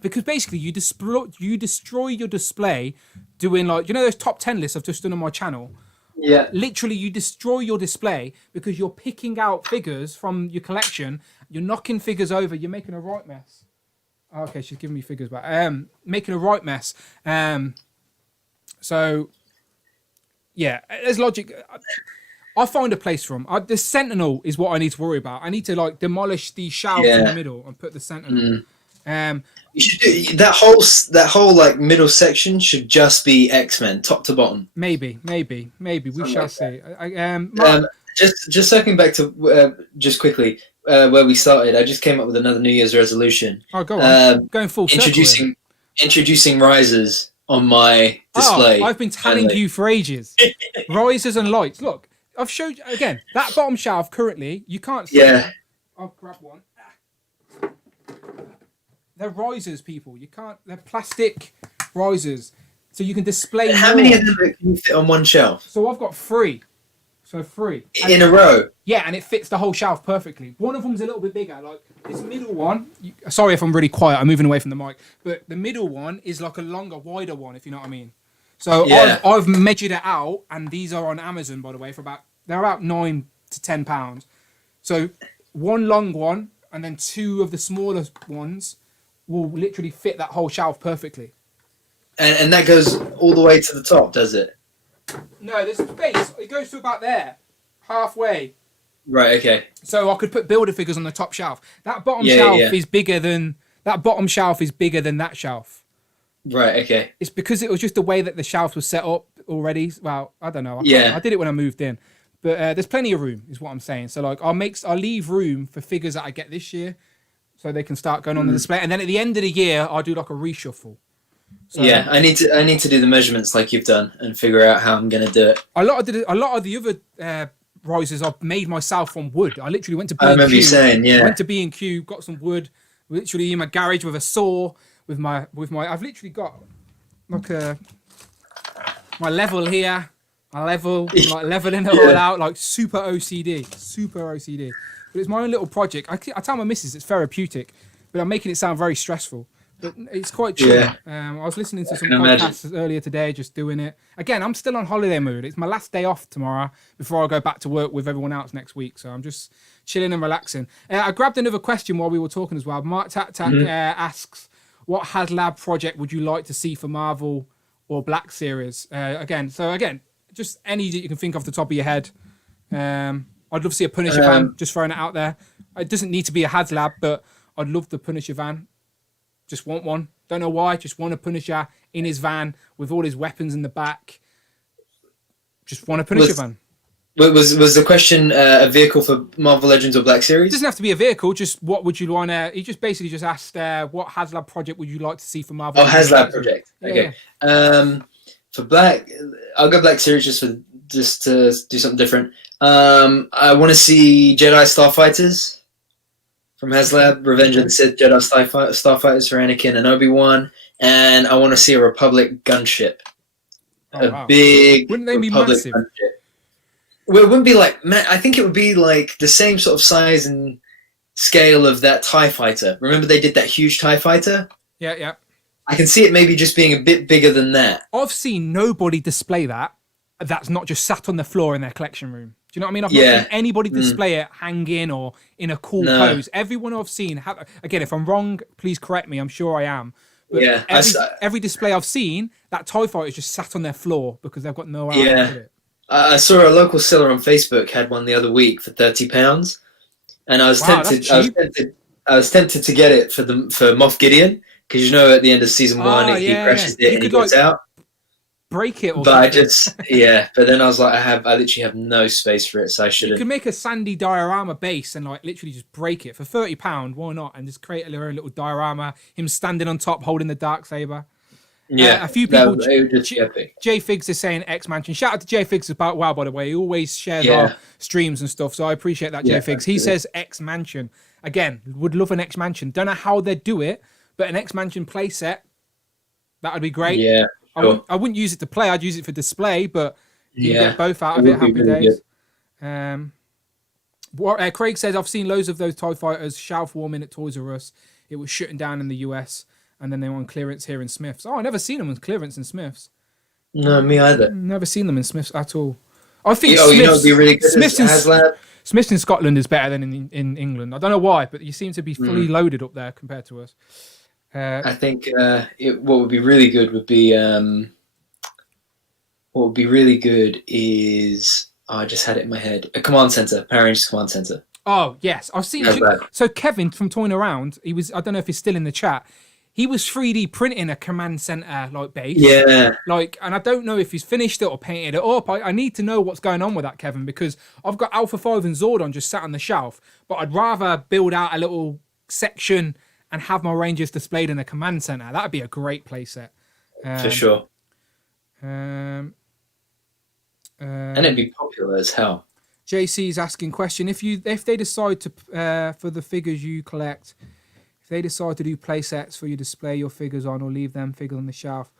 because basically you destroy your display doing, like, you know those top 10 lists I've just done on my channel? Yeah. Literally, you destroy your display because you're picking out figures from your collection. You're knocking figures over. You're making a right mess. Okay, she's giving me figures back. Making a right mess. So, yeah, there's logic. I'll find a place for them. The Sentinel is what I need to worry about. I need to like demolish the shelves in the middle and put the Sentinel. You should do that whole like middle section should just be X-Men, top to bottom. Maybe. We shall see. Just circling back to just quickly where we started. I just came up with another New Year's resolution. Oh, go on. Going full circle. Introducing risers on my display. I've been telling you for ages. Risers and lights. Look. I've showed you again that bottom shelf currently. You can't see. Yeah. I'll grab one. They're risers, people. You can't. They're plastic risers, so you can display. How many of them can you fit on one shelf? So I've got 3. So 3 in a row. Yeah, and it fits the whole shelf perfectly. One of them's a little bit bigger. Like this middle one. Sorry if I'm really quiet. I'm moving away from the mic. But the middle one is like a longer, wider one. If you know what I mean. So yeah. I've measured it out, and these are on Amazon, by the way, they're about £9 to £10. So one long one, and then 2 of the smaller ones, will literally fit that whole shelf perfectly. And that goes all the way to the top, does it? No, there's space. It goes to about there, halfway. Right. Okay. So I could put builder figures on the top shelf. That bottom Yeah, shelf yeah. is bigger than that shelf. Right. Okay. It's because it was just the way that the shelf was set up already. Well, I don't know. Yeah. I did it when I moved in, but there's plenty of room, is what I'm saying. So like, I'll leave room for figures that I get this year, so they can start going on the display. And then at the end of the year, I'll do like a reshuffle. So, yeah, I need to do the measurements like you've done and figure out how I'm gonna do it. A lot of the other risers I've made myself from wood. I literally went to B&Q. I remember you saying, yeah. Went to B&Q, got some wood, literally in my garage with a saw, with my. I've literally got like my level here, my level, I'm like leveling it all out, like super OCD. But it's my own little project. I tell my missus it's therapeutic, but I'm making it sound very stressful. But it's quite chill. Yeah. I was listening to some imagine. podcasts earlier today, just doing it. Again, I'm still on holiday mood. It's my last day off tomorrow before I go back to work with everyone else next week. So I'm just chilling and relaxing. I grabbed another question while we were talking as well. Mark asks, what HasLab project would you like to see for Marvel or Black Series? Again, just any that you can think off the top of your head. I'd love to see a Punisher van, just throwing it out there. It doesn't need to be a HasLab, but I'd love the Punisher van. Just want one. Don't know why. Just want a Punisher in his van with all his weapons in the back. Just want a Punisher van. Was the question a vehicle for Marvel Legends or Black It Series? doesn't have to be a vehicle. Just what would you want to... He just basically just asked what HasLab project would you like to see for Marvel? Oh, HasLab project. Yeah, Okay. yeah. For Black, I'll go Black Series just to do something different. I want to see Jedi Starfighters from HasLab, Revenge of the Sith Jedi Starfighters for Anakin and Obi-Wan, and I want to see a Republic gunship. Wow. Big Wouldn't they be Republic massive? gunship. Well, it wouldn't be like... I think it would be like the same sort of size and scale of that TIE fighter. Remember they did that huge TIE fighter? Yeah, yeah. I can see it maybe just being a bit bigger than that. I've seen nobody display that's not just sat on the floor in their collection room. Do you know what I mean? I've not seen anybody display it hanging or in a cool pose. Everyone I've seen... Again, if I'm wrong, please correct me. I'm sure I am. But Yeah, every display I've seen, that TIE fighter is just sat on their floor because they've got nowhere else to put it. I saw a local seller on Facebook had one the other week for £30, and I was tempted. I was tempted to get it for Moff Gideon because at the end of season 1 he crashes it and he gets out. Break it, or but something. But then I was like, I literally have no space for it, so I shouldn't. You could make a sandy diorama base and like literally just break it for £30. Why not? And just create a little diorama. Him standing on top, holding the Darksaber. Yeah, a few people. Jay Figs is saying X Mansion. Shout out to Jay Figs about WoW, by the way. He always shares our streams and stuff, so I appreciate that, Jay Figs. He says X Mansion. Again, would love an X Mansion. Don't know how they'd do it, but an X Mansion playset, that would be great. Yeah, sure. I wouldn't use it to play. I'd use it for display, but you get both out of it. Happy days. Craig says, I've seen loads of those TIE fighters shelf warming at Toys R Us. It was shutting down in the US. And then they were on clearance here in Smiths. Oh, I never seen them on clearance in Smiths. No, me either. Never seen them in Smiths at all. I think it'd be really good. Smiths in Scotland is better than in England. I don't know why, but you seem to be fully loaded up there compared to us. I think what would be really good would be I just had it in my head. A command center, Power Rangers command center. Oh yes, I've seen. So Kevin from Toying Around, he was. I don't know if he's still in the chat. He was 3D printing a command center base. Yeah. And I don't know if he's finished it or painted it up. I need to know what's going on with that, Kevin, because I've got Alpha 5 and Zordon just sat on the shelf, but I'd rather build out a little section and have my Rangers displayed in a command center. That'd be a great playset. For sure. And it'd be popular as hell. JC's asking question: if they decide to for the figures you collect. If they decide to do play sets for you to display your figures on or leave them figures on the shelf.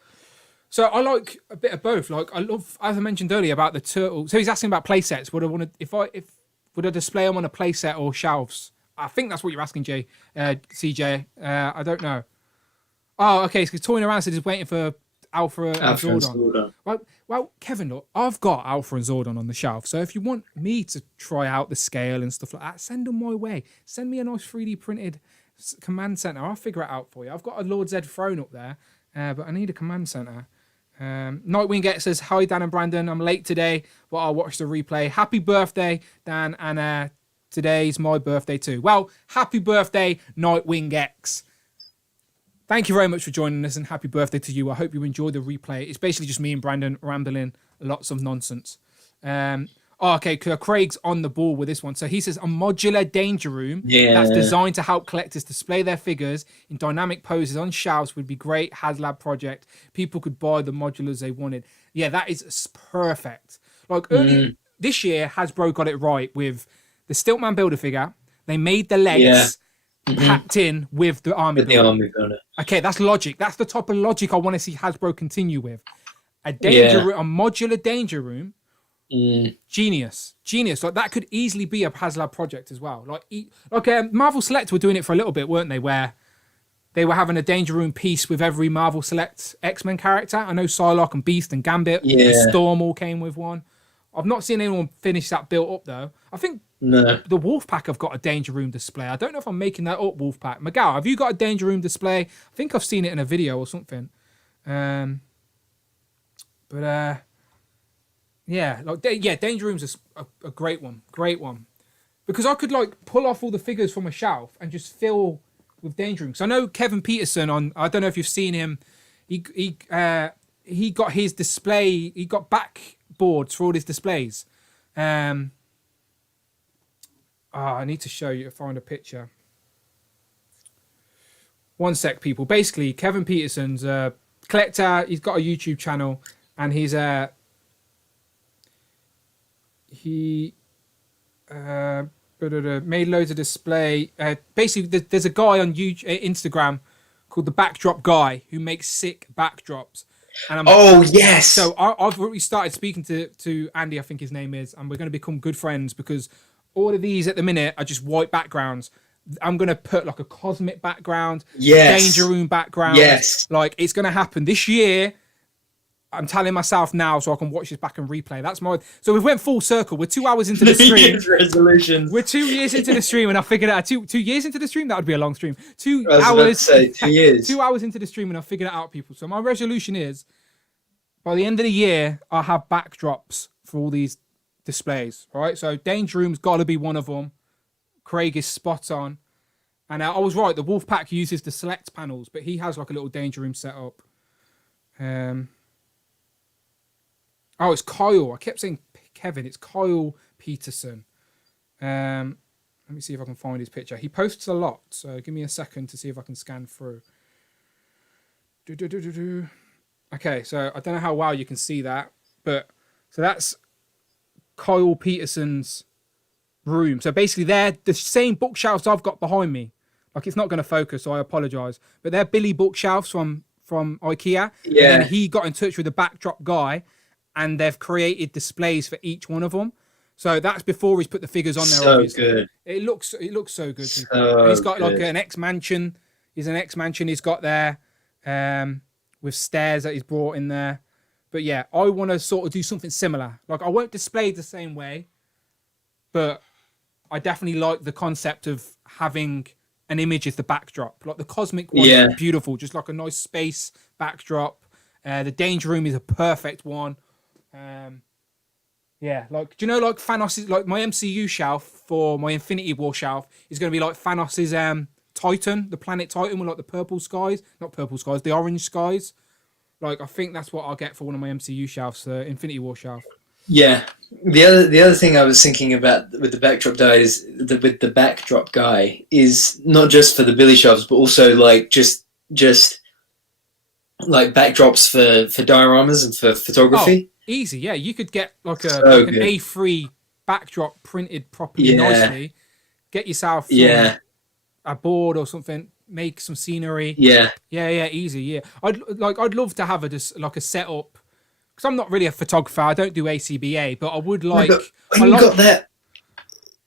So I like a bit of both. Like I love, as I mentioned earlier, about the turtle. So he's asking about play sets. Would I want to, would I display them on a play set or shelves? I think that's what you're asking, CJ. I don't know. Oh, okay. So Toying Around said he's waiting for Alpha and Zordon. Well, Kevin, look, I've got Alpha and Zordon on the shelf. So if you want me to try out the scale and stuff like that, send them my way. Send me a nice 3D printed Command center. I'll figure it out for you. I've got a Lord Zed throne up there, but I need a command center. Nightwing Get says, hi, Dan and Brandon. I'm late today, but I'll watch the replay. Happy birthday, Dan. And today's my birthday too. Well, happy birthday, Nightwing X. Thank you very much for joining us and happy birthday to you. I hope you enjoy the replay. It's basically just me and Brandon rambling lots of nonsense. Okay, Craig's on the ball with this one. So he says a modular danger room that's designed to help collectors display their figures in dynamic poses on shelves would be great. HasLab project. People could buy the modulars they wanted. Yeah, that is perfect. Like early this year, Hasbro got it right with the Stiltman Build-A-Figure. They made the legs packed in with the army builder. Okay, that's logic. That's the type of logic I want to see Hasbro continue with. A modular danger room. Genius. Like that could easily be a HasLab project as well. Like Marvel Select were doing it for a little bit, weren't they? Where they were having a danger room piece with every Marvel Select X-Men character. I know Psylocke and Beast and Gambit and Storm all came with one. I've not seen anyone finish that built up though. I think the Wolfpack have got a danger room display. I don't know if I'm making that up, Wolfpack. Miguel, have you got a danger room display? I think I've seen it in a video or something. Danger Room's a great one. Because I could like pull off all the figures from a shelf and just fill with Danger Rooms. I know Kevin Peterson I don't know if you've seen him. He got his display. He got backboards for all his displays. I need to show you. Find a picture. One sec, people. Basically, Kevin Peterson's a collector. He's got a YouTube channel, and he made loads of display. Basically, there's a guy on Instagram called the Backdrop Guy who makes sick backdrops. And So I've already started speaking to Andy, I think his name is, and we're going to become good friends because all of these at the minute are just white backgrounds. I'm going to put like a cosmic background, danger room background. Like it's going to happen this year. I'm telling myself now so I can watch this back and replay. So we went full circle. We're 2 hours into the stream. Resolutions. We're 2 years into the stream, and I figured out 2 years into the stream. That would be a long stream. 2 hours. About to say 2 years. 2 hours into the stream, and I figured it out, people. So my resolution is, by the end of the year, I'll have backdrops for all these displays. All right. So Danger Room's got to be one of them. Craig is spot on, and I was right. The Wolfpack uses the select panels, but he has like a little Danger Room set up. Oh, it's Kyle. I kept saying Kevin. It's Kyle Peterson. Let me see if I can find his picture. He posts a lot, so give me a second to see if I can scan through. Okay, so I don't know how well you can see that, but so that's Kyle Peterson's room. So basically, they're the same bookshelves I've got behind me. Like it's not going to focus, so I apologize. But they're Billy bookshelves from IKEA. Yeah. And he got in touch with the Backdrop Guy. And they've created displays for each one of them. So that's before he's put the figures on there. So obviously. Good. It looks so good. And he's got like an X-Mansion. He's an X-Mansion he's got there with stairs that he's brought in there. But yeah, I want to sort of do something similar. Like I won't display it the same way, but I definitely like the concept of having an image as the backdrop. Like the cosmic one is beautiful, just like a nice space backdrop. The Danger Room is a perfect one. Like do you know like Thanos' like my MCU shelf for my Infinity War shelf is going to be like Thanos' Titan, the planet Titan with like the the orange skies. Like I think that's what I'll get for one of my MCU shelves, the Infinity War shelf. Yeah. The other thing I was thinking about with the backdrop guy is not just for the Billy shelves, but also like just like backdrops for dioramas and for photography. Easy, yeah. You could get like an A3 backdrop printed properly nicely. Get yourself a board or something. Make some scenery. Yeah, easy. Yeah, I'd love to have a setup because I'm not really a photographer. I don't do ACBA, but I would like.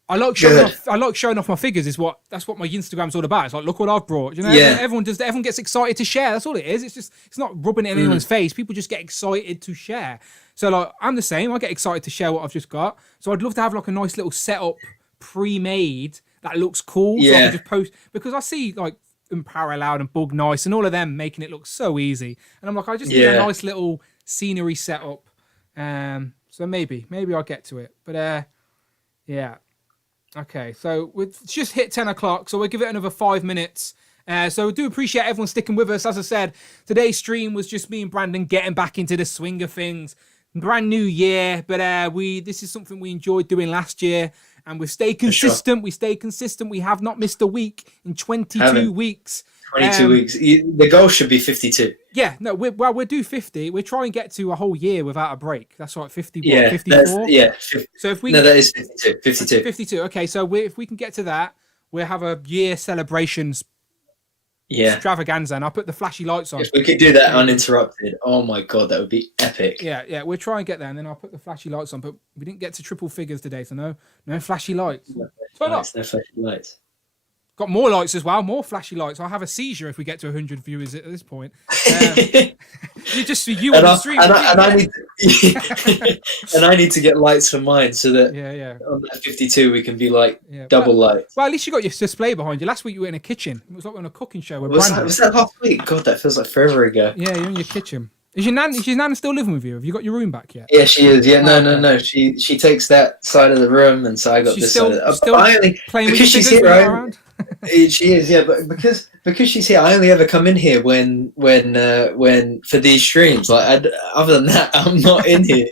I like showing off my figures. That's what my Instagram's all about. It's like, look what I've brought. You know, everyone does. Everyone gets excited to share. That's all it is. It's not rubbing it in anyone's face. People just get excited to share. So like, I'm the same. I get excited to share what I've just got. So I'd love to have like a nice little setup pre-made that looks cool. So I Yeah. can just post, because I see like Unparalleled and Bug Nice and all of them making it look so easy, and I'm like, I just need a Yeah. nice little scenery setup. So maybe I'll get to it. But yeah. Okay, so we've just hit 10 o'clock, so we'll give it another 5 minutes. So we do appreciate everyone sticking with us. As I said, today's stream was just me and Brandon getting back into the swing of things. Brand new year, but this is something we enjoyed doing last year, and we've stayed consistent. Sure. We stayed consistent. We have not missed a week in 22 weeks. 22 weeks. The goal should be 52. Yeah, no, we'll do 50. We'll try and get to a whole year without a break. That's right, 50, yeah, 54? Yeah. So if we that is 52. 52. 52. Okay, so if we can get to that, we'll have a year celebrations extravaganza, and I'll put the flashy lights on. If we could do that uninterrupted, oh my God, that would be epic. Yeah, we'll try and get there, and then I'll put the flashy lights on, but we didn't get to triple figures today, so no flashy lights. No flashy lights. Got more lights as well, more flashy lights. I'll have a seizure if we get to 100 viewers at this point. You just see you on the stream. And I need to get lights for mine so that on that 52 we can be like double lights. Well, at least you got your display behind you. Last week you were in a kitchen. It was like on a cooking show. Was that last week? God, that feels like forever ago. Yeah, you're in your kitchen. Is your nan still living with you? Have you got your room back yet? Yeah, she is. Yeah, no. She takes that side of the room, and so I got this side. Still playing with she's here, right? She is, yeah, but because she's here, I only ever come in here when for these streams. Like, other than that, I'm not in here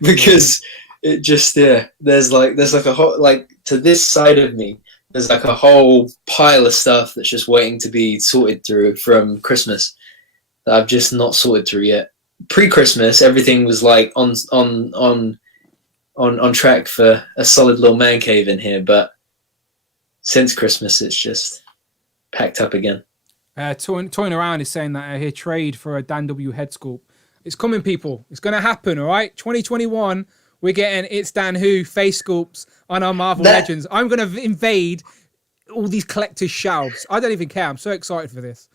because it just there's like a whole, like, to this side of me, there's like a whole pile of stuff that's just waiting to be sorted through from Christmas that I've just not sorted through yet. Pre-Christmas, everything was like on track for a solid little man cave in here, but since Christmas, it's just packed up again. Toying around is saying that I hear trade for a Dan W head sculpt. It's coming, people. It's going to happen, all right? 2021, we're getting It's Dan Who face sculpts on our Marvel Legends. I'm going to invade all these collectors' shelves. I don't even care. I'm so excited for this.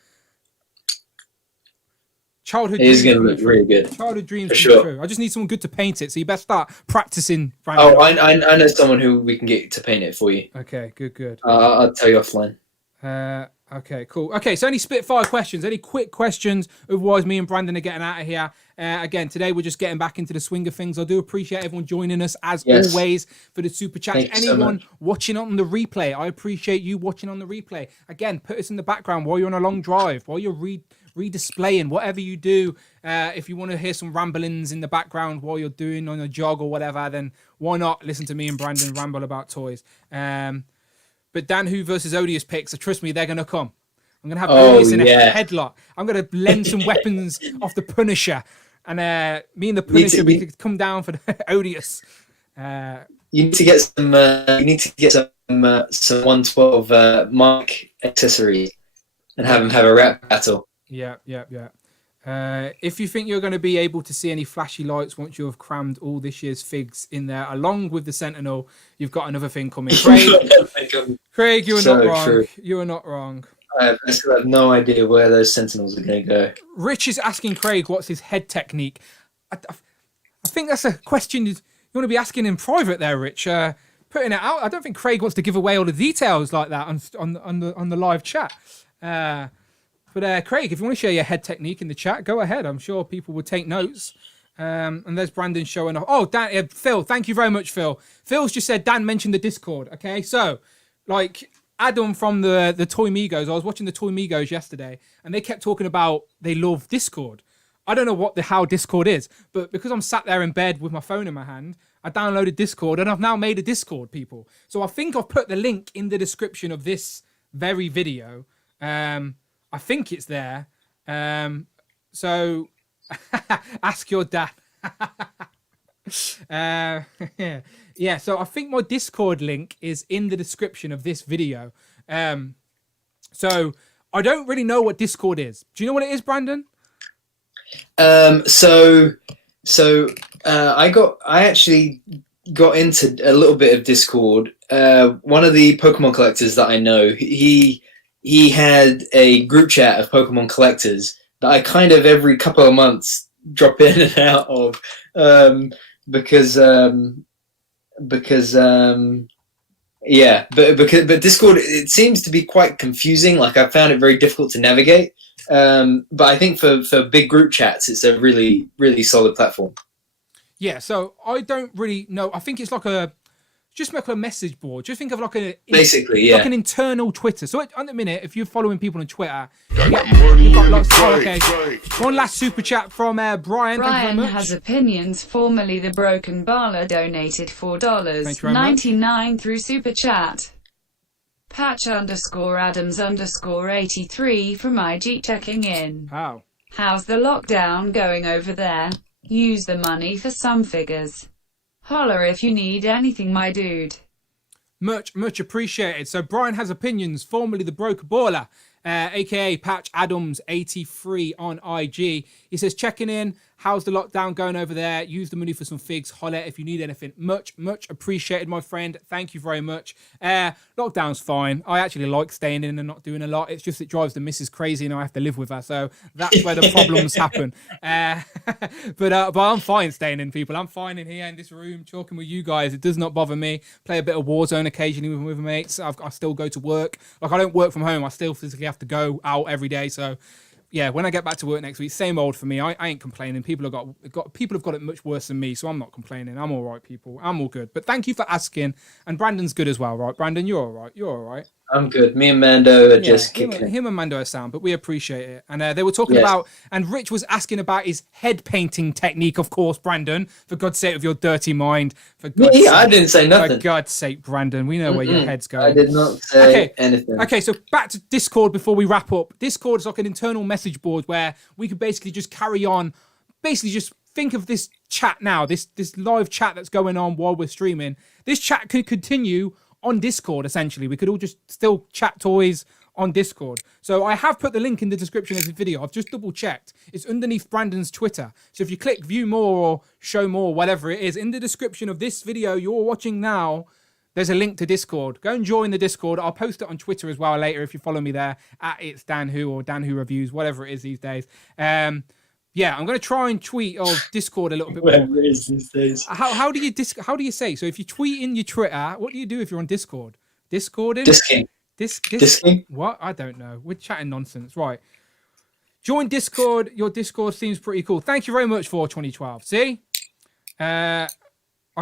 Childhood dreams. It's going to look really good. Childhood dreams for sure. True. I just need someone good to paint it, so you better start practicing. Oh, I know someone who we can get to paint it for you. Okay, good. I'll tell you offline. Okay, cool. Okay, so any Spitfire questions, any quick questions? Otherwise, me and Brandon are getting out of here. Again, today we're just getting back into the swing of things. I do appreciate everyone joining us, as always, for the super chat. Anyone watching on the replay, I appreciate you watching on the replay. Again, put us in the background while you're on a long drive, while you're redisplaying, whatever you do. If you want to hear some ramblings in the background while you're doing on a jog or whatever, then why not listen to me and Brandon ramble about toys. But Dan Who versus Odious picks, trust me, they're going to come. I'm going to have Odious in a headlock. I'm going to lend some weapons off the Punisher. And me and the Punisher, we could come down for the Odious. You need to get some 112 mic accessories and have them have a rap battle. Yeah. If you think you're going to be able to see any flashy lights once you have crammed all this year's figs in there, along with the Sentinel, you've got another thing coming. Craig, you are not wrong. True. You are not wrong. I still have no idea where those Sentinels are going to go. Rich is asking Craig what's his head technique. I think that's a question you want to be asking in private there, Rich. Putting it out. I don't think Craig wants to give away all the details like that on the live chat. But Craig, if you want to share your head technique in the chat, go ahead. I'm sure people will take notes. And there's Brandon showing off. Oh, Dan, Phil, thank you very much, Phil. Phil's just said Dan mentioned the Discord. Okay, so like Adam from the Toy Migos, I was watching the Toy Migos yesterday, and they kept talking about they love Discord. I don't know how Discord is, but because I'm sat there in bed with my phone in my hand, I downloaded Discord, and I've now made a Discord, people. So I think I've put the link in the description of this very video. I think it's there. So ask your dad. Yeah, so I think my Discord link is in the description of this video. So I don't really know what Discord is. Do you know what it is, Brandon? I actually got into a little bit of Discord. One of the Pokemon collectors that I know, he had a group chat of Pokemon collectors that I kind of every couple of months drop in and out of, because Yeah, but Discord, it seems to be quite confusing. Like I found it very difficult to navigate. But I think for big group chats, it's a really really solid platform. Yeah, so I don't really know. I think it's like just like a message board. Just think of like Basically, like yeah. an internal Twitter. So at the minute, if you're following people on Twitter, you've got lots. Oh, okay. One last super chat from Brian. Brian Thank you very much. has opinions. Formerly the Broken Bala donated $4.99 through super chat. Patch _Adams _83 from IG checking in. How? How's the lockdown going over there? Use the money for some figures. Holler if you need anything, my dude. Much appreciated. So Brian has opinions, formerly the Broker Baller, aka Patch Adams 83 on IG. He says, checking in. How's the lockdown going over there? Use the money for some figs. Holler if you need anything. Much appreciated, my friend. Thank you very much. Lockdown's fine. I actually like staying in and not doing a lot. It's just it drives the missus crazy and I have to live with her. So that's where the problems happen. But I'm fine staying in, people. I'm fine in here in this room, talking with you guys. It does not bother me. Play a bit of Warzone occasionally with mates. I still go to work. Like I don't work from home. I still physically have to go out every day. So yeah, when I get back to work next week, same old for me. I ain't complaining. People have got it much worse than me, so I'm not complaining. I'm all right, people. I'm all good. But thank you for asking. And Brandon's good as well, right? Brandon, you're all right. You're all right. I'm good. Me and Mando are just kicking. Him and Mando are sound, but we appreciate it. And they were talking about, and Rich was asking about his head painting technique, of course, Brandon. For God's sake, of your dirty mind. For God's sake, I didn't say nothing. For God's sake, Brandon, we know where your head's going. I did not say anything. Okay, so back to Discord before we wrap up. Discord is like an internal message board where we could basically just carry on, basically just think of this chat now, this live chat that's going on while we're streaming. This chat could continue on Discord, essentially. We could all just still chat toys on Discord. So I have put the link in the description of the video. I've just double checked. It's underneath Brandon's Twitter. So if you click view more or show more, whatever it is, in the description of this video you're watching now, there's a link to Discord. Go and join the Discord. I'll post it on Twitter as well later if you follow me there, at It's Dan Who or Dan Who Reviews, whatever it is these days. Yeah, I'm going to try and tweet or Discord a little bit more. Whatever it is these days. How do you say? So if you tweet in your Twitter, what do you do if you're on Discord? Discording? Disking. Disking? What? I don't know. We're chatting nonsense. Right. Join Discord. Your Discord seems pretty cool. Thank you very much for 2012. See? I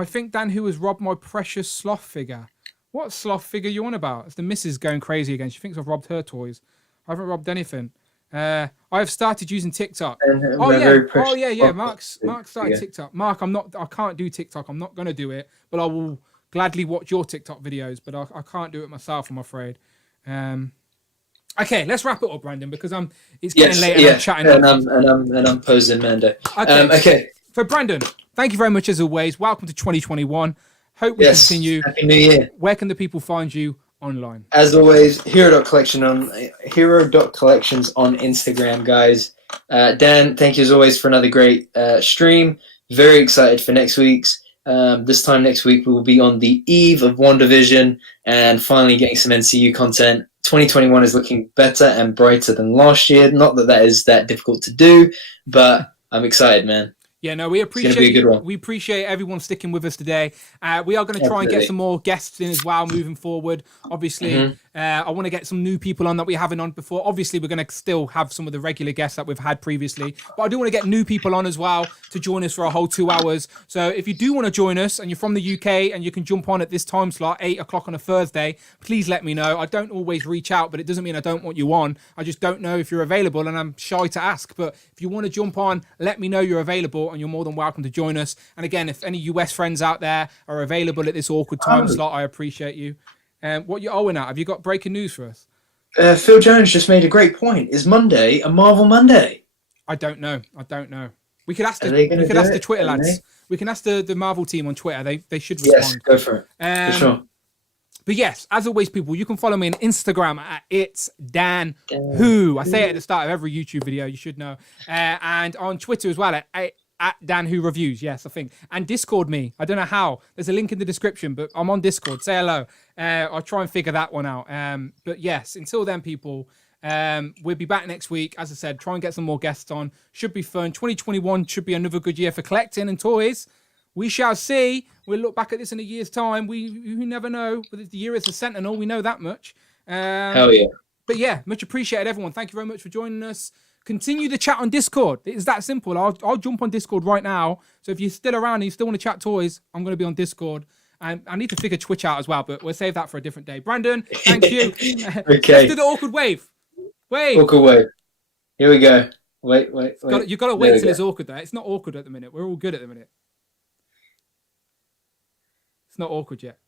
think Dan Who has robbed my precious sloth figure. What sloth figure you on about? It's the missus going crazy again. She thinks I've robbed her toys. I haven't robbed anything. I have started using TikTok. Oh yeah. Mark started TikTok. Mark, I can't do TikTok. I'm not gonna do it, but I will gladly watch your TikTok videos. But I can't do it myself, I'm afraid. Okay, let's wrap it up, Brandon, because it's getting late and I'm chatting. And I'm posing Mando. Okay. For Brandon, thank you very much as always. Welcome to 2021. Hope we continue. Happy New Year. Where can the people find you online? As always, hero.collections on Instagram, guys. Dan, thank you as always for another great stream. Very excited for next week's. This time next week we will be on the eve of WandaVision and finally getting some MCU content. 2021 is looking better and brighter than last year. Not that is that difficult to do, but I'm excited, man. Yeah, no, we appreciate everyone sticking with us today. We are going to try and get some more guests in as well moving forward. Obviously, I want to get some new people on that we haven't on before. Obviously, we're going to still have some of the regular guests that we've had previously, but I do want to get new people on as well to join us for a whole 2 hours. So if you do want to join us and you're from the UK and you can jump on at this time slot, 8 o'clock on a Thursday, please let me know. I don't always reach out, but it doesn't mean I don't want you on. I just don't know if you're available and I'm shy to ask. But if you want to jump on, let me know you're available and you're more than welcome to join us. And again, if any US friends out there are available at this awkward time slot, I appreciate you. What you Owen at? Have you got breaking news for us? Phil Jones just made a great point. Is Monday a Marvel Monday? I don't know. We could ask the Twitter lads. We can ask the Marvel team on Twitter. They should respond. Yes, go for it. For sure. But yes, as always, people, you can follow me on Instagram at It's Dan Who. I say it at the start of every YouTube video. You should know. And on Twitter as well at Dan Who Reviews. Yes, I think. And Discord me. I don't know how. There's a link in the description, but I'm on Discord. Say hello. I'll try and figure that one out. But yes, until then, people, we'll be back next week. As I said, try and get some more guests on. Should be fun. 2021 should be another good year for collecting and toys. We shall see. We'll look back at this in a year's time. We never know. But the year is a sentinel. We know that much. Hell yeah. But yeah, much appreciated, everyone. Thank you very much for joining us. Continue the chat on Discord. It's that simple. I'll jump on Discord right now. So if you're still around and you still want to chat toys, I'm going to be on Discord. And I need to figure Twitch out as well, but we'll save that for a different day. Brandon, thank you. Okay. Let's do the awkward wave. Wave. Awkward wave. Here we go. Wait. You've got to wait till it's awkward, though. It's not awkward at the minute. We're all good at the minute. It's not awkward yet.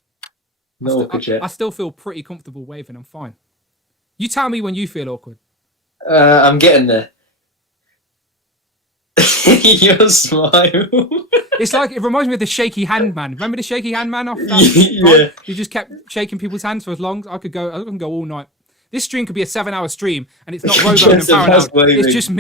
I still feel pretty comfortable waving. I'm fine. You tell me when you feel awkward. I'm getting there. Your smile. It's like, it reminds me of the shaky hand man. Remember the shaky hand man off that? Yeah. You just kept shaking people's hands for as long. I can go all night. This stream could be a 7-hour stream, and it's not Robo and Paranoid. It's just me.